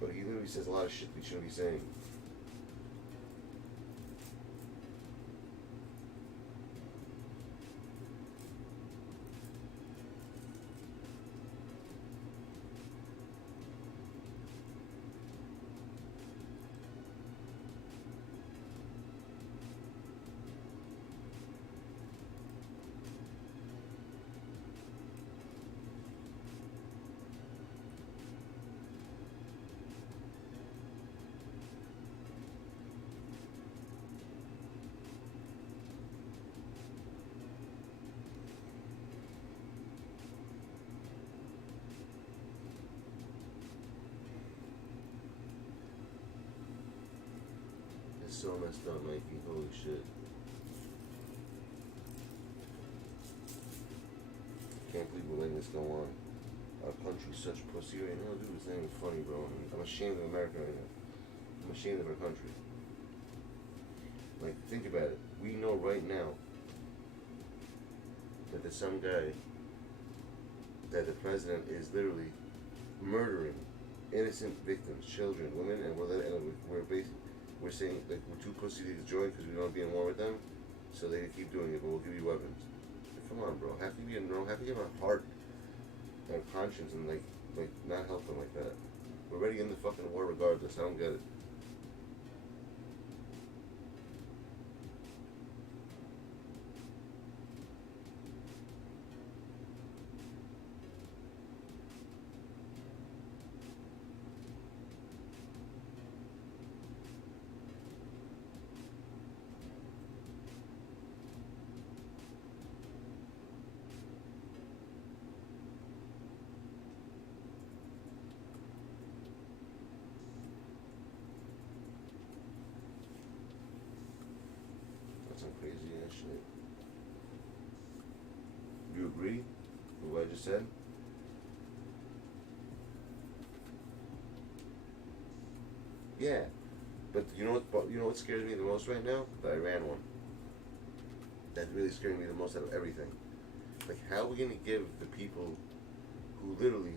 But he literally says a lot of shit that he shouldn't be saying. So messed up, Mikey. Holy shit. Can't believe we're letting this go on. Our country's such pussy right now, dude. It's not even funny, bro. I'm ashamed of America right now. I'm ashamed of our country. Like, think about it. We know right now that there's some guy that the president is literally murdering innocent victims, children, women, and we're saying like we're too pussy to join because we don't want to be in war with them, so they can keep doing it, but we'll give you weapons. Like, come on, bro. Have to be have a heart and a conscience and like not help them like that. We're already in the fucking war regardless. I don't get it. Some crazy ass shit. You agree with what I just said? Yeah, but you know what scares me the most right now? The Iran one. That really scared me the most out of everything. Like, how are we gonna give the people who literally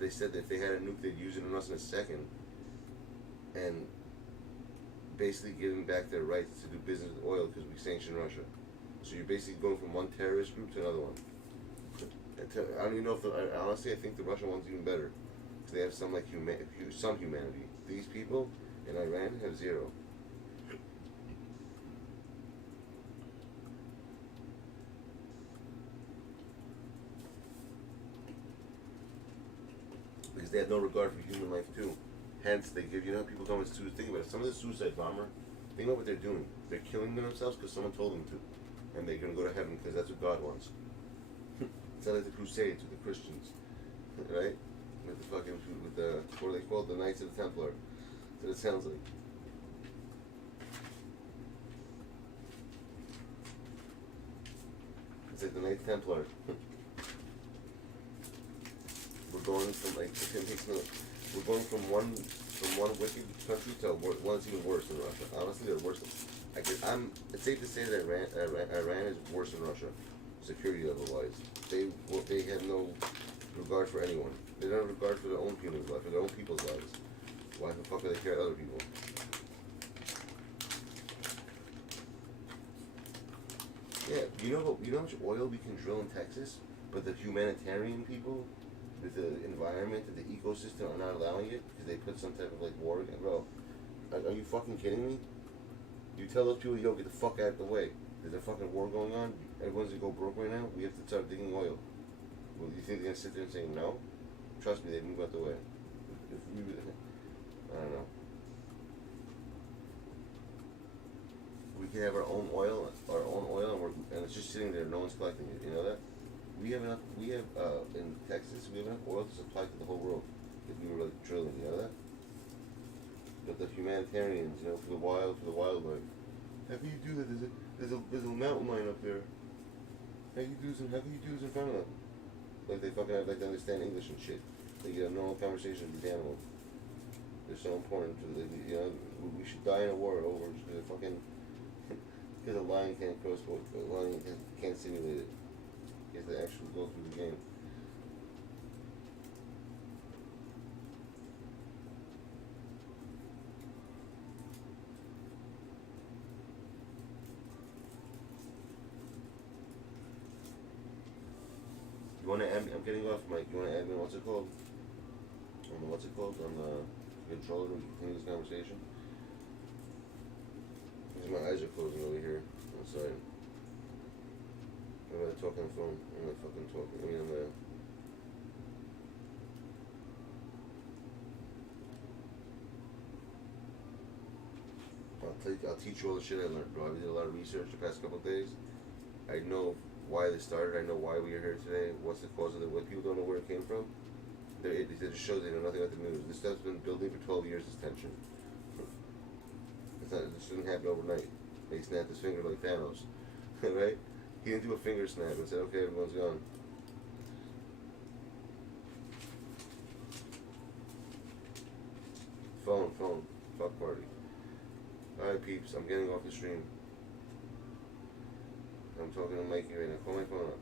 they said that if they had a nuke they'd use it on us in a second, and basically giving back their rights to do business with oil because we sanctioned Russia. So you're basically going from one terrorist group to another one. I don't even know if honestly I think the Russian one's even better because they have some some humanity. These people in Iran have zero. Because they have no regard for human life too. Hence, they give, you know, people come and think about it. Some of the suicide bomber, they know what they're doing. They're killing themselves because someone told them to. And they're going to go to heaven because that's what God wants. It's not like the Crusades with the Christians, right? With the fucking, what are they called? The Knights of the Templar. That's what it sounds like. It's like the Knights Templar. We're going from from one wicked country to one that's even worse than Russia. Honestly, they're worse. It's safe to say that Iran is worse than Russia, security level wise. They have no regard for anyone. They don't have regard for their own people's life, for their own people's lives. Why the fuck do they care about other people? Yeah, you know how much oil we can drill in Texas, but the humanitarian people, with the environment and the ecosystem are not allowing it because they put some type of like war in. Bro, are you fucking kidding me? You tell those people, yo, get the fuck out of the way. There's a fucking war going on. Everyone's gonna go broke right now. We have to start digging oil. Well, you think they're gonna sit there and say no? Trust me, they'd move out the way. I don't know. We can have our own oil, and it's just sitting there. No one's collecting it. You know that? We have in Texas, we have enough oil to supply to the whole world if we were like drilling, you know that? But the humanitarians, you know, for the wildlife. How can you do that? There's a mountain line up there. How can you do this in front of them? Like they fucking have, like, they understand English and shit. They get a normal conversation with these animals. They're so important to the, you know, we should die in a war over the fucking, because a lion can't cross both, a lion can't simulate it. He has to actually go through the game. You wanna add me, I'm getting off, Mike, you wanna add me, what's it called? On the controller, we continue this conversation? Because my eyes are closing over here, on the side. I'm gonna talk on the phone, I'm not fucking talking, I mean, I'm gonna... I'll teach you all the shit I learned, bro. I did a lot of research the past couple of days. I know why they started, I know why we are here today, what's the cause of it, what people don't know where it came from. It just shows they know nothing about the news. This stuff's been building for 12 years, this tension. This didn't happen overnight. He snapped his finger like Thanos, right? He didn't do a finger snap and said, okay, everyone's gone. Phone, fuck party. Alright peeps, I'm getting off the stream. I'm talking to Mikey right now. Call my phone up.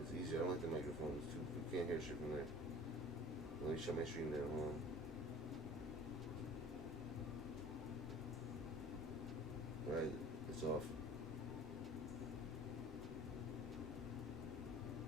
It's easier. I don't like the microphone. It's too, you can't hear shit from there. Let me shut my stream down. Hold on. Right, it's off.